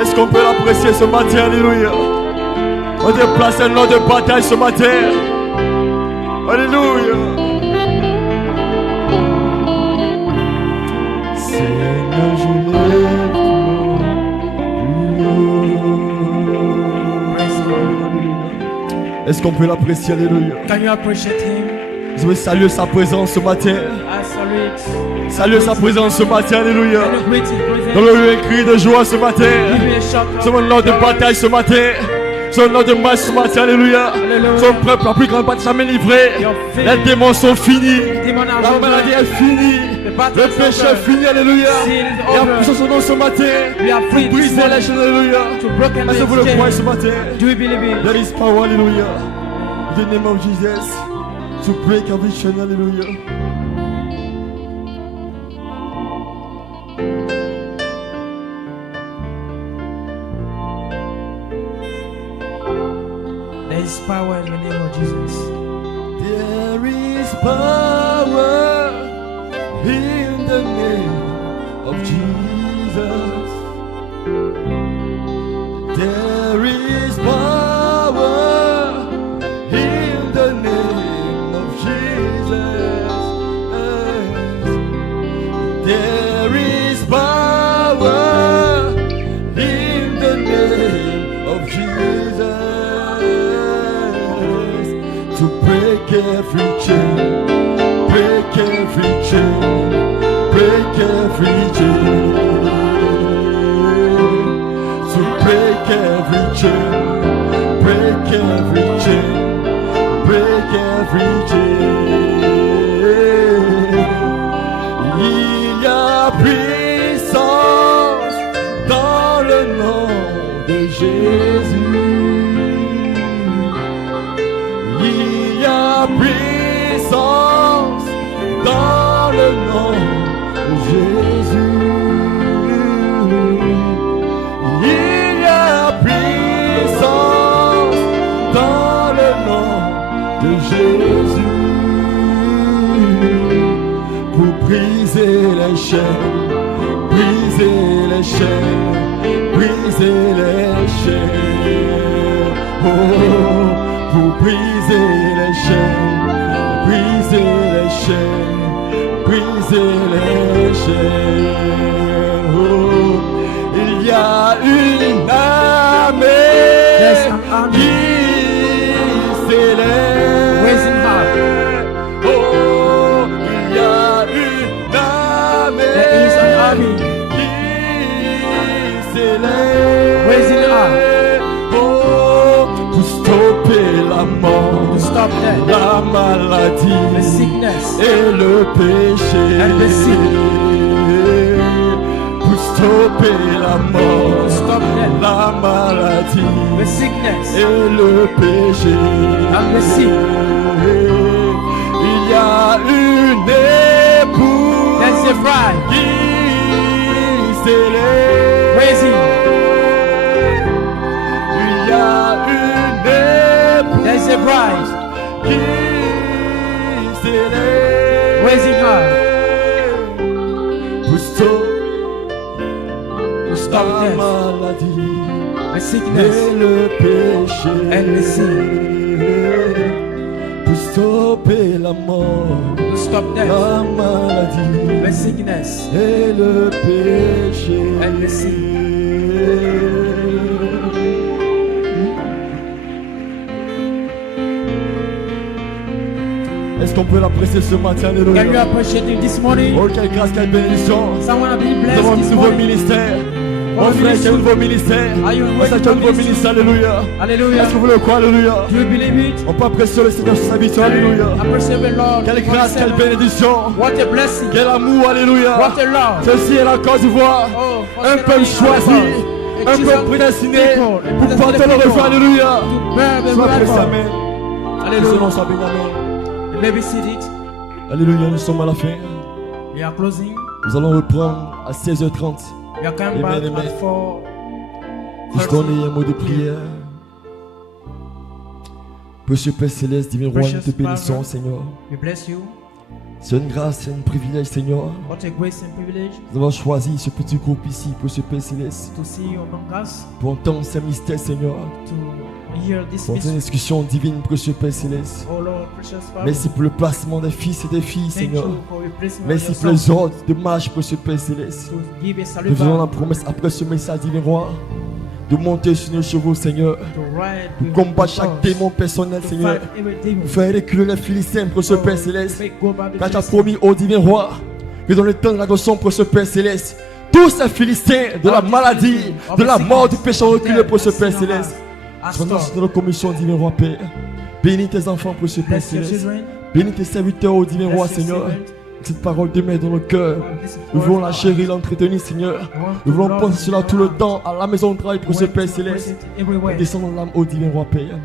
Est-ce qu'on peut l'apprécier ce matin? Alléluia. On déplace un nom de bataille ce matin. Alléluia. Seigneur, je lève ton nom. Est-ce qu'on peut l'apprécier? Alléluia. Can you appreciate him? Je veux saluer sa présence ce matin. I salute. Saluer sa présence ce matin. Alléluia. Can you greet his presence? Donne-lui un cri de joie ce matin. Give me a shout of Son nom de bataille ce matin. Son nom de masse ce matin. Alléluia. Alléluia. Son peuple a plus grande bataille jamais livré. Les démons sont finis. Demon are La over. maladie est finie. The battle Le is péché over. est fini. Alléluia. Sin is Et over. en plus son nom ce matin. We are free Pour this briser les morning. chaînes. Alléluia. To broken Est-ce que vous le chains. croyez ce matin? Do you believe it? There is power. Alléluia. In the name of Jesus. To break every chain. Alléluia. There is power in the name of Jesus. There is power in the name of Jesus. There is power in the name of Jesus. There is power in the name of Jesus to break every chain, break every chain, break every chain, to break every chain, break every chain, break every chain. Il y a puissance dans le nom de Jésus. Il y a puissance dans le nom de Jésus. Il y a puissance dans le nom de Jésus pour briser les chaînes, briser les chaînes, briser les chaînes. Oh, pour briser les chaînes, briser les chaînes, briser les chaînes. Oh, il y a une There's armée an army qui s'élève. raising up. Oh, il y a une armée There is an army qui s'élève. raising up. Oh, pour stopper la mort, To stop death, la maladie the sickness, et le péché. and the sin. Pour stopper la mort, To stop death, la maladie the sickness, et le péché. and the sin. Il y a une épouse There's a bride qui s'élève. raising. Il y a une épouse There's a bride qui s'élève. raising up Pour stopper to stop la death, maladie the sickness, et le péché. and the sin. Pour stopper la mort, To stop la death, maladie the sickness, et le péché. and the sin. Est-ce qu'on peut l'apprécier ce matin? Can you Alléluia. appreciate him this morning? Oh, quelle grâce, quelle bénédiction. Someone have been Nous blessed avons un this nouveau morning. ministère. Mon frère, j'ai un nouveau ministère. Are you Moi, c'est un nouveau ministère. Alléluia. Hallelujah. Est-ce que vous le croyez? Alléluia. Do you believe it? On peut apprécier le Seigneur sur sa vie. Alléluia. Appreciate the Lord. Quelle grâce, quelle bénédiction. What a blessing. Quel amour. Alléluia. What a love. Ceci est la Côte d'Ivoire. Oh, Un peuple choisi. Un peuple prédestiné pour porter le refrain. Alléluia. Sois apprécié. Amen. Que ce Hallelujah. nom soit béni. Amen. You may be seated. Alléluia. Nous sommes à la fin. We are closing. Nous allons reprendre à 16h30. We are coming Amen, back amen. at 4. Juste donner un mot de prière. Précieux Père Céleste, divin roi, nous te Precious bénissons, Father. Seigneur. We bless you. C'est une grâce, c'est un privilège, Seigneur. What a grace and privilege Nous avons choisi ce petit groupe ici pour ce Père Céleste. to see you among us, Pour entendre ces mystères, Seigneur. to hear this Pour une mystery. discussion divine pour ce Père Céleste. Oh Lord, precious Father, Merci pour le placement des fils et des filles, thank Seigneur. you for your blessing on Merci your pour les son, ordres de marche pour ce Père Céleste. to give a salute Nous faisons la back, promesse après ce message divin roi de monter sur nos chevaux, Seigneur. to ride Pour with combattre the chaque horse, démon personnel, to Seigneur. fight every demon. Pour faire reculer les Philistins pour ce Oh, Père to Céleste. make go back the Quand tu as Philistines. promis au divin roi que dans le temps de l'adoration pour ce Père Céleste, tous ces Philistins de la maladie, de la mort, du péché ont reculé pour ce Père Céleste. Pendant cette commission, divin roi Père, bénis tes enfants pour ce Père Bless your Céleste. children. Bénis tes serviteurs au divin roi, Bless your Seigneur. servant. Que cette parole demeure dans nos cœurs. Nous voulons la chérir, l'entretenir, Seigneur. Nous voulons penser cela tout le temps à la maison de travail pour ce Père Céleste. Descendons l'âme au divin roi Père.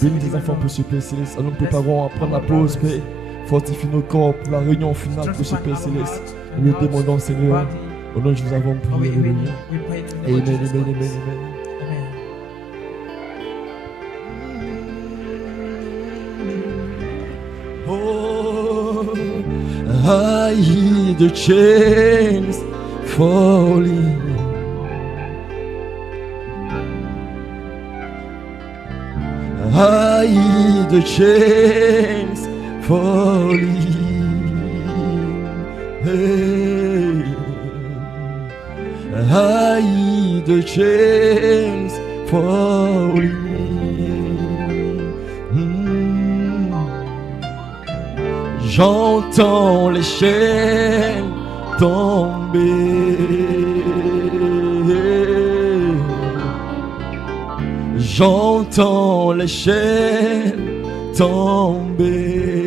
Bénis tes enfants pour ce Père Céleste. Alors nous préparons à prendre la pause, Père. Fortifie nos corps pour la réunion finale pour ce Père Céleste. Nous le demandons, Seigneur. Au nom de Jésus, nous avons prié. Alléluia. Amen, amen, amen, amen. Oh, I hear the chains falling. I hear the chains falling. Hey. I hear the chains falling. J'entends les chaînes tomber. J'entends les chaînes tomber.